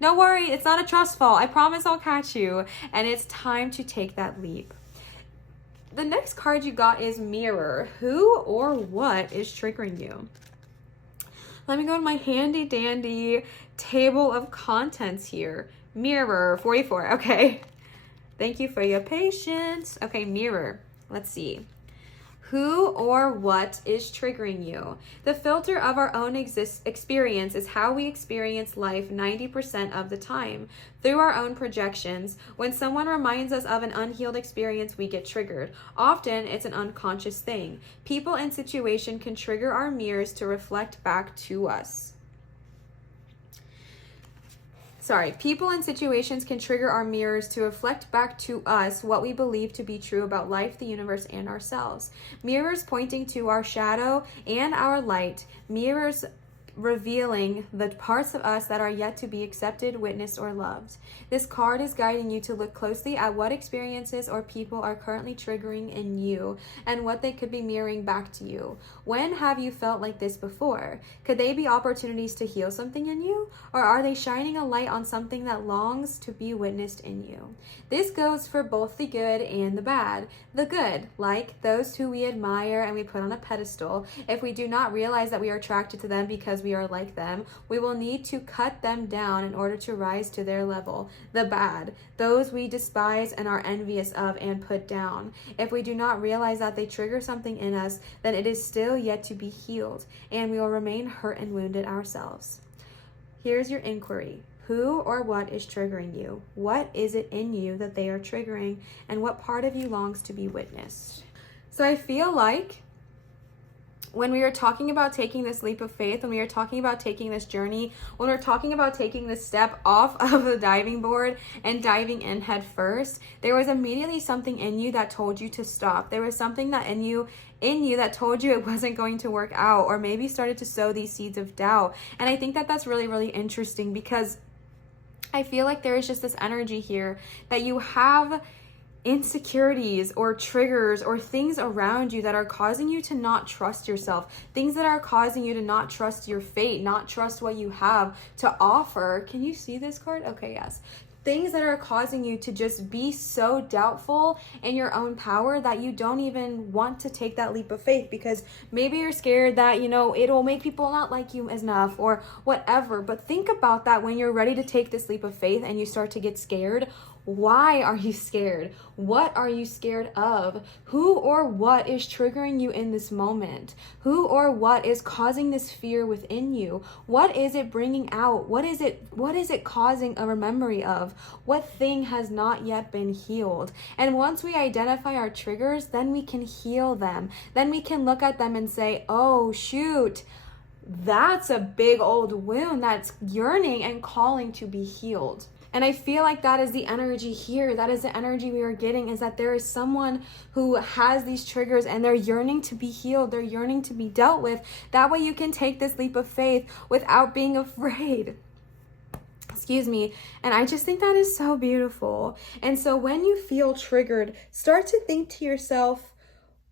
Don't worry, it's not a trust fall. I promise I'll catch you. And it's time to take that leap. The next card you got is Mirror. Who or what is triggering you? Let me go to my handy dandy table of contents here. Mirror 44. Okay. Thank you for your patience. Okay, Mirror. Let's see. Who or what is triggering you? The filter of our own experience is how we experience life 90% of the time. Through our own projections, when someone reminds us of an unhealed experience, we get triggered. Often, it's an unconscious thing. People and situation can trigger our mirrors to reflect back to us. People and situations can trigger our mirrors to reflect back to us what we believe to be true about life, the universe, and ourselves. Mirrors pointing to our shadow and our light. Mirrors revealing the parts of us that are yet to be accepted, witnessed, or loved. This card is guiding you to look closely at what experiences or people are currently triggering in you and what they could be mirroring back to you. When have you felt like this before? Could they be opportunities to heal something in you? Or are they shining a light on something that longs to be witnessed in you? This goes for both the good and the bad. The good, like those who we admire and we put on a pedestal. If we do not realize that we are attracted to them because we are like them, we will need to cut them down in order to rise to their level. The bad, those we despise and are envious of and put down. If we do not realize that they trigger something in us, then it is still yet to be healed, and we will remain hurt and wounded ourselves. Here's your inquiry. Who or what is triggering you? What is it in you that they are triggering, and what part of you longs to be witnessed? So I feel like when we are talking about taking this leap of faith, when we are talking about taking this journey, when we're talking about taking this step off of the diving board and diving in head first, there was immediately something in you that told you to stop. There was something that in you that told you it wasn't going to work out, or maybe started to sow these seeds of doubt. And I think that that's really, really interesting, because I feel like there is just this energy here that you have insecurities or triggers or things around you that are causing you to not trust yourself, things that are causing you to not trust your fate, not trust what you have to offer. Can you see this card? Okay, yes. Things that are causing you to just be so doubtful in your own power that you don't even want to take that leap of faith, because maybe you're scared that, you know, it'll make people not like you enough or whatever. But think about that when you're ready to take this leap of faith and you start to get scared. Why are you scared? What are you scared of? Who or what is triggering you in this moment? Who or what is causing this fear within you? What is it bringing out? What is it causing a memory of? What thing has not yet been healed? And once we identify our triggers, then we can heal them. Then we can look at them and say, oh, shoot, that's a big old wound that's yearning and calling to be healed. And I feel like that is the energy here. That is the energy we are getting, is that there is someone who has these triggers and they're yearning to be healed. They're yearning to be dealt with. That way you can take this leap of faith without being afraid. Excuse me. And I just think that is so beautiful. And so when you feel triggered, start to think to yourself,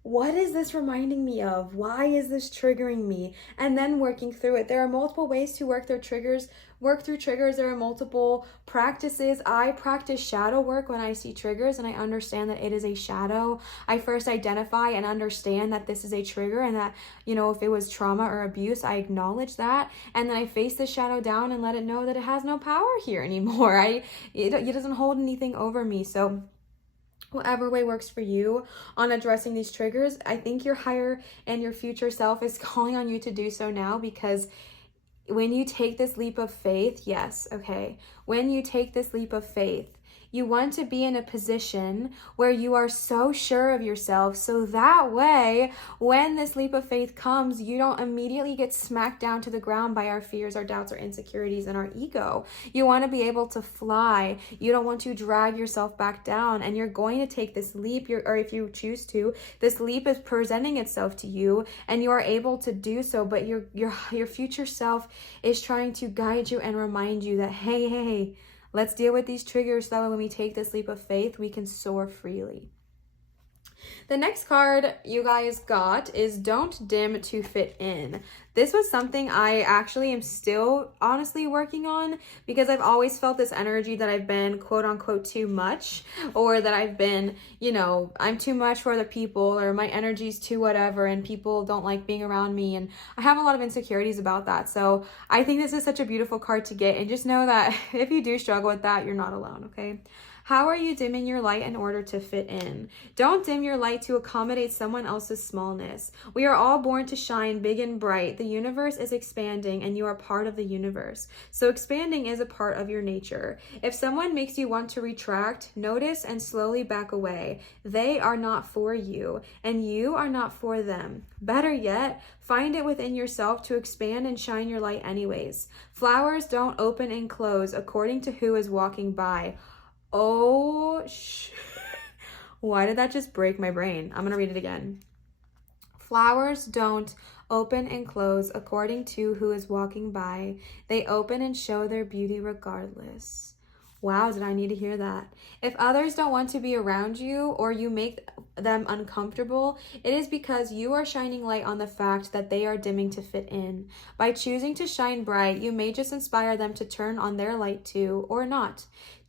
what is this reminding me of? Why is this triggering me? And then working through it. There are multiple ways to work through triggers. There are multiple practices. I practice shadow work when I see triggers and I understand that it is a shadow. I first identify and understand that this is a trigger, and that, you know, if it was trauma or abuse, I acknowledge that. And then I face the shadow down and let it know that it has no power here anymore. It doesn't hold anything over me. So whatever way works for you on addressing these triggers, I think your higher and your future self is calling on you to do so now, because when you take this leap of faith, when you take this leap of faith, you want to be in a position where you are so sure of yourself, so that way, when this leap of faith comes, you don't immediately get smacked down to the ground by our fears, our doubts, our insecurities, and our ego. You want to be able to fly. You don't want to drag yourself back down, and you're going to take this leap, or if you choose to, this leap is presenting itself to you, and you are able to do so, but your future self is trying to guide you and remind you that, hey, let's deal with these triggers so that when we take this leap of faith, we can soar freely. The next card you guys got is Don't Dim to Fit In. This was something I actually am still honestly working on, because I've always felt this energy that I've been quote unquote too much, or that I've been, you know, I'm too much for the people, or my energy's too whatever, and people don't like being around me. And I have a lot of insecurities about that. So I think this is such a beautiful card to get, and just know that if you do struggle with that, you're not alone, okay? How are you dimming your light in order to fit in? Don't dim your light to accommodate someone else's smallness. We are all born to shine big and bright. The universe is expanding and you are part of the universe. So expanding is a part of your nature. If someone makes you want to retract, notice and slowly back away. They are not for you and you are not for them. Better yet, find it within yourself to expand and shine your light anyways. Flowers don't open and close according to who is walking by. Why did that just break my brain? I'm gonna read it again. Flowers don't open and close according to who is walking by. They open and show their beauty regardless. Wow, did I need to hear that? If others don't want to be around you or you make them uncomfortable, it is because you are shining light on the fact that they are dimming to fit in. By choosing to shine bright, you may just inspire them to turn on their light too, or not.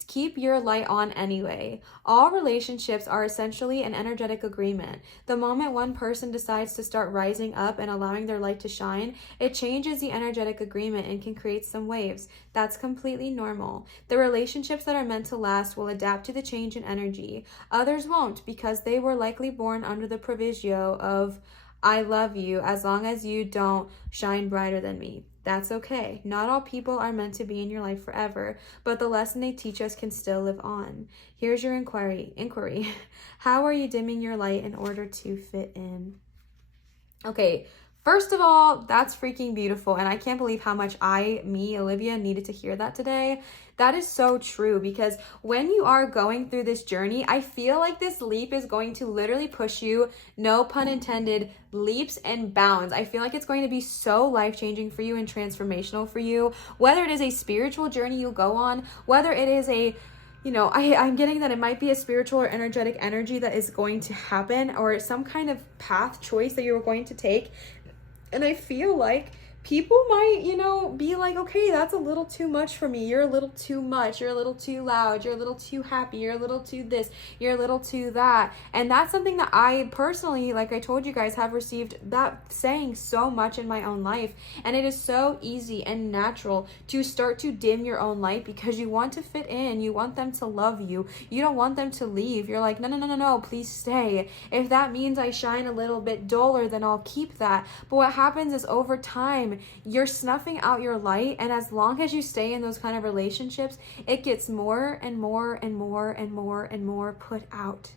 Keep your light on anyway. All relationships are essentially an energetic agreement. The moment one person decides to start rising up and allowing their light to shine, it changes the energetic agreement and can create some waves. That's completely normal. The relationships that are meant to last will adapt to the change in energy. Others won't, because they were likely born under the proviso of, I love you as long as you don't shine brighter than me. That's okay. Not all people are meant to be in your life forever, but the lesson they teach us can still live on. Here's your inquiry. How are you dimming your light in order to fit in? Okay, first of all, that's freaking beautiful, and I can't believe how much Olivia, needed to hear that today. That is so true, because when you are going through this journey, I feel like this leap is going to literally push you, no pun intended, leaps and bounds. I feel like it's going to be so life-changing for you and transformational for you, whether it is a spiritual journey you go on, whether it is a you know, I'm getting that it might be a spiritual or energetic energy that is going to happen, or some kind of path choice that you're going to take. And I feel like people might, you know, be like, okay, that's a little too much for me. You're a little too much. You're a little too loud. You're a little too happy. You're a little too this. You're a little too that. And that's something that I personally, like I told you guys, have received that saying so much in my own life. And it is so easy and natural to start to dim your own light because you want to fit in. You want them to love you. You don't want them to leave. You're like, no, please stay. If that means I shine a little bit duller, then I'll keep that. But what happens is over time, you're snuffing out your light, and as long as you stay in those kind of relationships, it gets more and more and more and more and more put out.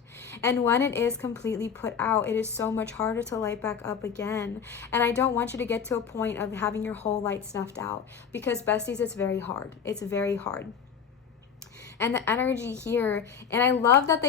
And when it is completely put out, it is so much harder to light back up again. And I don't want you to get to a point of having your whole light snuffed out, because besties, it's very hard. It's very hard. And the energy here, and I love that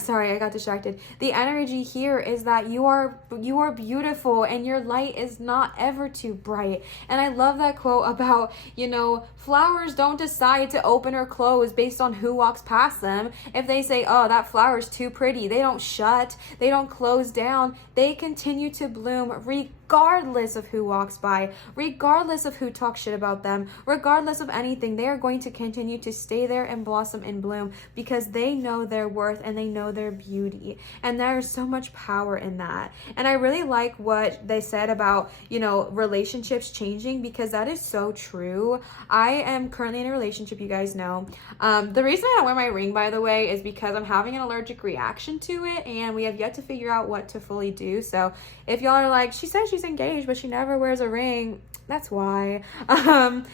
sorry, I got distracted. The energy here is that you are beautiful, and your light is not ever too bright. And I love that quote about, you know, flowers don't decide to open or close based on who walks past them. If they say, oh, that flower's too pretty, they don't shut, they don't close down. They continue to bloom regardless of who walks by, regardless of who talks shit about them, regardless of anything. They are going to continue to stay there and blossom and bloom because they know their worth and they know their beauty. And there's so much power in that. And I really like what they said about, you know, relationships changing, because that is so true. I am currently in a relationship, you guys know. The reason I don't wear my ring, by the way, is because I'm having an allergic reaction to it, and we have yet to figure out what to fully do. So if y'all are like, she says she's engaged but she never wears a ring, that's why.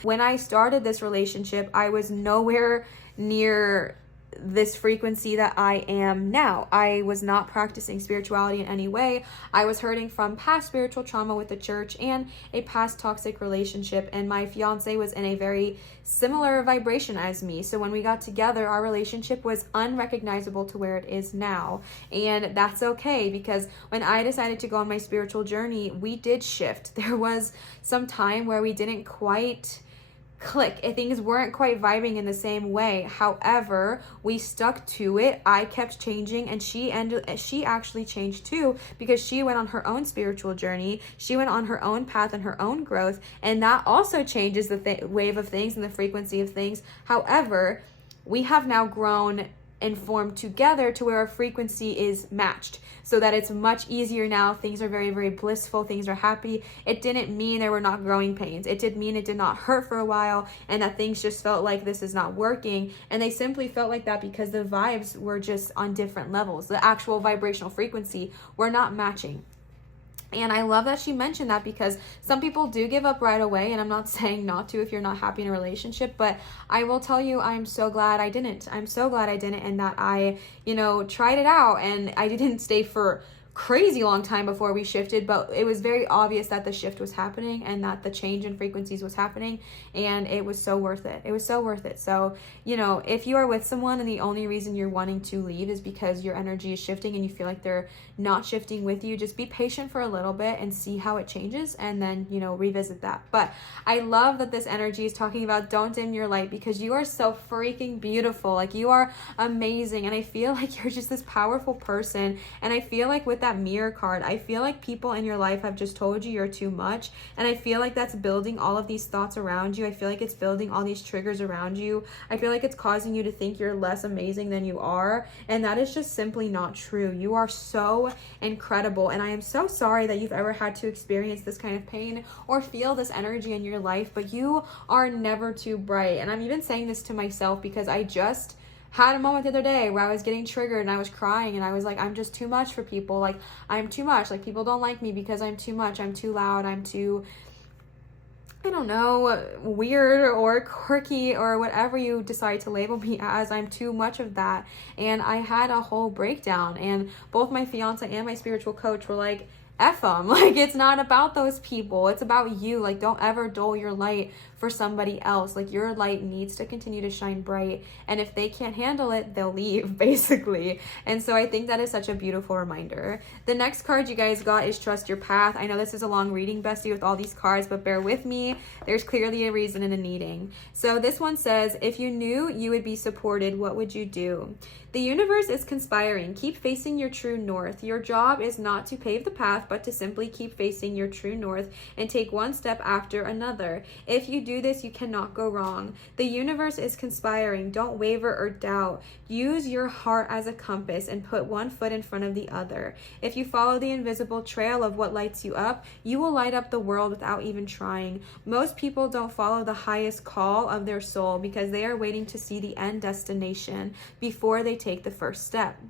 When I started this relationship, I was nowhere near this frequency that I am now. I was not practicing spirituality in any way. I was hurting from past spiritual trauma with the church and a past toxic relationship, and my fiance was in a very similar vibration as me. So when we got together, our relationship was unrecognizable to where it is now. And that's okay, because when I decided to go on my spiritual journey, we did shift. There was some time where we didn't quite click. Things weren't quite vibing in the same way. However, we stuck to it. I kept changing, and she actually changed too, because she went on her own spiritual journey. She went on her own path and her own growth, and that also changes the wave of things and the frequency of things. However, we have now grown and formed together to where our frequency is matched, so that it's much easier now. Things are very, very blissful. Things are happy. It didn't mean there were not growing pains. It did mean it did not hurt for a while, and that things just felt like this is not working. And they simply felt like that because the vibes were just on different levels. The actual vibrational frequency were not matching. And I love that she mentioned that, because some people do give up right away, and I'm not saying not to if you're not happy in a relationship, but I will tell you, I'm so glad I didn't. I'm so glad I didn't, and that I, you know, tried it out, and I didn't stay for crazy long time before we shifted, but it was very obvious that the shift was happening and that the change in frequencies was happening, and it was so worth it. It was so worth it. So, you know, if you are with someone and the only reason you're wanting to leave is because your energy is shifting and you feel like they're not shifting with you, just be patient for a little bit and see how it changes, and then, you know, revisit that. But I love that this energy is talking about don't dim your light, because you are so freaking beautiful. Like, you are amazing, and I feel like you're just this powerful person. And I feel like with that mirror card, I feel like people in your life have just told you you're too much, and I feel like that's building all of these thoughts around you. I feel like it's building all these triggers around you. I feel like it's causing you to think you're less amazing than you are, and that is just simply not true. You are so incredible, and I am so sorry that you've ever had to experience this kind of pain or feel this energy in your life, but you are never too bright. And I'm even saying this to myself, because I just had a moment the other day where I was getting triggered and I was crying, and I was like, I'm just too much for people. Like, I'm too much. Like, people don't like me because I'm too much. I'm too loud. I'm too, I don't know, weird or quirky or whatever you decide to label me as. I'm too much of that. And I had a whole breakdown, and both my fiance and my spiritual coach were like, F them. Like, it's not about those people. It's about you. Like, don't ever dull your light for somebody else. Like, your light needs to continue to shine bright. And if they can't handle it, they'll leave, basically. And so I think that is such a beautiful reminder. The next card you guys got is Trust Your Path. I know this is a long reading, bestie, with all these cards, but bear with me. There's clearly a reason and a needing. So this one says, if you knew you would be supported, what would you do? The universe is conspiring. Keep facing your true north. Your job is not to pave the path, but to simply keep facing your true north and take one step after another. If you do this, you cannot go wrong. The universe is conspiring. Don't waver or doubt. Use your heart as a compass and put one foot in front of the other. If you follow the invisible trail of what lights you up, you will light up the world without even trying. Most people don't follow the highest call of their soul because they are waiting to see the end destination before they take the first step.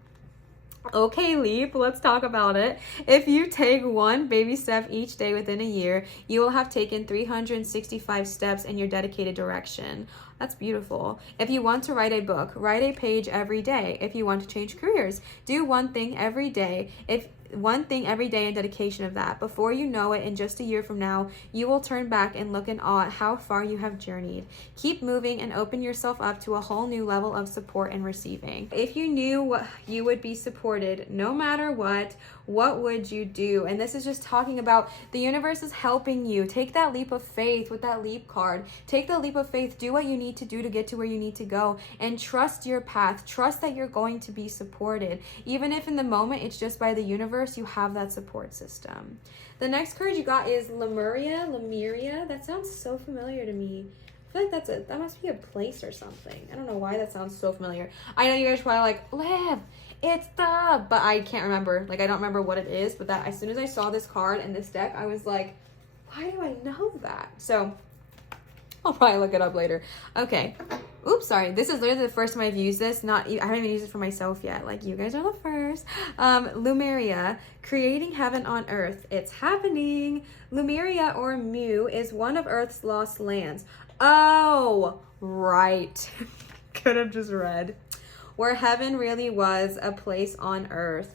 Okay, Leap, let's talk about it. If you take one baby step each day within a year, you will have taken 365 steps in your dedicated direction. That's beautiful. If you want to write a book, write a page every day. If you want to change careers, do one thing every day. If one thing every day in dedication of that. Before you know it, in just a year from now, you will turn back and look in awe at how far you have journeyed. Keep moving and open yourself up to a whole new level of support and receiving. If you knew you would be supported no matter what would you do? And this is just talking about the universe is helping you. Take that leap of faith with that leap card. Take the leap of faith. Do what you need to do to get to where you need to go, and trust your path. Trust that you're going to be supported. Even if in the moment it's just by the universe, you have that support system. The next card you got is Lemuria. That sounds so familiar to me. I feel like that must be a place or something. I don't know why that sounds so familiar. I know you guys are probably like, Liv, it's the, but I can't remember. Like, I don't remember what it is, but that as soon as I saw this card in this deck, I was like, why do I know that? So I'll probably look it up later. Okay. Oops, sorry. This is literally the first time I've used this. I haven't even used it for myself yet. Like, you guys are the first. Lemuria, creating heaven on earth. It's happening. Lemuria, or Mu, is one of Earth's lost lands. Oh, right. Could have just read. Where heaven really was a place on earth.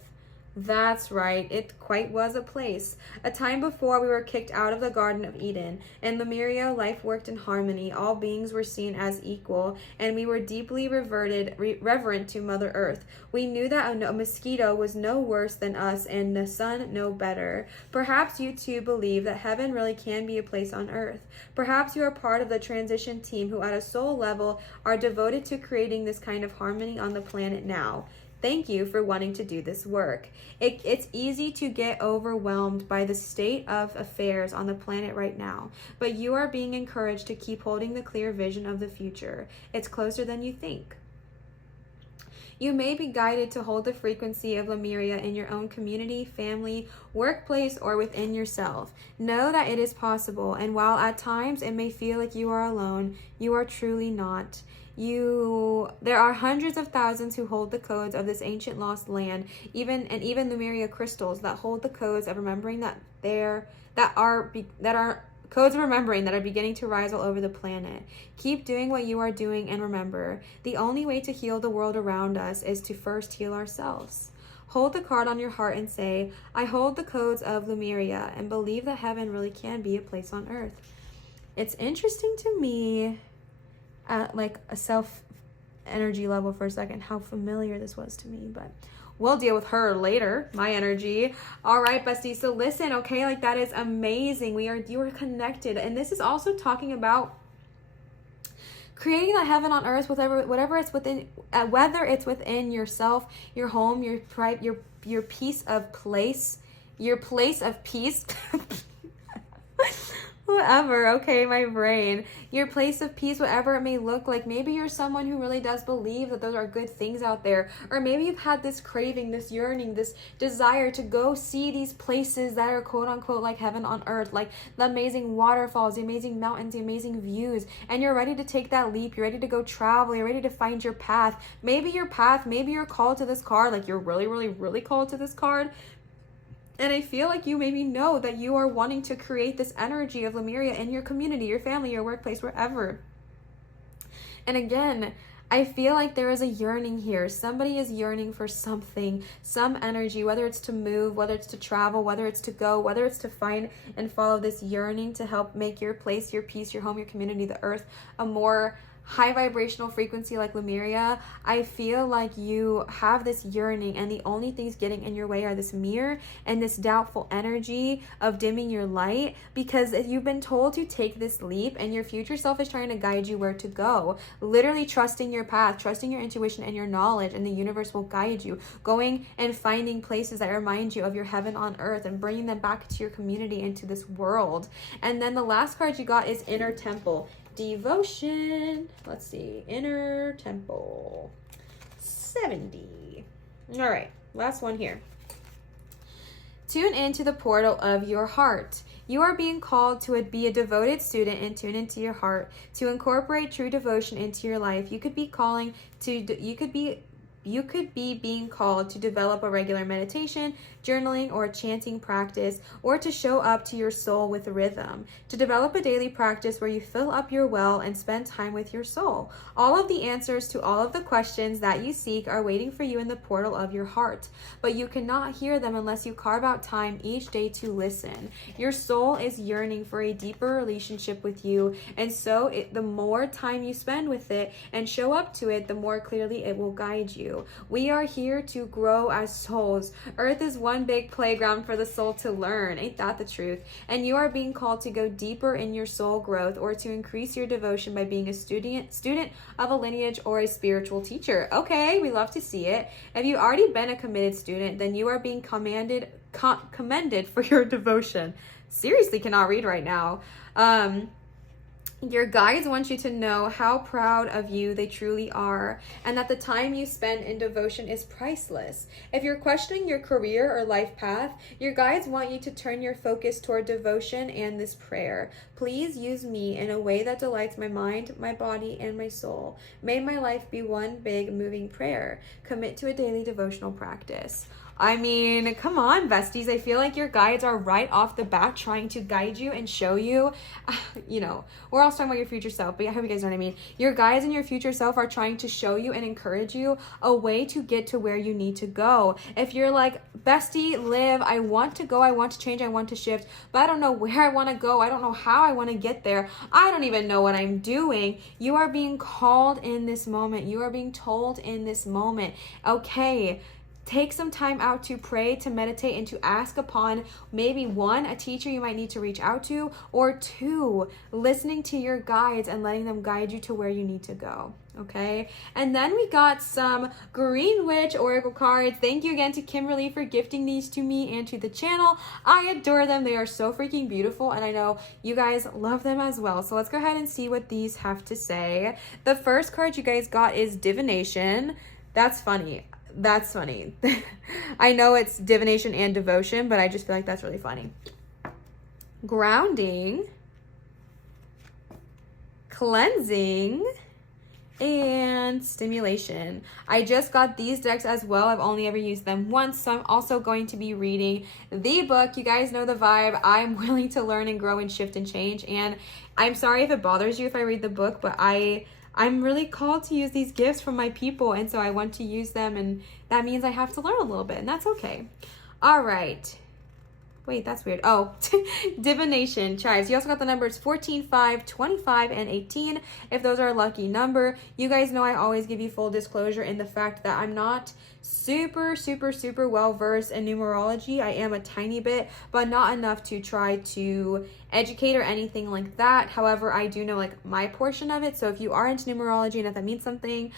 That's right, it quite was a place. A time before we were kicked out of the Garden of Eden. In Lemuria, life worked in harmony. All beings were seen as equal, and we were deeply reverent to Mother Earth. We knew that a mosquito was no worse than us, and the sun no better. Perhaps you too believe that heaven really can be a place on earth. Perhaps you are part of the transition team who at a soul level are devoted to creating this kind of harmony on the planet now. Thank you for wanting to do this work. It's easy to get overwhelmed by the state of affairs on the planet right now, but you are being encouraged to keep holding the clear vision of the future. It's closer than you think. You may be guided to hold the frequency of Lemuria in your own community, family, workplace, or within yourself. Know that it is possible, and while at times it may feel like you are alone, you are truly not. There are hundreds of thousands who hold the codes of this ancient lost land, even Lemuria crystals that hold the codes of remembering that are codes of remembering that are beginning to rise all over the planet. Keep doing what you are doing, and remember, the only way to heal the world around us is to first heal ourselves. Hold the card on your heart and say, I hold the codes of Lemuria and believe that heaven really can be a place on earth. It's interesting to me at like a self energy level for a second how familiar this was to me, but we'll deal with her later, my energy. All right, besties, so listen, okay, like that is amazing. You are connected, and this is also talking about creating that heaven on earth, whatever it's within, whether it's within yourself, your home, your piece of place, your place of peace. Whatever, okay, my brain. Your place of peace, whatever it may look like. Maybe you're someone who really does believe that those are good things out there. Or maybe you've had this craving, this yearning, this desire to go see these places that are quote unquote like heaven on earth. Like the amazing waterfalls, the amazing mountains, the amazing views. And you're ready to take that leap. You're ready to go travel. You're ready to find your path. Maybe you're called to this card. Like you're really, really, really called to this card. And I feel like you maybe know that you are wanting to create this energy of Lemuria in your community, your family, your workplace, wherever. And again, I feel like there is a yearning here. Somebody is yearning for something, some energy, whether it's to move, whether it's to travel, whether it's to go, whether it's to find and follow this yearning to help make your place, your peace, your home, your community, the earth, a more high vibrational frequency like Lemuria. I feel like you have this yearning, and the only things getting in your way are this mirror and this doubtful energy of dimming your light, because you've been told to take this leap and your future self is trying to guide you where to go. Literally trusting your path, trusting your intuition and your knowledge, and the universe will guide you, going and finding places that remind you of your heaven on earth and bringing them back to your community, into this world. And then the last card you got is Inner Temple. Devotion. Let's see. Inner Temple. 70. All right. Last one here. Tune into the portal of your heart. You are being called to be a devoted student and tune into your heart, to incorporate true devotion into your life. You could be being called to develop a regular meditation, journaling, or chanting practice, or to show up to your soul with rhythm, to develop a daily practice where you fill up your well and spend time with your soul. All of the answers to all of the questions that you seek are waiting for you in the portal of your heart, but you cannot hear them unless you carve out time each day to listen. Your soul is yearning for a deeper relationship with you, and so the more time you spend with it and show up to it, the more clearly it will guide you. We are here to grow as souls. Earth is one big playground for the soul to learn. Ain't that the truth? And you are being called to go deeper in your soul growth, or to increase your devotion by being a student of a lineage or a spiritual teacher. Okay, we love to see it. If you've already been a committed student, then you are being commended for your devotion. Seriously, cannot read right now. Your guides want you to know how proud of you they truly are, and that the time you spend in devotion is priceless. If you're questioning your career or life path, your guides want you to turn your focus toward devotion and this prayer. Please use me in a way that delights my mind, my body, and my soul. May my life be one big moving prayer. Commit to a daily devotional practice. I mean, come on, besties. I feel like your guides are right off the bat trying to guide you and show you, we're also talking about your future self, but I hope you guys know what I mean. Your guides and your future self are trying to show you and encourage you a way to get to where you need to go. If you're like, bestie, Liv, I want to go, I want to change, I want to shift, but I don't know where I want to go. I don't know how I want to get there. I don't even know what I'm doing. You are being called in this moment. You are being told in this moment, okay, take some time out to pray, to meditate, and to ask upon maybe one, a teacher you might need to reach out to, or two, listening to your guides and letting them guide you to where you need to go. Okay, and then we got some Green Witch Oracle cards. Thank you again to Kimberly for gifting these to me and to the channel. I adore them. They are so freaking beautiful, and I know you guys love them as well. So let's go ahead and see what these have to say. The first card you guys got is Divination. That's funny. That's funny. I know it's divination and devotion, but I just feel like that's really funny. Grounding, cleansing, and stimulation. I just got these decks as well. I've only ever used them once, so I'm also going to be reading the book. You guys know the vibe. I'm willing to learn and grow and shift and change, and I'm sorry if it bothers you if I read the book, but I'm really called to use these gifts from my people, and so I want to use them, and that means I have to learn a little bit, and that's okay. All right. Wait, that's weird. Oh, divination chives. You also got the numbers 14, 5, 25, and 18. If those are a lucky number. You guys know I always give you full disclosure in the fact that I'm not super well versed in numerology. I am a tiny bit, but not enough to try to educate or anything like that. However, I do know like my portion of it. So if you are into numerology and if that means something,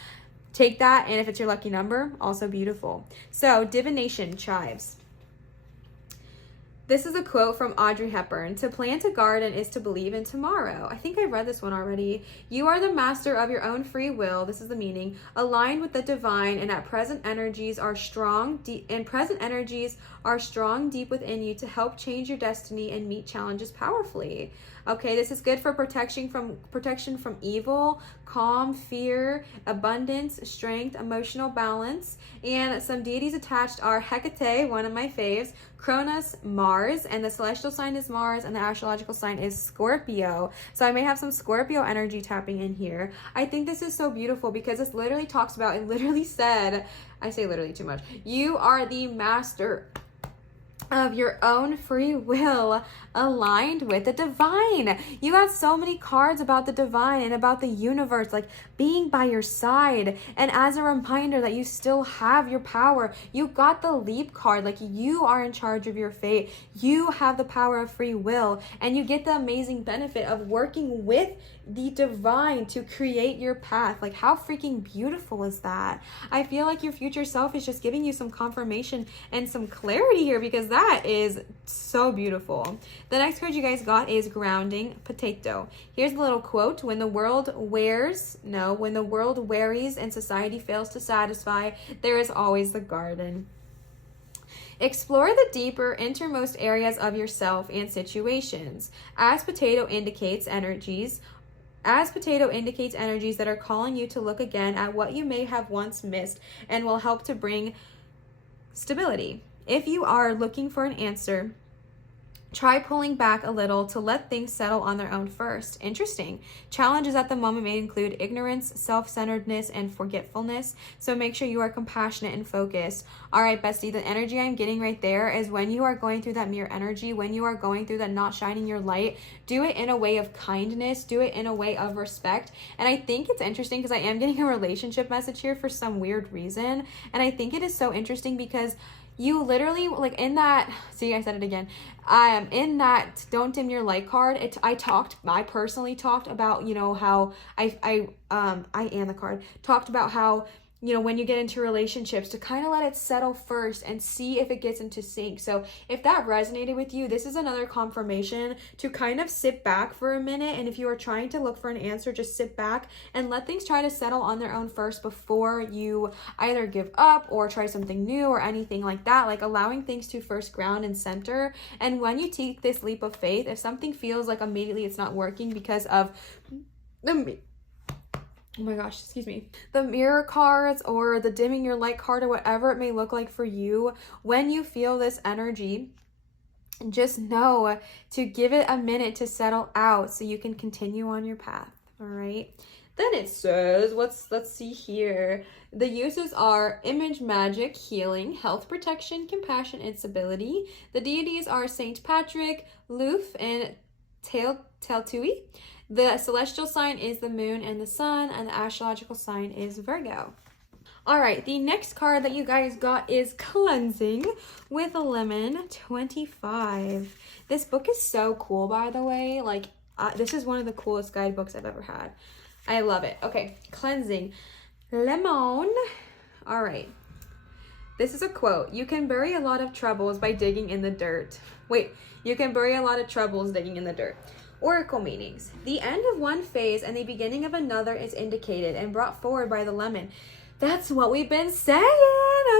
take that. And if it's your lucky number, also beautiful. So divination chives. This is a quote from Audrey Hepburn. To plant a garden is to believe in tomorrow. I think I read this one already. You are the master of your own free will. This is the meaning. Aligned with the divine, and at present energies are strong, deep within you to help change your destiny and meet challenges powerfully. Okay, this is good for protection from evil, calm, fear, abundance, strength, emotional balance. And some deities attached are Hecate, one of my faves, Cronus, Mars, and the celestial sign is Mars, and the astrological sign is Scorpio. So I may have some Scorpio energy tapping in here. I think this is so beautiful because this literally talks about, it literally said, I say literally too much, you are the master of your own free will aligned with the divine. You got so many cards about the divine and about the universe, like being by your side. And as a reminder that you still have your power, you got the leap card, like you are in charge of your fate. You have the power of free will, and you get the amazing benefit of working with the divine to create your path. Like, how freaking beautiful is that? I feel like your future self is just giving you some confirmation and some clarity here, because that is so beautiful. The next card you guys got is grounding potato. Here's a little quote: when the world wearies and society fails to satisfy, there is always the garden. Explore the deeper, innermost areas of yourself and situations. As potato indicates energies that are calling you to look again at what you may have once missed, and will help to bring stability. If you are looking for an answer, try pulling back a little to let things settle on their own first. Interesting. Challenges at the moment may include ignorance, self-centeredness, and forgetfulness. So make sure you are compassionate and focused. All right, bestie, the energy I'm getting right there is when you are going through that mirror energy, when you are going through that not shining your light, do it in a way of kindness, do it in a way of respect. And I think it's interesting because I am getting a relationship message here for some weird reason. And I think it is so interesting because you literally, like in that, see, I said it again. In that don't dim your light card, I personally talked about, you know, how I am the card, talked about how, you know, when you get into relationships, to kind of let it settle first and see if it gets into sync. So if that resonated with you, this is another confirmation to kind of sit back for a minute. And if you are trying to look for an answer, just sit back and let things try to settle on their own first before you either give up or try something new or anything like that. Like allowing things to first ground and center. And when you take this leap of faith, if something feels like immediately it's not working because of the mirror cards or the dimming your light card or whatever it may look like for you, when you feel this energy, just know to give it a minute to settle out so you can continue on your path. All right. Then it says, let's see here. The uses are image magic, healing, health protection, compassion, and stability. The deities are Saint Patrick, Luf, and Teltui. The celestial sign is the moon and the sun, and the astrological sign is Virgo. All right, the next card that you guys got is Cleansing with a Lemon 25. This book is so cool, by the way. Like, this is one of the coolest guidebooks I've ever had. I love it. Okay, Cleansing. Lemon. All right. This is a quote. You can bury a lot of troubles by digging in the dirt. Wait, you can bury a lot of troubles digging in the dirt. Oracle meanings. The end of one phase and the beginning of another is indicated and brought forward by the lemon. That's what we've been saying,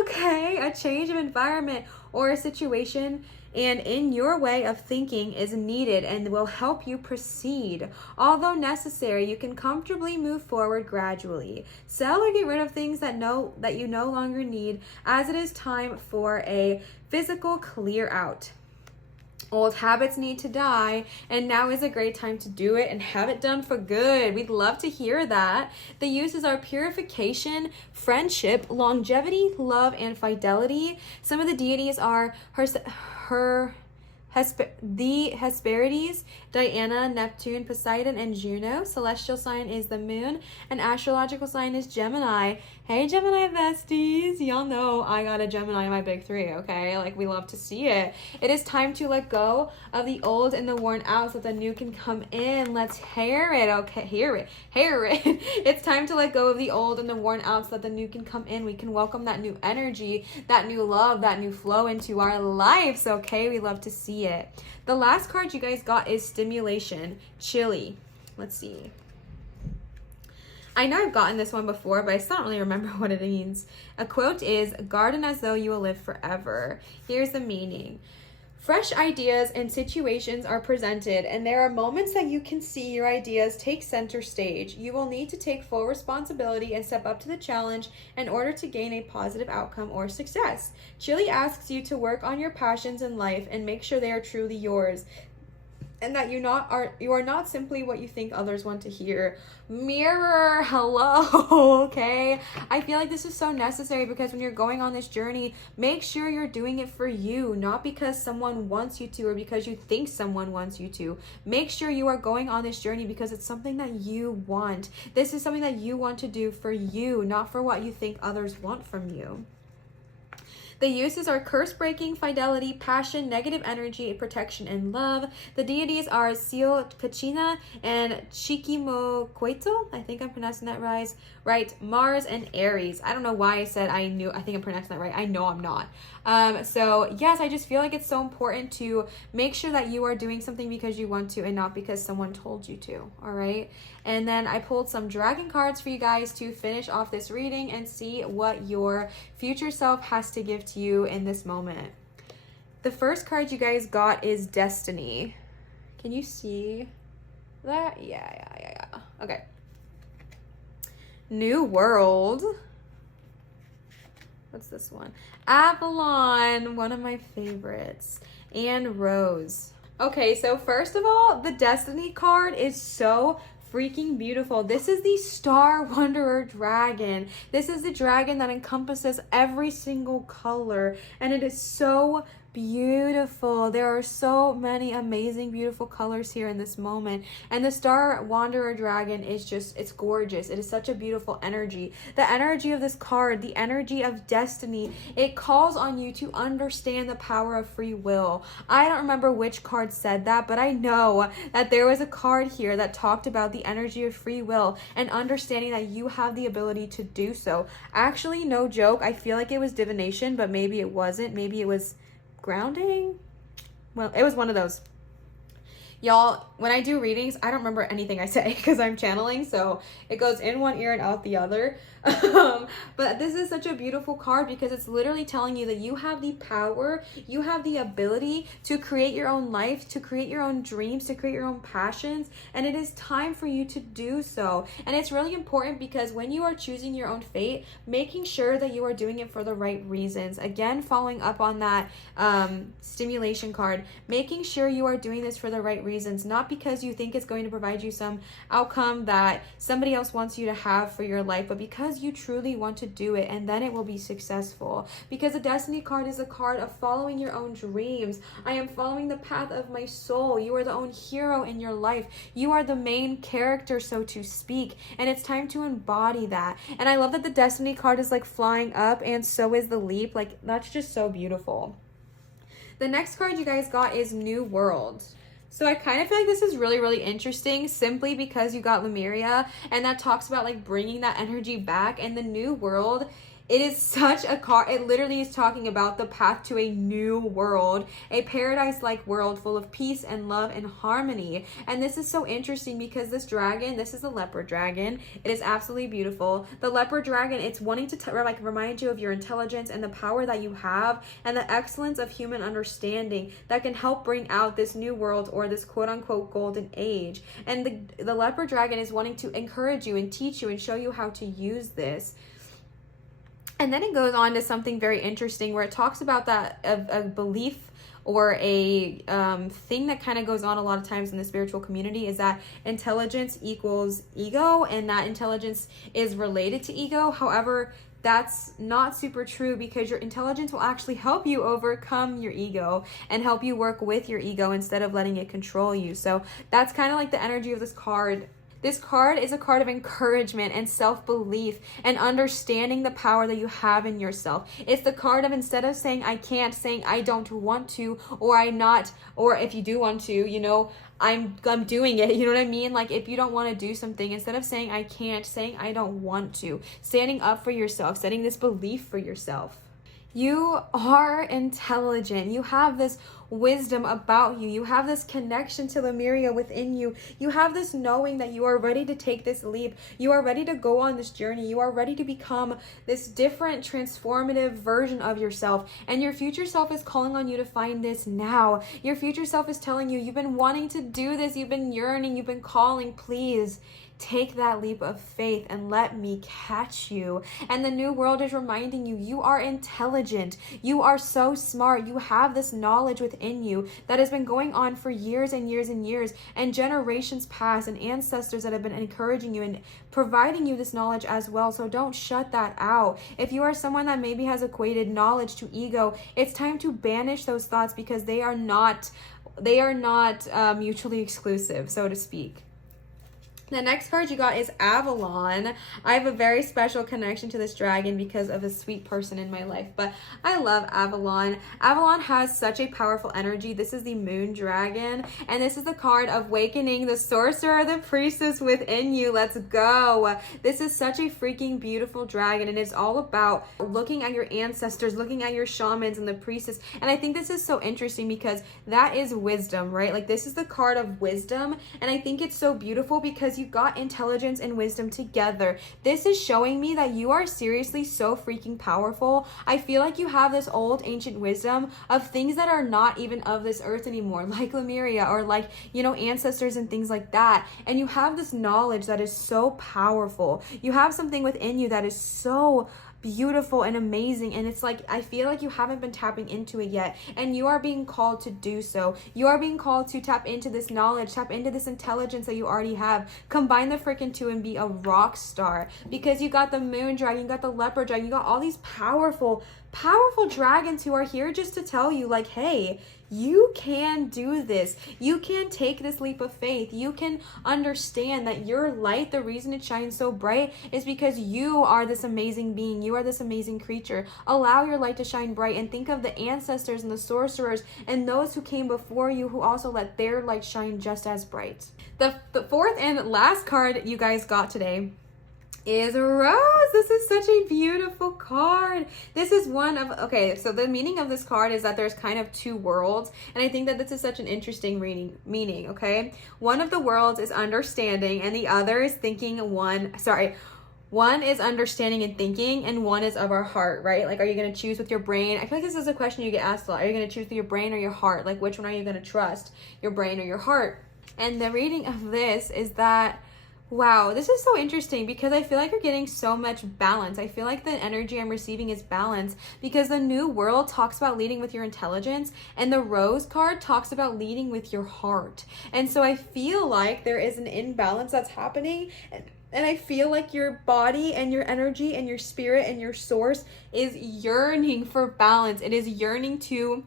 okay? A change of environment or a situation and in your way of thinking is needed and will help you proceed. Although necessary, you can comfortably move forward gradually. Sell or get rid of things that you no longer need, as it is time for a physical clear out. Old habits need to die, and now is a great time to do it and have it done for good. We'd love to hear that. The uses are purification, friendship, longevity, love, and fidelity. Some of the deities are the Hesperides, Diana, Neptune, Poseidon, and Juno. Celestial sign is the moon, and astrological sign is Gemini. Hey, Gemini besties. Y'all know I got a Gemini in my big three, okay? Like, we love to see it. It is time to let go of the old and the worn out so that the new can come in. Let's hear it, okay? Hear it. It's time to let go of the old and the worn out so that the new can come in. We can welcome that new energy, that new love, that new flow into our lives, okay? We love to see it. The last card you guys got is Stimulation, Chili. Let's see. I know I've gotten this one before, but I still don't really remember what it means. A quote is, garden as though you will live forever. Here's the meaning. Fresh ideas and situations are presented, and there are moments that you can see your ideas take center stage. You will need to take full responsibility and step up to the challenge in order to gain a positive outcome or success. Chili asks you to work on your passions in life and make sure they are truly yours, and that you are not simply what you think others want to hear. Mirror, hello. Okay, I feel like this is so necessary, because when you're going on this journey, make sure you're doing it for you, not because someone wants you to or because you think someone wants you to. Make sure you are going on this journey because it's something that you want. This is something that you want to do for you, not for what you think others want from you. The uses are curse breaking, fidelity, passion, negative energy, protection, and love. The deities are Sio Kachina and Chikimoquetzal. I think I'm pronouncing that right. Mars and Aries. I don't know why I said I think I'm pronouncing that right. I know I'm not. So yes, I just feel like it's so important to make sure that you are doing something because you want to and not because someone told you to. All right. And then I pulled some dragon cards for you guys to finish off this reading and see what your future self has to give to you in this moment. The first card you guys got is Destiny. Can you see that? Yeah. Okay. New World. What's this one? Avalon, one of my favorites. And Rose. Okay, so first of all, the Destiny card is so freaking beautiful. This is the Star Wanderer dragon. This is the dragon that encompasses every single color, and it is so beautiful. There are so many amazing, beautiful colors here in this moment. And the Star Wanderer dragon is just, it's gorgeous. It is such a beautiful energy. The energy of this card, the energy of destiny, it calls on you to understand the power of free will. I don't remember which card said that, but I know that there was a card here that talked about the energy of free will and understanding that you have the ability to do so. Actually, no joke, I feel like it was divination, but maybe it wasn't. Maybe it was grounding. Well, it was one of those. Y'all, when I do readings, I don't remember anything I say because I'm channeling, so it goes in one ear and out the other. But this is such a beautiful card because it's literally telling you that you have the power, you have the ability to create your own life, to create your own dreams, to create your own passions, and it is time for you to do so. And it's really important because when you are choosing your own fate, making sure that you are doing it for the right reasons. Again, following up on that stimulation card, making sure you are doing this for the right reasons, not because you think it's going to provide you some outcome that somebody else wants you to have for your life, but because you truly want to do it, and then it will be successful. Because the Destiny card is a card of following your own dreams. I am following the path of my soul. You are the own hero in your life. You are the main character, so to speak, and it's time to embody that. And I love that the Destiny card is like flying up, and so is the leap. Like, that's just so beautiful. The next card you guys got is New World. So I kind of feel like this is really, really interesting simply because you got Lemuria, and that talks about like bringing that energy back. And the New World, it is such a card. It literally is talking about the path to a new world, a paradise-like world full of peace and love and harmony. And this is so interesting because this dragon, this is the leopard dragon. It is absolutely beautiful. The leopard dragon, it's wanting to remind you of your intelligence and the power that you have and the excellence of human understanding that can help bring out this new world or this quote-unquote golden age. And the leopard dragon is wanting to encourage you and teach you and show you how to use this. And then it goes on to something very interesting where it talks about that a belief or a thing that kind of goes on a lot of times in the spiritual community is that intelligence equals ego, and that intelligence is related to ego. However, that's not super true because your intelligence will actually help you overcome your ego and help you work with your ego instead of letting it control you. So that's kind of like the energy of this card. This card is a card of encouragement and self-belief and understanding the power that you have in yourself. It's the card of, instead of saying I can't, saying I don't want to, or I'm not, or if you do want to, you know, I'm doing it. You know what I mean? Like, if you don't want to do something, instead of saying I can't, saying I don't want to, standing up for yourself, setting this belief for yourself. You are intelligent. You have this wisdom about you. You have this connection to Lemuria within you. You have this knowing that you are ready to take this leap. You are ready to go on this journey. You are ready to become this different, transformative version of yourself. And your future self is calling on you to find this now. Your future self is telling you, you've been wanting to do this. You've been yearning. You've been calling. Please take that leap of faith and let me catch you. And the new world is reminding you, you are intelligent. You are so smart. You have this knowledge within you that has been going on for years and years and years, and generations past, and ancestors that have been encouraging you and providing you this knowledge as well. So don't shut that out. If you are someone that maybe has equated knowledge to ego, it's time to banish those thoughts, because they are not mutually exclusive, so to speak. The next card you got is Avalon. I have a very special connection to this dragon because of a sweet person in my life, but I love Avalon. Avalon has such a powerful energy. This is the moon dragon, and this is the card of awakening the sorcerer, the priestess within you. Let's go. This is such a freaking beautiful dragon, and it's all about looking at your ancestors, looking at your shamans and the priestess. And I think this is so interesting because that is wisdom, right? Like, this is the card of wisdom, and I think it's so beautiful because you got intelligence and wisdom together. This is showing me that you are seriously so freaking powerful. I feel like you have this old ancient wisdom of things that are not even of this earth anymore, like Lemuria, or like, you know, ancestors and things like that. And you have this knowledge that is so powerful. You have something within you that is so beautiful and amazing, and it's like, I feel like you haven't been tapping into it yet, and you are being called to do so. You are being called to tap into this knowledge, tap into this intelligence that you already have. Combine the freaking two and be a rock star, because you got the moon dragon, you got the leopard dragon, you got all these powerful dragons who are here just to tell you, like, hey, you can do this. You can take this leap of faith. You can understand that your light, the reason it shines so bright is because you are this amazing being. You are this amazing creature. Allow your light to shine bright, and think of the ancestors and the sorcerers and those who came before you who also let their light shine just as bright. The fourth and last card you guys got today is Rose. This is such a beautiful card. This is one of, okay, so the meaning of this card is that there's kind of two worlds, and I think that this is such an interesting meaning, okay? One of the worlds is understanding, and the other is thinking. One is understanding and thinking, and one is of our heart, right? Like, are you going to choose with your brain? I feel like this is a question you get asked a lot. Are you going to choose with your brain or your heart? Like, which one are you going to trust, your brain or your heart? And the reading of this is that, wow, this is so interesting because I feel like you're getting so much balance. I feel like the energy I'm receiving is balance, because the new world talks about leading with your intelligence, and the rose card talks about leading with your heart. And so I feel like there is an imbalance that's happening, and I feel like your body and your energy and your spirit and your source is yearning for balance. It is yearning to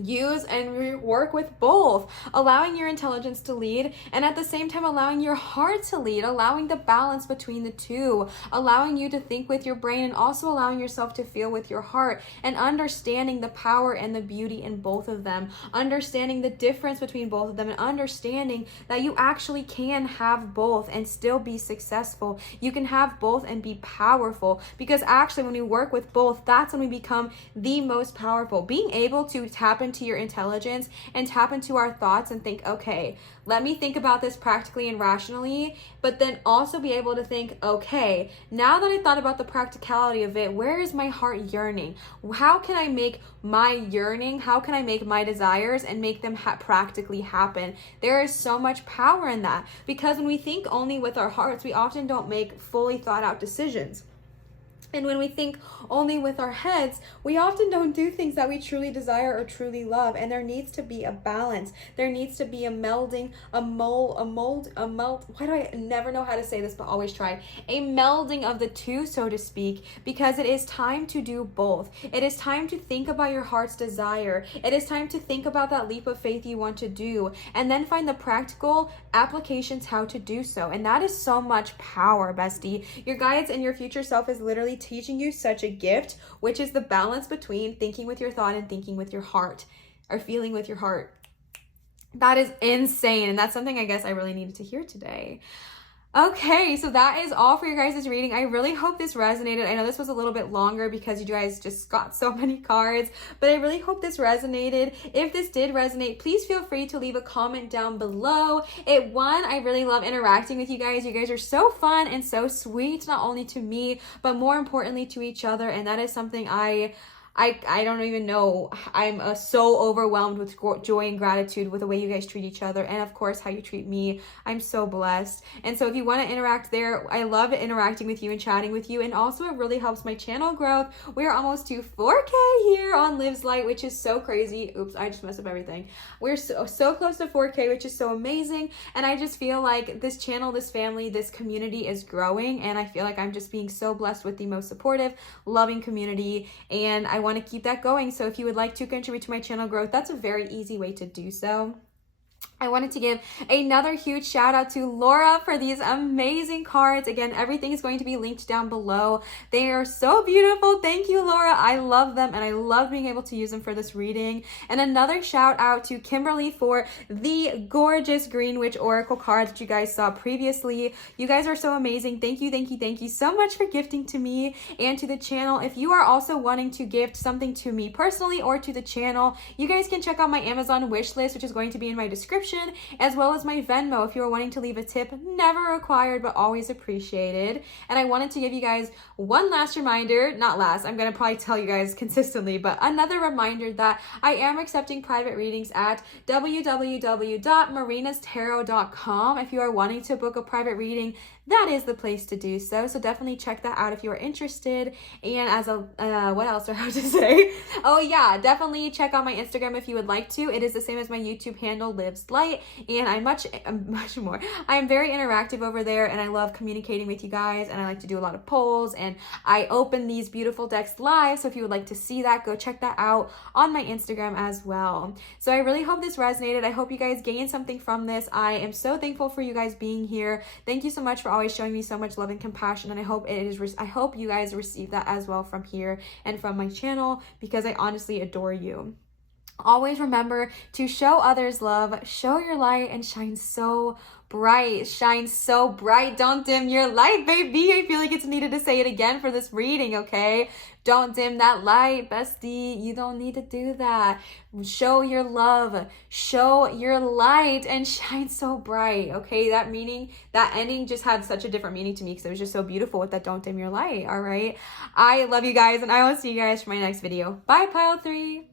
use and work with both, allowing your intelligence to lead, and at the same time allowing your heart to lead, allowing the balance between the two, allowing you to think with your brain and also allowing yourself to feel with your heart, and understanding the power and the beauty in both of them, understanding the difference between both of them, and understanding that you actually can have both and still be successful. You can have both and be powerful, because actually when we work with both, that's when we become the most powerful. Being able to tap into your intelligence and tap into our thoughts and think, okay, let me think about this practically and rationally, but then also be able to think, okay, now that I thought about the practicality of it, where is my heart yearning? How can I make my yearning, how can I make my desires and make them practically happen? There is so much power in that, because when we think only with our hearts, we often don't make fully thought out decisions. And when we think only with our heads, we often don't do things that we truly desire or truly love. And there needs to be a balance. There needs to be a melding, why do I never know how to say this, but always try? A melding of the two, so to speak, because it is time to do both. It is time to think about your heart's desire. It is time to think about that leap of faith you want to do, and then find the practical applications how to do so. And that is so much power, bestie. Your guides and your future self is literally teaching you such a gift, which is the balance between thinking with your thought and thinking with your heart, or feeling with your heart. That is insane, and that's something I guess I really needed to hear today. Okay, so that is all for your guys' reading. I really hope this resonated. I know this was a little bit longer because you guys just got so many cards, but I really hope this resonated. If this did resonate, please feel free to leave a comment down below. I really love interacting with you guys. You guys are so fun and so sweet, not only to me, but more importantly to each other, and that is something I don't even know. I'm so overwhelmed with joy and gratitude with the way you guys treat each other, and of course how you treat me. I'm so blessed. And so if you want to interact there, I love interacting with you and chatting with you, and also it really helps my channel growth. We are almost to 4K here on Lives Light, which is so crazy. Oops, I just messed up everything. We're so close to 4K, which is so amazing, and I just feel like this channel, this family, this community is growing, and I feel like I'm just being so blessed with the most supportive, loving community, and I want to keep that going. So if you would like to contribute to my channel growth, that's a very easy way to do so. I wanted to give another huge shout out to Laura for these amazing cards. Again, everything is going to be linked down below. They are so beautiful. Thank you, Laura. I love them, and I love being able to use them for this reading. And another shout out to Kimberly for the gorgeous Green Witch Oracle cards that you guys saw previously. You guys are so amazing. Thank you, thank you, thank you so much for gifting to me and to the channel. If you are also wanting to gift something to me personally or to the channel, you guys can check out my Amazon wish list, which is going to be in my description, as well as my Venmo if you are wanting to leave a tip. Never required, but always appreciated. And I wanted to give you guys one last reminder, not last, I'm going to probably tell you guys consistently, but another reminder that I am accepting private readings at www.marinatarot.com. If you are wanting to book a private reading, that is the place to do so. So definitely check that out if you are interested. And as a, what else do I have to say? Oh yeah, definitely check out my Instagram if you would like to. It is the same as my YouTube handle, Lives Light, and I'm much more. I'm very interactive over there, and I love communicating with you guys, and I like to do a lot of polls, and I open these beautiful decks live. So if you would like to see that, go check that out on my Instagram as well. So I really hope this resonated. I hope you guys gained something from this. I am so thankful for you guys being here. Thank you so much for always showing me so much love and compassion, and I hope you guys receive that as well from here and from my channel, because I honestly adore you. Always remember to show others love, show your light, and shine so bright. Shine so bright. Don't dim your light, baby. I feel like it's needed to say it again for this reading, okay? Don't dim that light, bestie. You don't need to do that. Show your love, show your light, and shine so bright, okay? That ending just had such a different meaning to me because it was just so beautiful with that don't dim your light, all right? I love you guys, and I will see you guys for my next video. Bye, Pile 3.